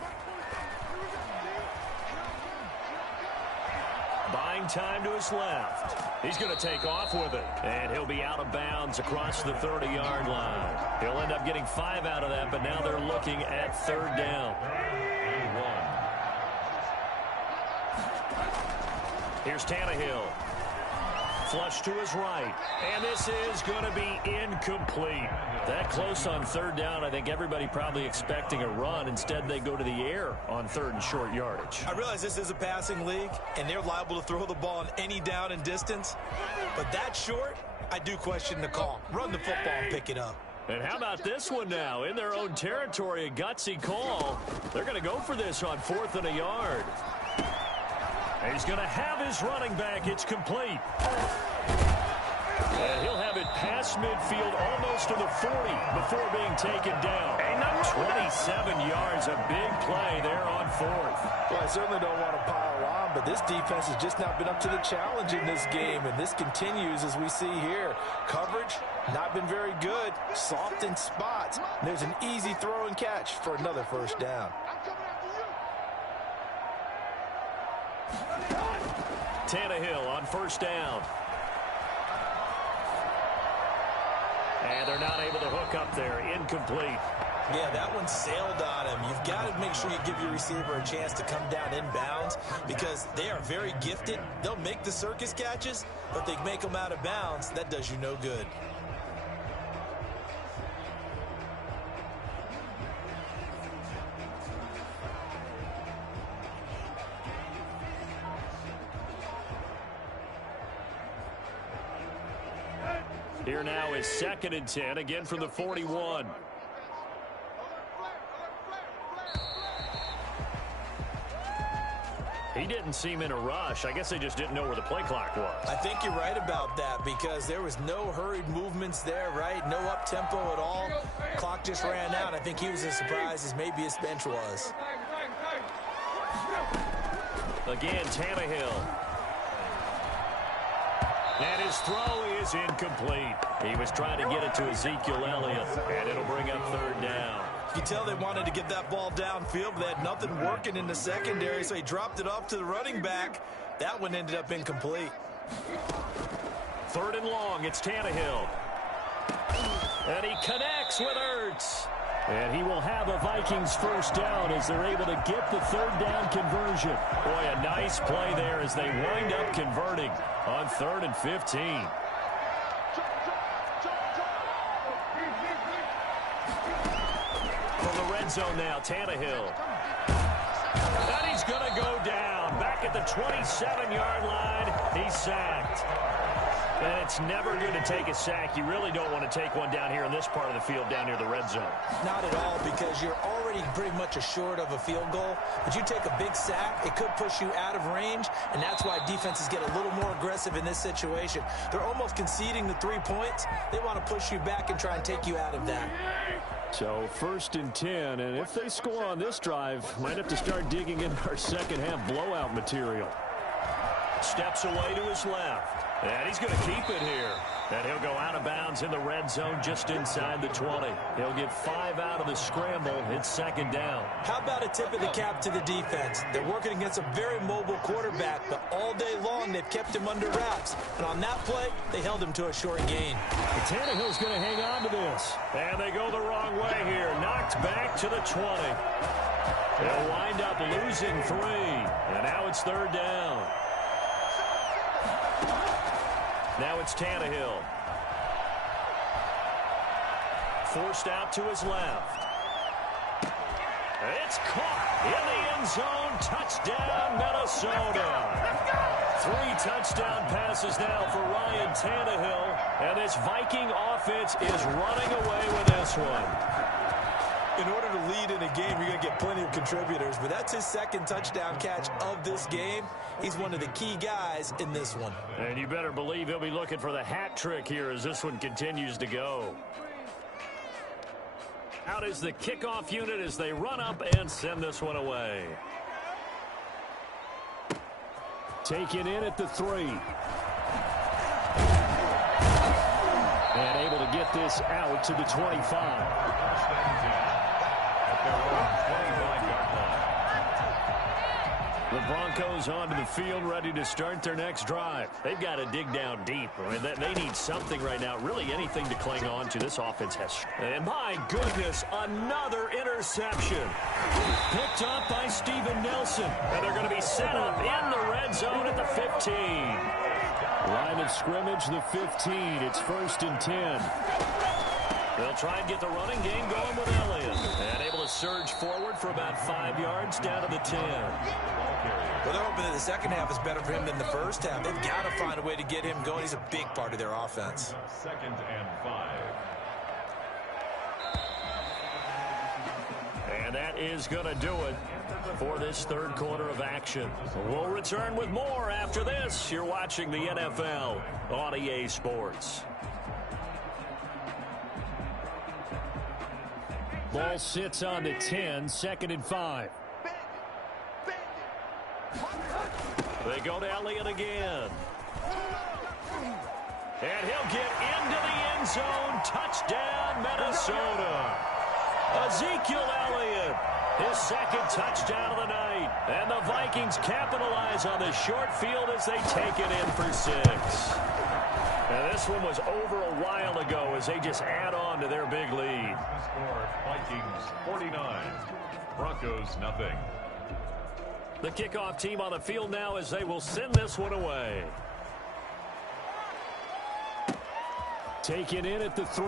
Buying time to his left. He's going to take off with it. And he'll be out of bounds across the 30-yard line. He'll end up getting 5 out of that, but now they're looking at third down. Here's Tannehill. Flush to his right. And this is going to be incomplete. That close on third down, I think everybody probably expecting a run. Instead, they go to the air on third and short yardage. I realize this is a passing league, and they're liable to throw the ball on any down and distance. But that short, I do question the call. Run the football and pick it up. And how about this one now? In their own territory, a gutsy call. They're going to go for this on 4th and a yard. And he's going to have his running back. It's complete. And he'll have it past midfield almost to the 40 before being taken down. 27 yards, a big play there on 4th. Well, I certainly don't want to pile on, but this defense has just not been up to the challenge in this game, and this continues as we see here. Coverage, not been very good. Soft in spots. There's an easy throw and catch for another first down. Tannehill on first down. And they're not able to hook up there. Incomplete. Yeah, that one sailed on him. You've got to make sure you give your receiver a chance to come down inbounds because they are very gifted. They'll make the circus catches, but they make them out of bounds. That does you no good. Here now is 2nd and 10, again from the 41. He didn't seem in a rush. I guess they just didn't know where the play clock was. I think you're right about that because there was no hurried movements there, right? No up-tempo at all. Clock just ran out. I think he was as surprised as maybe his bench was. Again, Tannehill. And his throw is incomplete. He was trying to get it to Ezekiel Elliott, and it'll bring up third down. You can tell they wanted to get that ball downfield, but they had nothing working in the secondary, so he dropped it off to the running back. That one ended up incomplete. 3rd and long, it's Tannehill. And he connects with Ertz. And he will have a Vikings first down as they're able to get the third down conversion. Boy, a nice play there as they wind up converting on 3rd and 15. For the red zone now, Tannehill. And he's going to go down. Back at the 27-yard line, he's sacked. And it's never good to take a sack. You really don't want to take one down here in this part of the field down near the red zone. Not at all, because you're already pretty much assured of a field goal. But you take a big sack, it could push you out of range, and that's why defenses get a little more aggressive in this situation. They're almost conceding the 3 points. They want to push you back and try and take you out of that. So 1st and 10, and if they score on this drive, might have to start digging in our second half blowout material. Steps away to his left. And he's going to keep it here. And he'll go out of bounds in the red zone just inside the 20. He'll get 5 out of the scramble. It's second down. How about a tip of the cap to the defense? They're working against a very mobile quarterback, but all day long they've kept him under wraps. And on that play, they held him to a short gain. Tannehill's going to hang on to this. And they go the wrong way here. Knocked back to the 20. They'll wind up losing 3. And now it's third down. Now it's Tannehill. Forced out to his left. It's caught in the end zone. Touchdown, Minnesota. 3 touchdown passes now for Ryan Tannehill. And this Viking offense is running away with this one. In order to lead in a game, you're going to get plenty of contributors, but that's his second touchdown catch of this game. He's one of the key guys in this one. And you better believe he'll be looking for the hat trick here as this one continues to go. Out is the kickoff unit as they run up and send this one away. Taken in at the 3. And able to get this out to the 25. The Broncos onto the field, ready to start their next drive. They've got to dig down deep. I mean, they need something right now, really anything to cling on to. This offense has. And my goodness, another interception. Picked up by Steven Nelson. And they're going to be set up in the red zone at the 15. Line of scrimmage, the 15. It's 1st and 10. They'll try and get the running game going with Elliott. And able to surge forward for about 5 yards down to the 10. Well, they're hoping that the second half is better for him than the first half. They've got to find a way to get him going. He's a big part of their offense. 2nd and 5. And that is going to do it for this third quarter of action. We'll return with more after this. You're watching the NFL on EA Sports. Ball sits on the 10, 2nd and 5. They go to Elliott again. And he'll get into the end zone. Touchdown, Minnesota. Ezekiel Elliott, his second touchdown of the night. And the Vikings capitalize on the short field as they take it in for 6. And this one was over a while ago as they just add on to their big lead. Score, Vikings 49, Broncos nothing. The kickoff team on the field now as they will send this one away. Taken in at the 3.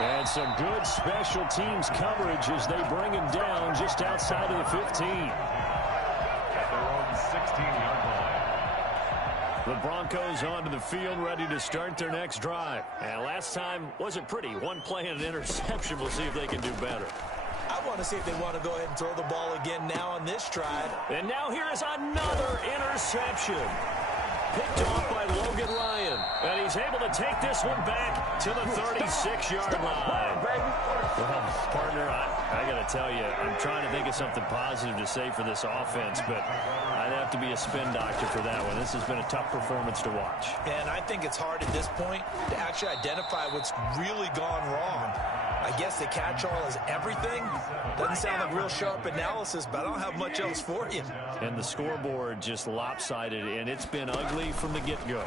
And some good special teams coverage as they bring him down just outside of the 15. At their own 16-yard line. The Broncos onto the field ready to start their next drive. And last time wasn't pretty. One play and an interception. We'll see if they can do better. I want to see if they want to go ahead and throw the ball again now on this drive. And now here is another interception. Picked off by Logan Ryan. And he's able to take this one back to the 36-yard line. Well, partner, I got to tell you, I'm trying to think of something positive to say for this offense, but I'd have to be a spin doctor for that one. This has been a tough performance to watch. And I think it's hard at this point to actually identify what's really gone wrong. I guess the catch-all is everything. Doesn't sound like real sharp analysis, but I don't have much else for you. And the scoreboard just lopsided, and it's been ugly from the get-go.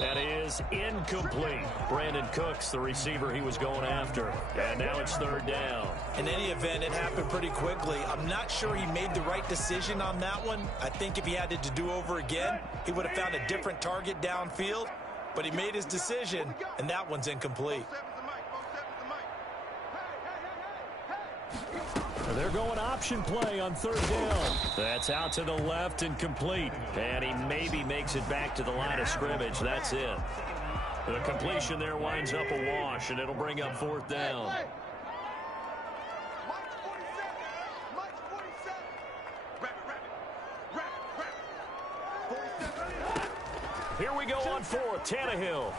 That is incomplete. Brandon Cooks, the receiver he was going after. And now it's third down. In any event, it happened pretty quickly. I'm not sure he made the right decision on that one. I think if he had to do over again, he would have found a different target downfield. But he made his decision, and that one's incomplete. They're going option play on third down. That's out to the left and complete. And he maybe makes it back to the line of scrimmage. That's it. The completion there winds up a wash, and it'll bring up fourth down. Here we go on fourth. Tannehill.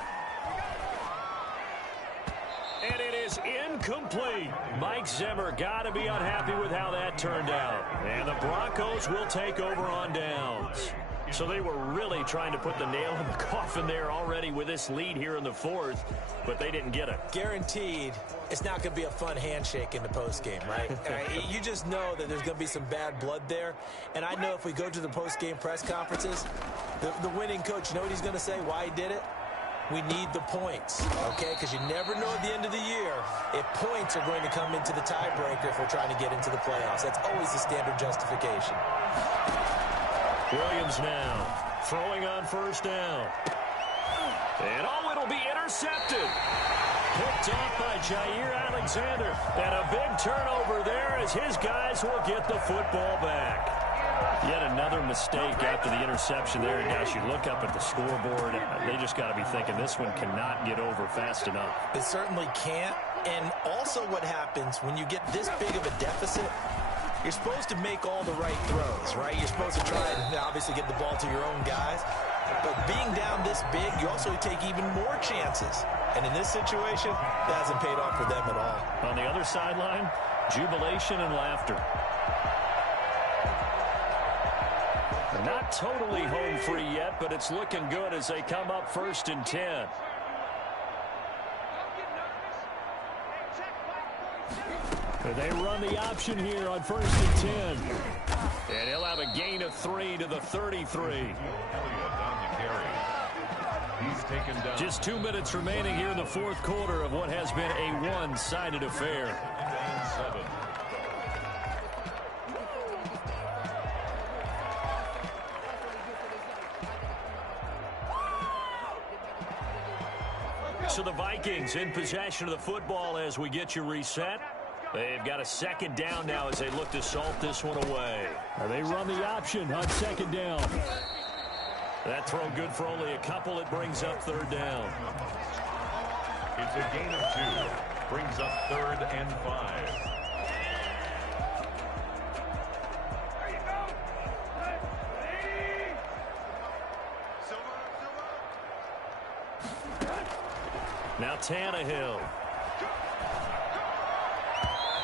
And it is incomplete. Mike Zimmer got to be unhappy with how that turned out. And the Broncos will take over on downs. So they were really trying to put the nail in the coffin there already with this lead here in the fourth, but they didn't get it. Guaranteed it's not going to be a fun handshake in the postgame, right? You just know that there's going to be some bad blood there. And I know if we go to the postgame press conferences, the winning coach, you know what he's going to say, why he did it? We need the points, okay? Because you never know at the end of the year if points are going to come into the tiebreaker if we're trying to get into the playoffs. That's always the standard justification. Williams now throwing on first down. And it'll be intercepted. Picked off by Jair Alexander. And a big turnover there as his guys will get the football back. Yet another mistake after the interception there. And as you look up at the scoreboard, they just got to be thinking this one cannot get over fast enough. It certainly can't. And also what happens when you get this big of a deficit, you're supposed to make all the right throws, right? You're supposed to try and obviously get the ball to your own guys. But being down this big, you also take even more chances. And in this situation, that hasn't paid off for them at all. On the other sideline, jubilation and laughter. Not totally home free yet, but it's looking good as they come up 1st and 10. They run the option here on 1st and 10. And he'll have a gain of 3 to the 33. Just 2 minutes remaining here in the fourth quarter of what has been a one-sided affair. So the Vikings in possession of the football as we get you reset. They've got a second down now as they look to salt this one away. They run the option on second down. That throw good for only a couple. It brings up third down. It's a gain of 2. Brings up 3rd and 5. Now Tannehill.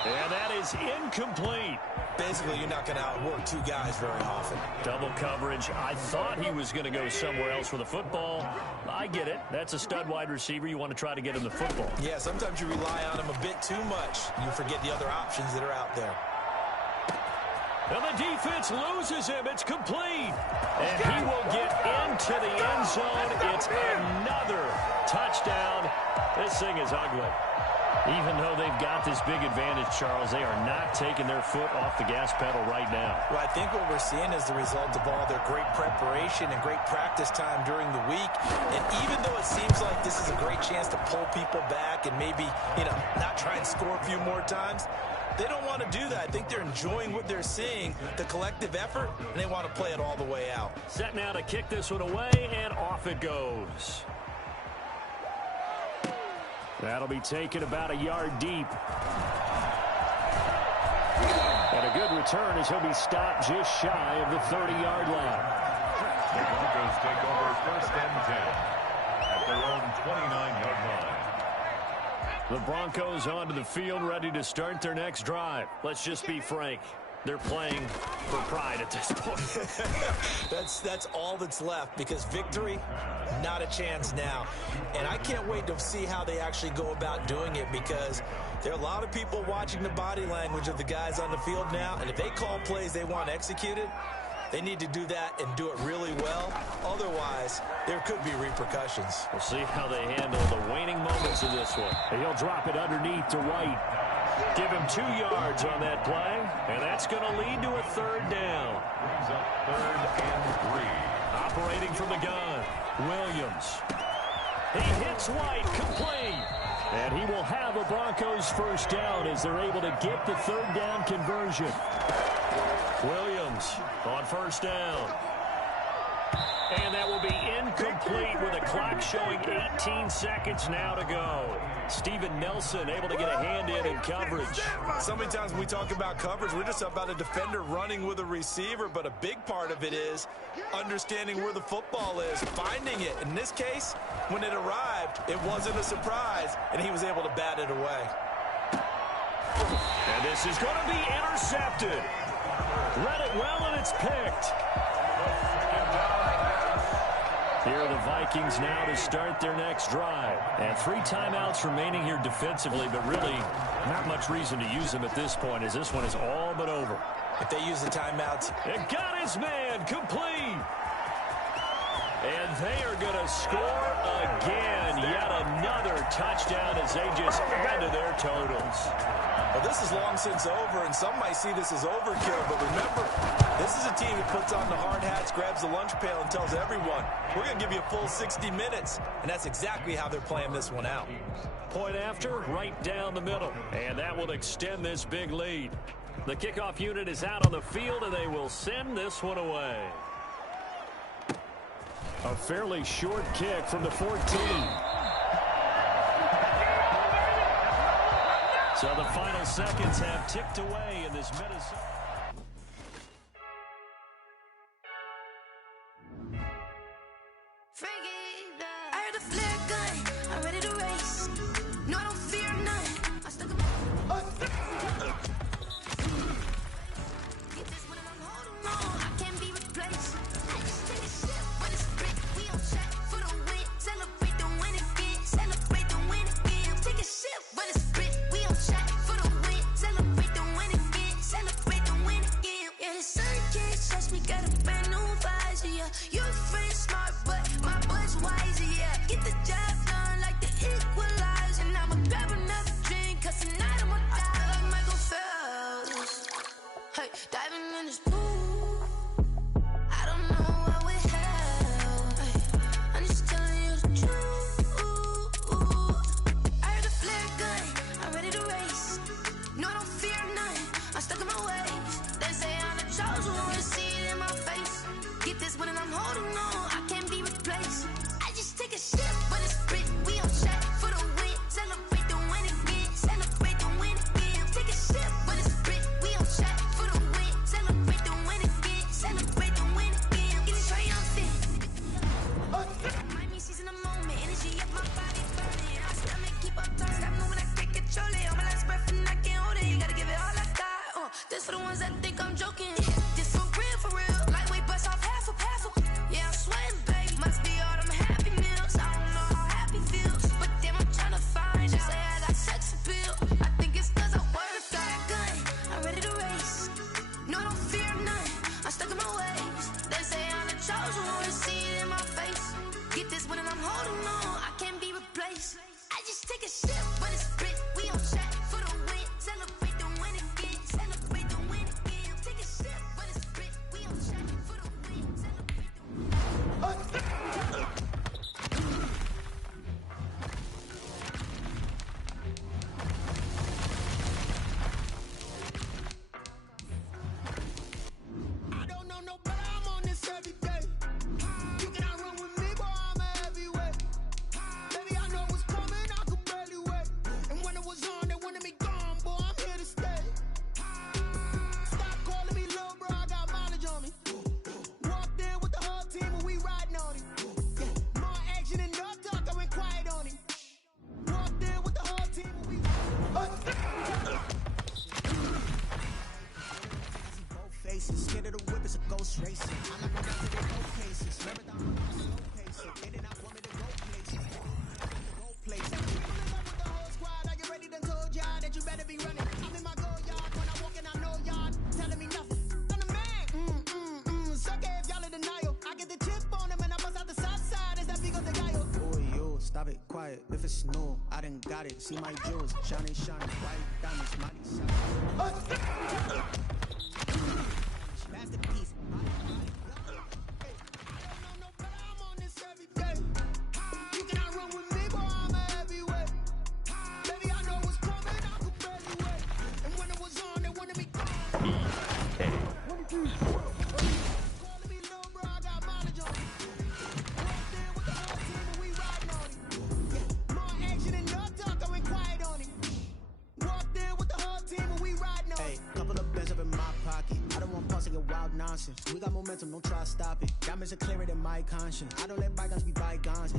And that is incomplete. Basically, you're not going to outwork two guys very often. Double coverage. I thought he was going to go somewhere else with the football. I get it. That's a stud wide receiver. You want to try to get him the football. Yeah, sometimes you rely on him a bit too much. You forget the other options that are out there. And the defense loses him. It's complete. And he will get into the end zone. It's another touchdown. This thing is ugly. Even though they've got this big advantage, Charles, they are not taking their foot off the gas pedal right now. Well, I think what we're seeing is the result of all their great preparation and great practice time during the week. And even though it seems like this is a great chance to pull people back and maybe, not try and score a few more times, they don't want to do that. I think they're enjoying what they're seeing, the collective effort, and they want to play it all the way out. Set now to kick this one away, and off it goes. That'll be taken about a yard deep. And a good return as he'll be stopped just shy of the 30-yard line. The Broncos take over 1st and 10 at their own 29-yard line. The Broncos onto the field, ready to start their next drive. Let's just be frank. They're playing for pride at this point. That's all that's left, because victory, not a chance now. And I can't wait to see how they actually go about doing it, because there are a lot of people watching the body language of the guys on the field now, and if they call plays they want executed, they need to do that and do it really well. Otherwise, there could be repercussions. We'll see how they handle the waning moments of this one. And he'll drop it underneath to White. Give him 2 yards on that play, and that's going to lead to a third down. Brings up 3rd and 3. Operating from the gun, Williams. He hits White, complete. And he will have a Broncos first down as they're able to get the third down conversion. Williams on first down. And that will be incomplete with a clock showing 18 seconds now to go. Steven Nelson able to get a hand in coverage. So many times when we talk about coverage, we're just about a defender running with a receiver, but a big part of it is understanding where the football is, finding it. In this case, when it arrived, it wasn't a surprise, and he was able to bat it away. And this is going to be intercepted. Read it well, and it's picked. Here are the Vikings now to start their next drive. And 3 timeouts remaining here defensively, but really not much reason to use them at this point, as this one is all but over. If they use the timeouts. It got his man complete. And they are going to score again. Yet another touchdown as they just add to their totals. Well, this is long since over, and some might see this as overkill. But remember, this is a team that puts on the hard hats, grabs the lunch pail, and tells everyone, we're going to give you a full 60 minutes. And that's exactly how they're playing this one out. Point after, right down the middle. And that will extend this big lead. The kickoff unit is out on the field, and they will send this one away. A fairly short kick from the 14. So the final seconds have ticked away in this Minnesota. I heard a flare gun, I'm ready to race. No, I don't fear none. I stuck get this one and I'm holding on. I can't be replaced. I just take a sip when it's brick. We on track for the win. Celebrate the win again. Celebrate the win again. Take a sip when it's brick. We on track for the win. Celebrate the win again. Celebrate the win again. Yeah, the sun can't touch me. Got a brand new visor. Yeah, your friend smart, but my butt's wiser. Yeah, get the job done like the equalizer. And I'ma grab another drink, 'cause tonight I'ma die like Michael Phelps. Hey, diving in this pool. I don't know what we have. Hey, I'm just telling you the truth. I heard a flare gun, I'm ready to race. No, I don't fear none. I'm stuck in my ways. They say I'm the chosen one, see it in my face. Get this one and I'm holding on. I can't be replaced. I just take a sip, but it's brick. We on track for the win. Celebrate the win again. Celebrate the win again. Take a sip, but it's brick. We on track for the win. Celebrate the win again. Celebrate the win again. Get it triumphant. Might be seizing the moment. Energy up my body burning. My stomach keep up turning. Stop moving, I can't control it. On my last breath and I can't hold it. You gotta give it all I got. This for the ones that think I'm joking. This for real, for real. Lightweight bust off half a. Yeah, I'm sweating, babe. Must be all them happy meals. I don't know how happy feels, but damn, I'm tryna find you. Say I got sex appeal. I think it's 'cause I wear a fire gun. I'm ready to race. No, I don't fear none. I'm stuck in my ways. They say I'm the chosen one, see it in my face. Get this one and I'm holding on. I can't be replaced. I just take a sip, but it's brick. We on track for the win. Celebrate the win again. Celebrate the win again. Take a sip, but it's brick. We on track for the win. Celebrate the win. I don't know no better, I'm on this every day. You cannot run with me, boy, I'm a heavyweight. Baby, I know what's coming, I could barely wait. And when it was on, they wanted me gone, boy, I'm here to stay. Stop calling me little bro, I got mileage on me. Walked in with the whole team and we riding on it. Yeah, more action and no talk, I went quiet on it. Walked in with the whole team and we faces. Scared of the whip, it's a ghost racing. I'm not going down to their low paces. Marathon, slow pacing. They did not want me to go places. Go places. People in love with the whole squad. I get ready to told y'all that you better be running. I'm in my go yard. When I walk in, I know y'all telling me nothing. I'm the man. Suck it if y'all in denial. I get the chip on them and I bust out the south side. Is that big of the guy? Oh, yo, stop it, quiet. If it's snow, I done got it. See my jewels, shining, white diamonds, mighty side. Masterpiece. You cannot run with me, boy, I'm a heavyweight. Baby, I know what's coming, I could barely wait. And when it was on, they wanted me gone. Calling me little bro, I got mileage on me. Walked in with the whole team and we riding on it. Yeah, more action and no talk, I went quiet on it. Walked in with the whole team and we riding on it. Hey, couple of bands up in my pocket. I don't want pause to get wild nonsense. We got momentum, don't try to stop it. Diamonds are clearer than my conscience. I don't let bygones be bygones.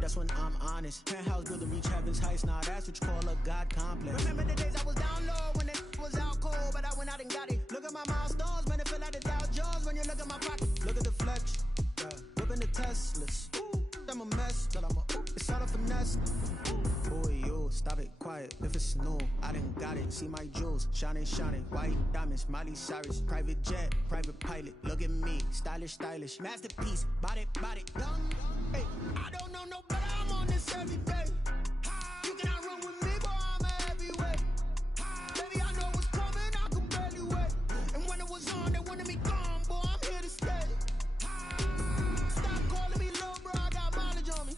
That's when I'm honest. Penthouse build to reach heaven's heights. Now that's what you call a God complex. Remember the days I was down low when it was out cold, but I went out and got it. Look at my milestones, man, it feel like the Dow Jones when you look at my pocket. Look at the flex, whipping the Teslas. I'm a mess, but I'm a it's all a finesse. Boy, you stop it quiet. If it's new, I done got it. See my jewels, shining, shining. White diamonds, Miley Cyrus. Private jet, private pilot. Look at me, stylish, stylish. Masterpiece, body, body. Hey, I don't know no better. I'm on this every day. You cannot run with me, boy. I'm a heavyweight. Baby, I know what's coming. I can barely wait. And when it was on, they wanted me gone, boy. I'm here to stay. Stop calling me little bro. I got mileage on me.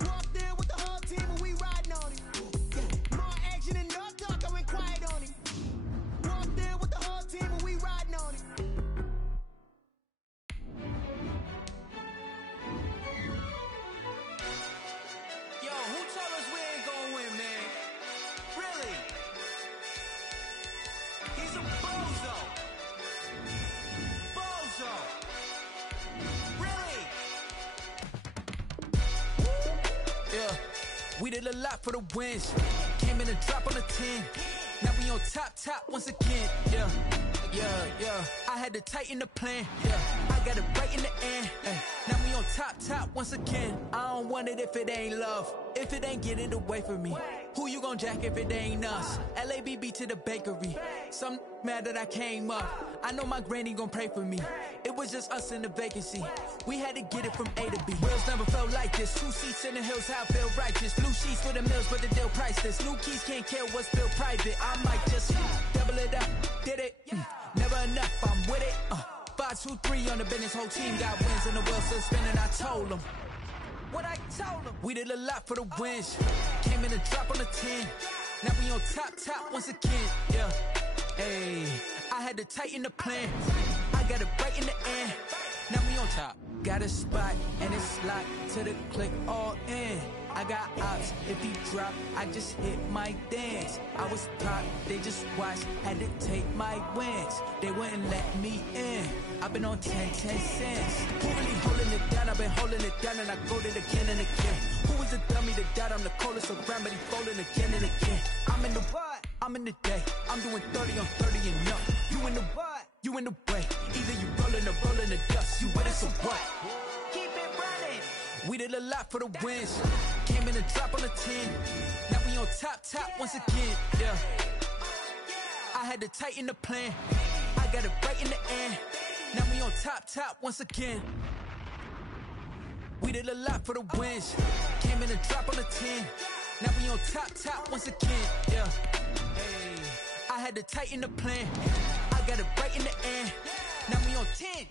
Walked in with the whole team and we riding on it. More action and no talk. I went quiet on it. Walked in with the whole team and we riding on it. Yo, who told us we ain't gonna win, man? Really? He's a bozo. Bozo. Really? Yeah, we did a lot for the wins. Came in a drop on the 10. Now we on top once again. Yeah. I had to tighten the plan. Yeah, I got it right in the end. Now we on top once again. I don't want it if it ain't love. If it ain't, get it away from me. Who you gon' jack if it ain't us? LABB to the bakery. Some mad that I came up. I know my granny gon' pray for me. It was just us in the vacancy. We had to get it from A to B. Wheels never felt like this. 2 seats in the hills, how I feel righteous. Blue sheets for the mills, but the deal priceless. New keys can't care what's still private. I might just double it up. Did it? Never enough, I'm with it. 5, 2, 3 on the business. Whole team got wins and the wheels still spinning. I told them what I told them. We did a lot for the wins. Came in a drop on the 10. Now we on top once again. Yeah. Hey, I had to tighten the plan. I got it right in the end. Now we on top. Got a spot and it's locked to the click all in. I got ops, if he drop, I just hit my dance. I was top, they just watched, had to take my wins. They wouldn't let me in. I've been on 10 cents. Who really holding it down? I've been holding it down and I go it again and again. Who was the dummy that died? I'm the coldest around, but he folding again and again. I'm in the what? I'm in the day. I'm doing 30 on 30 and up. You in the what? You in the way. Either you rolling or rolling the dust. You with us or what? Keep it running. We did a lot for the wins. Came in a drop on the 10. Now we on top once again. Yeah. I had to tighten the plan. I got it right in the end. Now we on top once again. We did a lot for the wins. Came in a drop on the 10. Now we on top once again. Yeah. Hey, I had to tighten the plan. I got it right in the end. Now we on 10.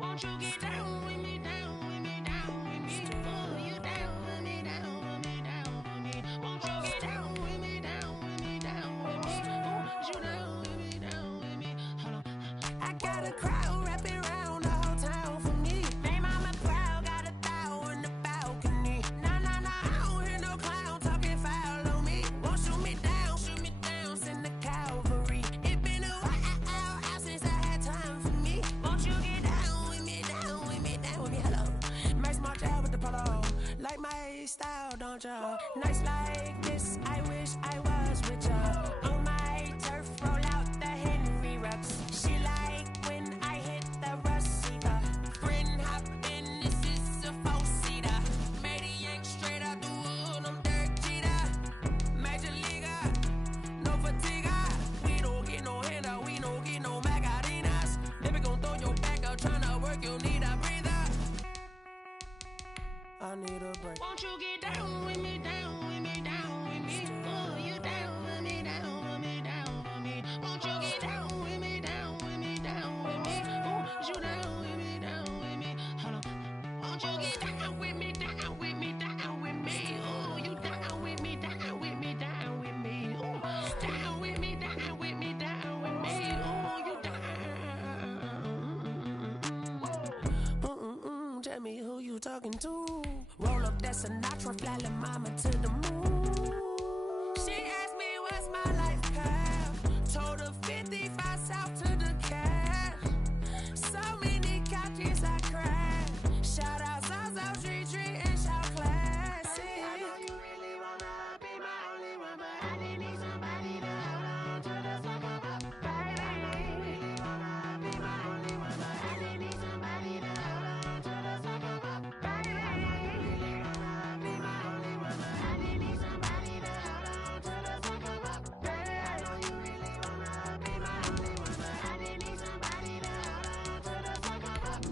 Won't you get down with me, down with me, down with me? Pull you down with me, down with me, down with me. Won't you get down with me, down with me, down with me? Won't you down with me, down with me? Hold on. I got a crowd wrapping around the whole town for me. Name on my crowd, got a thou in the balcony. Nah, I don't hear no clown talking foul on me. Won't shoot me down, send the cavalry. It been a while since I had time for me. Won't you get down with me, down with me, down with me? Hello. Max March out with the polo. Like my style, don't ya? Nights like this, I wish I was with ya. On my turf, roll out the Henry Rux. She like when I hit the receiver. Friend hop in, this is a four-seater. Made a yank straight out the wood, I'm Derek Jeter. Major leaguer, no fatigue. We don't get no handout, we don't get no Macarinas. Never gon' throw your back out, tryna work, you need a breather. I need a break. Won't you get down with me, down with talking to. Roll up that Sinatra, fly la mama to the moon. She asked me what's my life path. Told her 55 south to the cab. So many couches I cried. Shout out Zazo, Tree Tree, and shout classic. I know you really wanna be my only one, but I didn't need somebody to hold on to the sucker up, baby. I know you really wanna be my only one, but I didn't need somebody to hold on to the sucker up, baby. I know you really wanna be my only one, but I didn't need somebody to hold on to the sucker up, baby. I know you really wanna be my only one, but I didn't need somebody to hold on to the sucker up.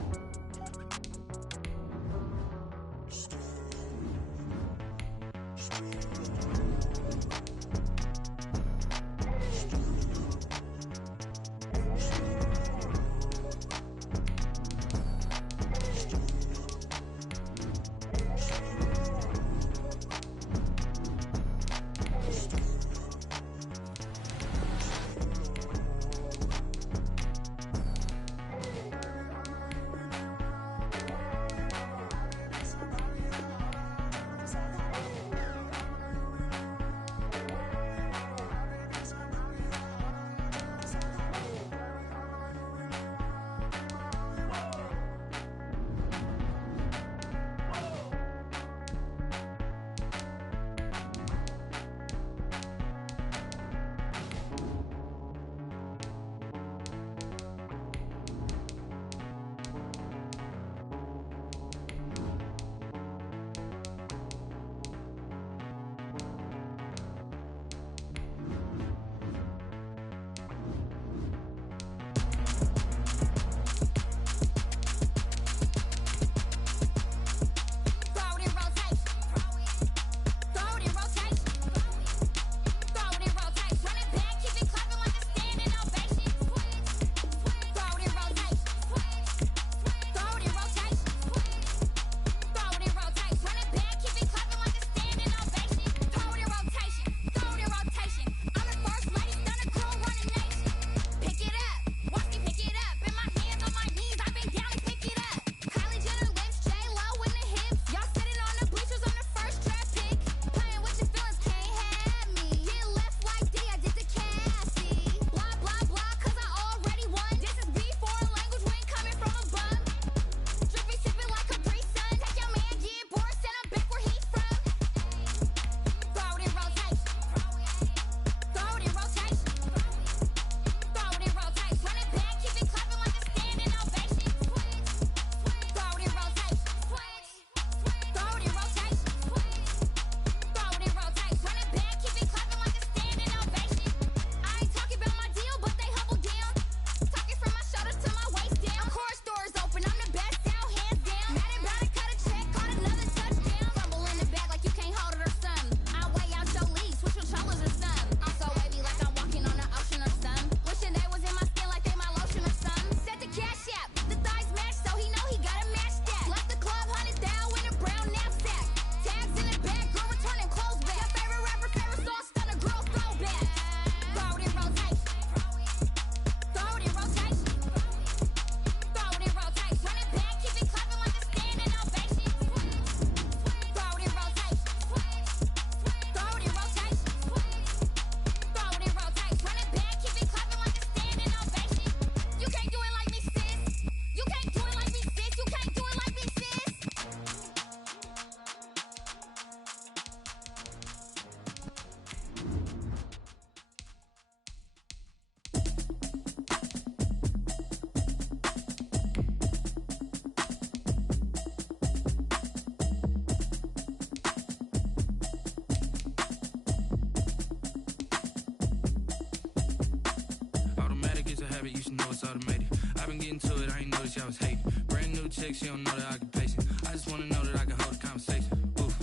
You should know it's automated. I've been getting to it, I ain't noticed y'all was hating. Brand new chick, she don't know the occupation. I just wanna know that I can hold a conversation. Oof,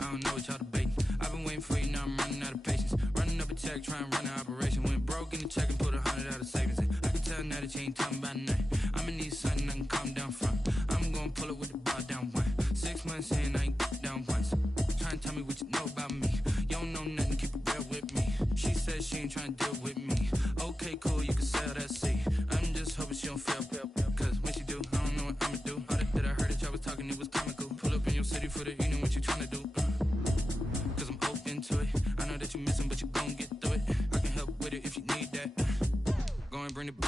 I don't know what y'all debating. I've been waiting for you, now I'm running out of patience. Running up a check, trying to run an operation. Went broke in the check and put 100 out of savings. I can tell now that you ain't talking about nothing. I'ma need something I can calm down from. I'm gonna pull it with the bar down one. 6 months in, I ain't down once. Trying to tell me what you know about me. You don't know nothing, keep it real with me. She said she ain't trying to deal with me. Okay, cool, you can sell that seat. I'm just hoping she don't fail. Cause when she do, I don't know what I'ma do. All that I heard that y'all was talking, it was comical. Pull up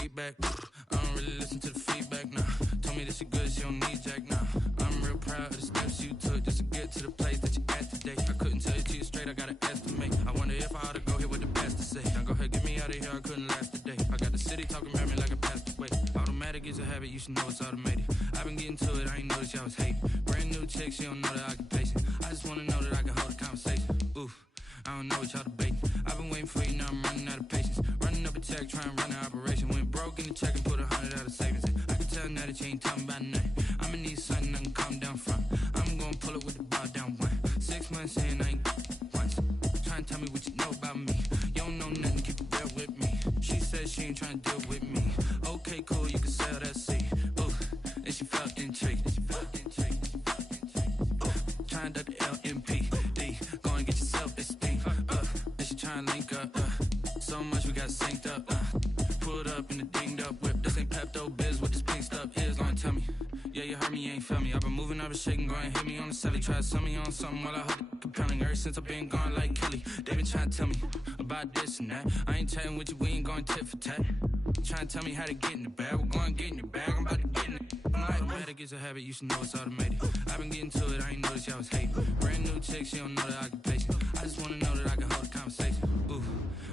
feedback. I don't really listen to the feedback, nah. Told me that she good, she don't need Jack, nah. I'm real proud of the steps you took just to get to the place that you at today. I couldn't tell you to you straight, I gotta estimate. I wonder if I ought to go here with the best to say. Now go ahead, get me out of here, I couldn't last a day. I got the city talking about me like I passed away. Automatic is a habit, you should know it's automated. I've been getting to it, I ain't noticed y'all was hating. Brand new chick, she don't know the occupation. I just wanna know that I can hold a conversation. Oof, I don't know what y'all debating. I've been waiting for you, now I'm running out of patience. Running up a check, trying to run an operation. Went broke in the check and put 100 out of savings in. I can tell now that you ain't talking about nothing. I'ma need something I can calm down from. I'm gonna pull it with the bar down one. 6 months in, I ain't once. Trying to tell me what you know about me. You don't know nothing, keep it real with me. She said she ain't trying to deal with me. Okay, cool, you can sell that seat. Ooh, and she felt intrigued. Trying to duck the LMPD. Go and get your self-esteem. And she trying to link up. So much we got synced up. Pulled up in the dinged up whip. This ain't Pepto-Biz, what this pink stuff is. Gonna tell me. Yeah, you heard me, you ain't feel me. I've been moving, I've been shaking, go and hit me on the celly. Try to sell me on something while I hold it compelling. Ever since I've been gone like Kelly, they been trying to tell me about this and that. I ain't chatting with you, we ain't going tit for tat. Trying to tell me how to get in the bag. We're going to get in your bag, I'm about to get in it. Automatic is a habit, you should know it's automated. I've been getting to it, I ain't noticed y'all was hating. Brand new chick, she don't know the occupation. I just wanna know that I can hold a conversation. Ooh,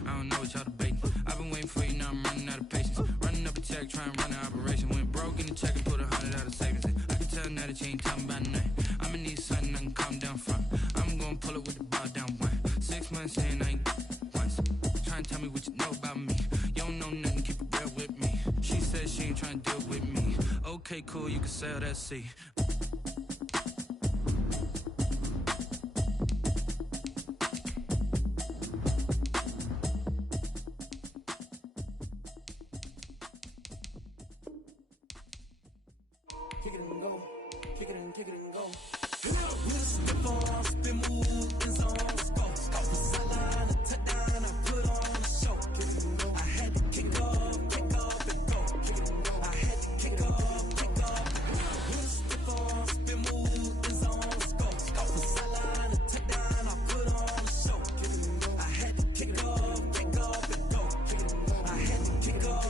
I don't know what y'all debating. I've been waiting for you, now I'm running out of patience. Running up a check, trying to run an operation. Went broke in the check and put 100 out of savings in. I can tell now that you ain't talking about nothing. I'ma need something I can calm down from. I'm gonna pull it with the bar down one. 6 months in, I ain't once. Trying to tell me what you know about me. You don't know nothing, keep it real with me. She said she ain't trying to deal with me. Okay, cool, you can sell that seat. Kick it and go, kick it and go. We'll slip on, spin, move, in zone, go. The sideline, a touchdown, I put on a show. I had to kick off and go. I had to kick off. We'll slip on, spin, move, in zone, go. The sideline, a touchdown, I put on a show. I had to kick off and go. I had to kick off.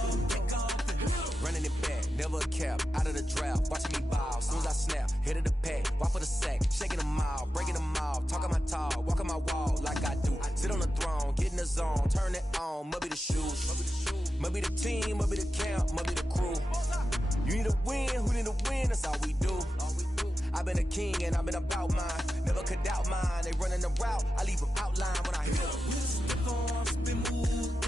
Running it back, never a cap, out of the draft, watching me ball. Soon as I snap, hit of the pack, walk for the sack, shaking them all, breaking them off, talking my talk, walking my wall like I do. Sit on the throne, get in the zone, turn it on, must be the shoes, must be the team, must be the camp, must be the crew. You need a win, who need a win, that's all we do. I've been a king and I've been about mine, never could doubt mine. They running the route, I leave them outline when I hit them. We'll slip on, spin, move.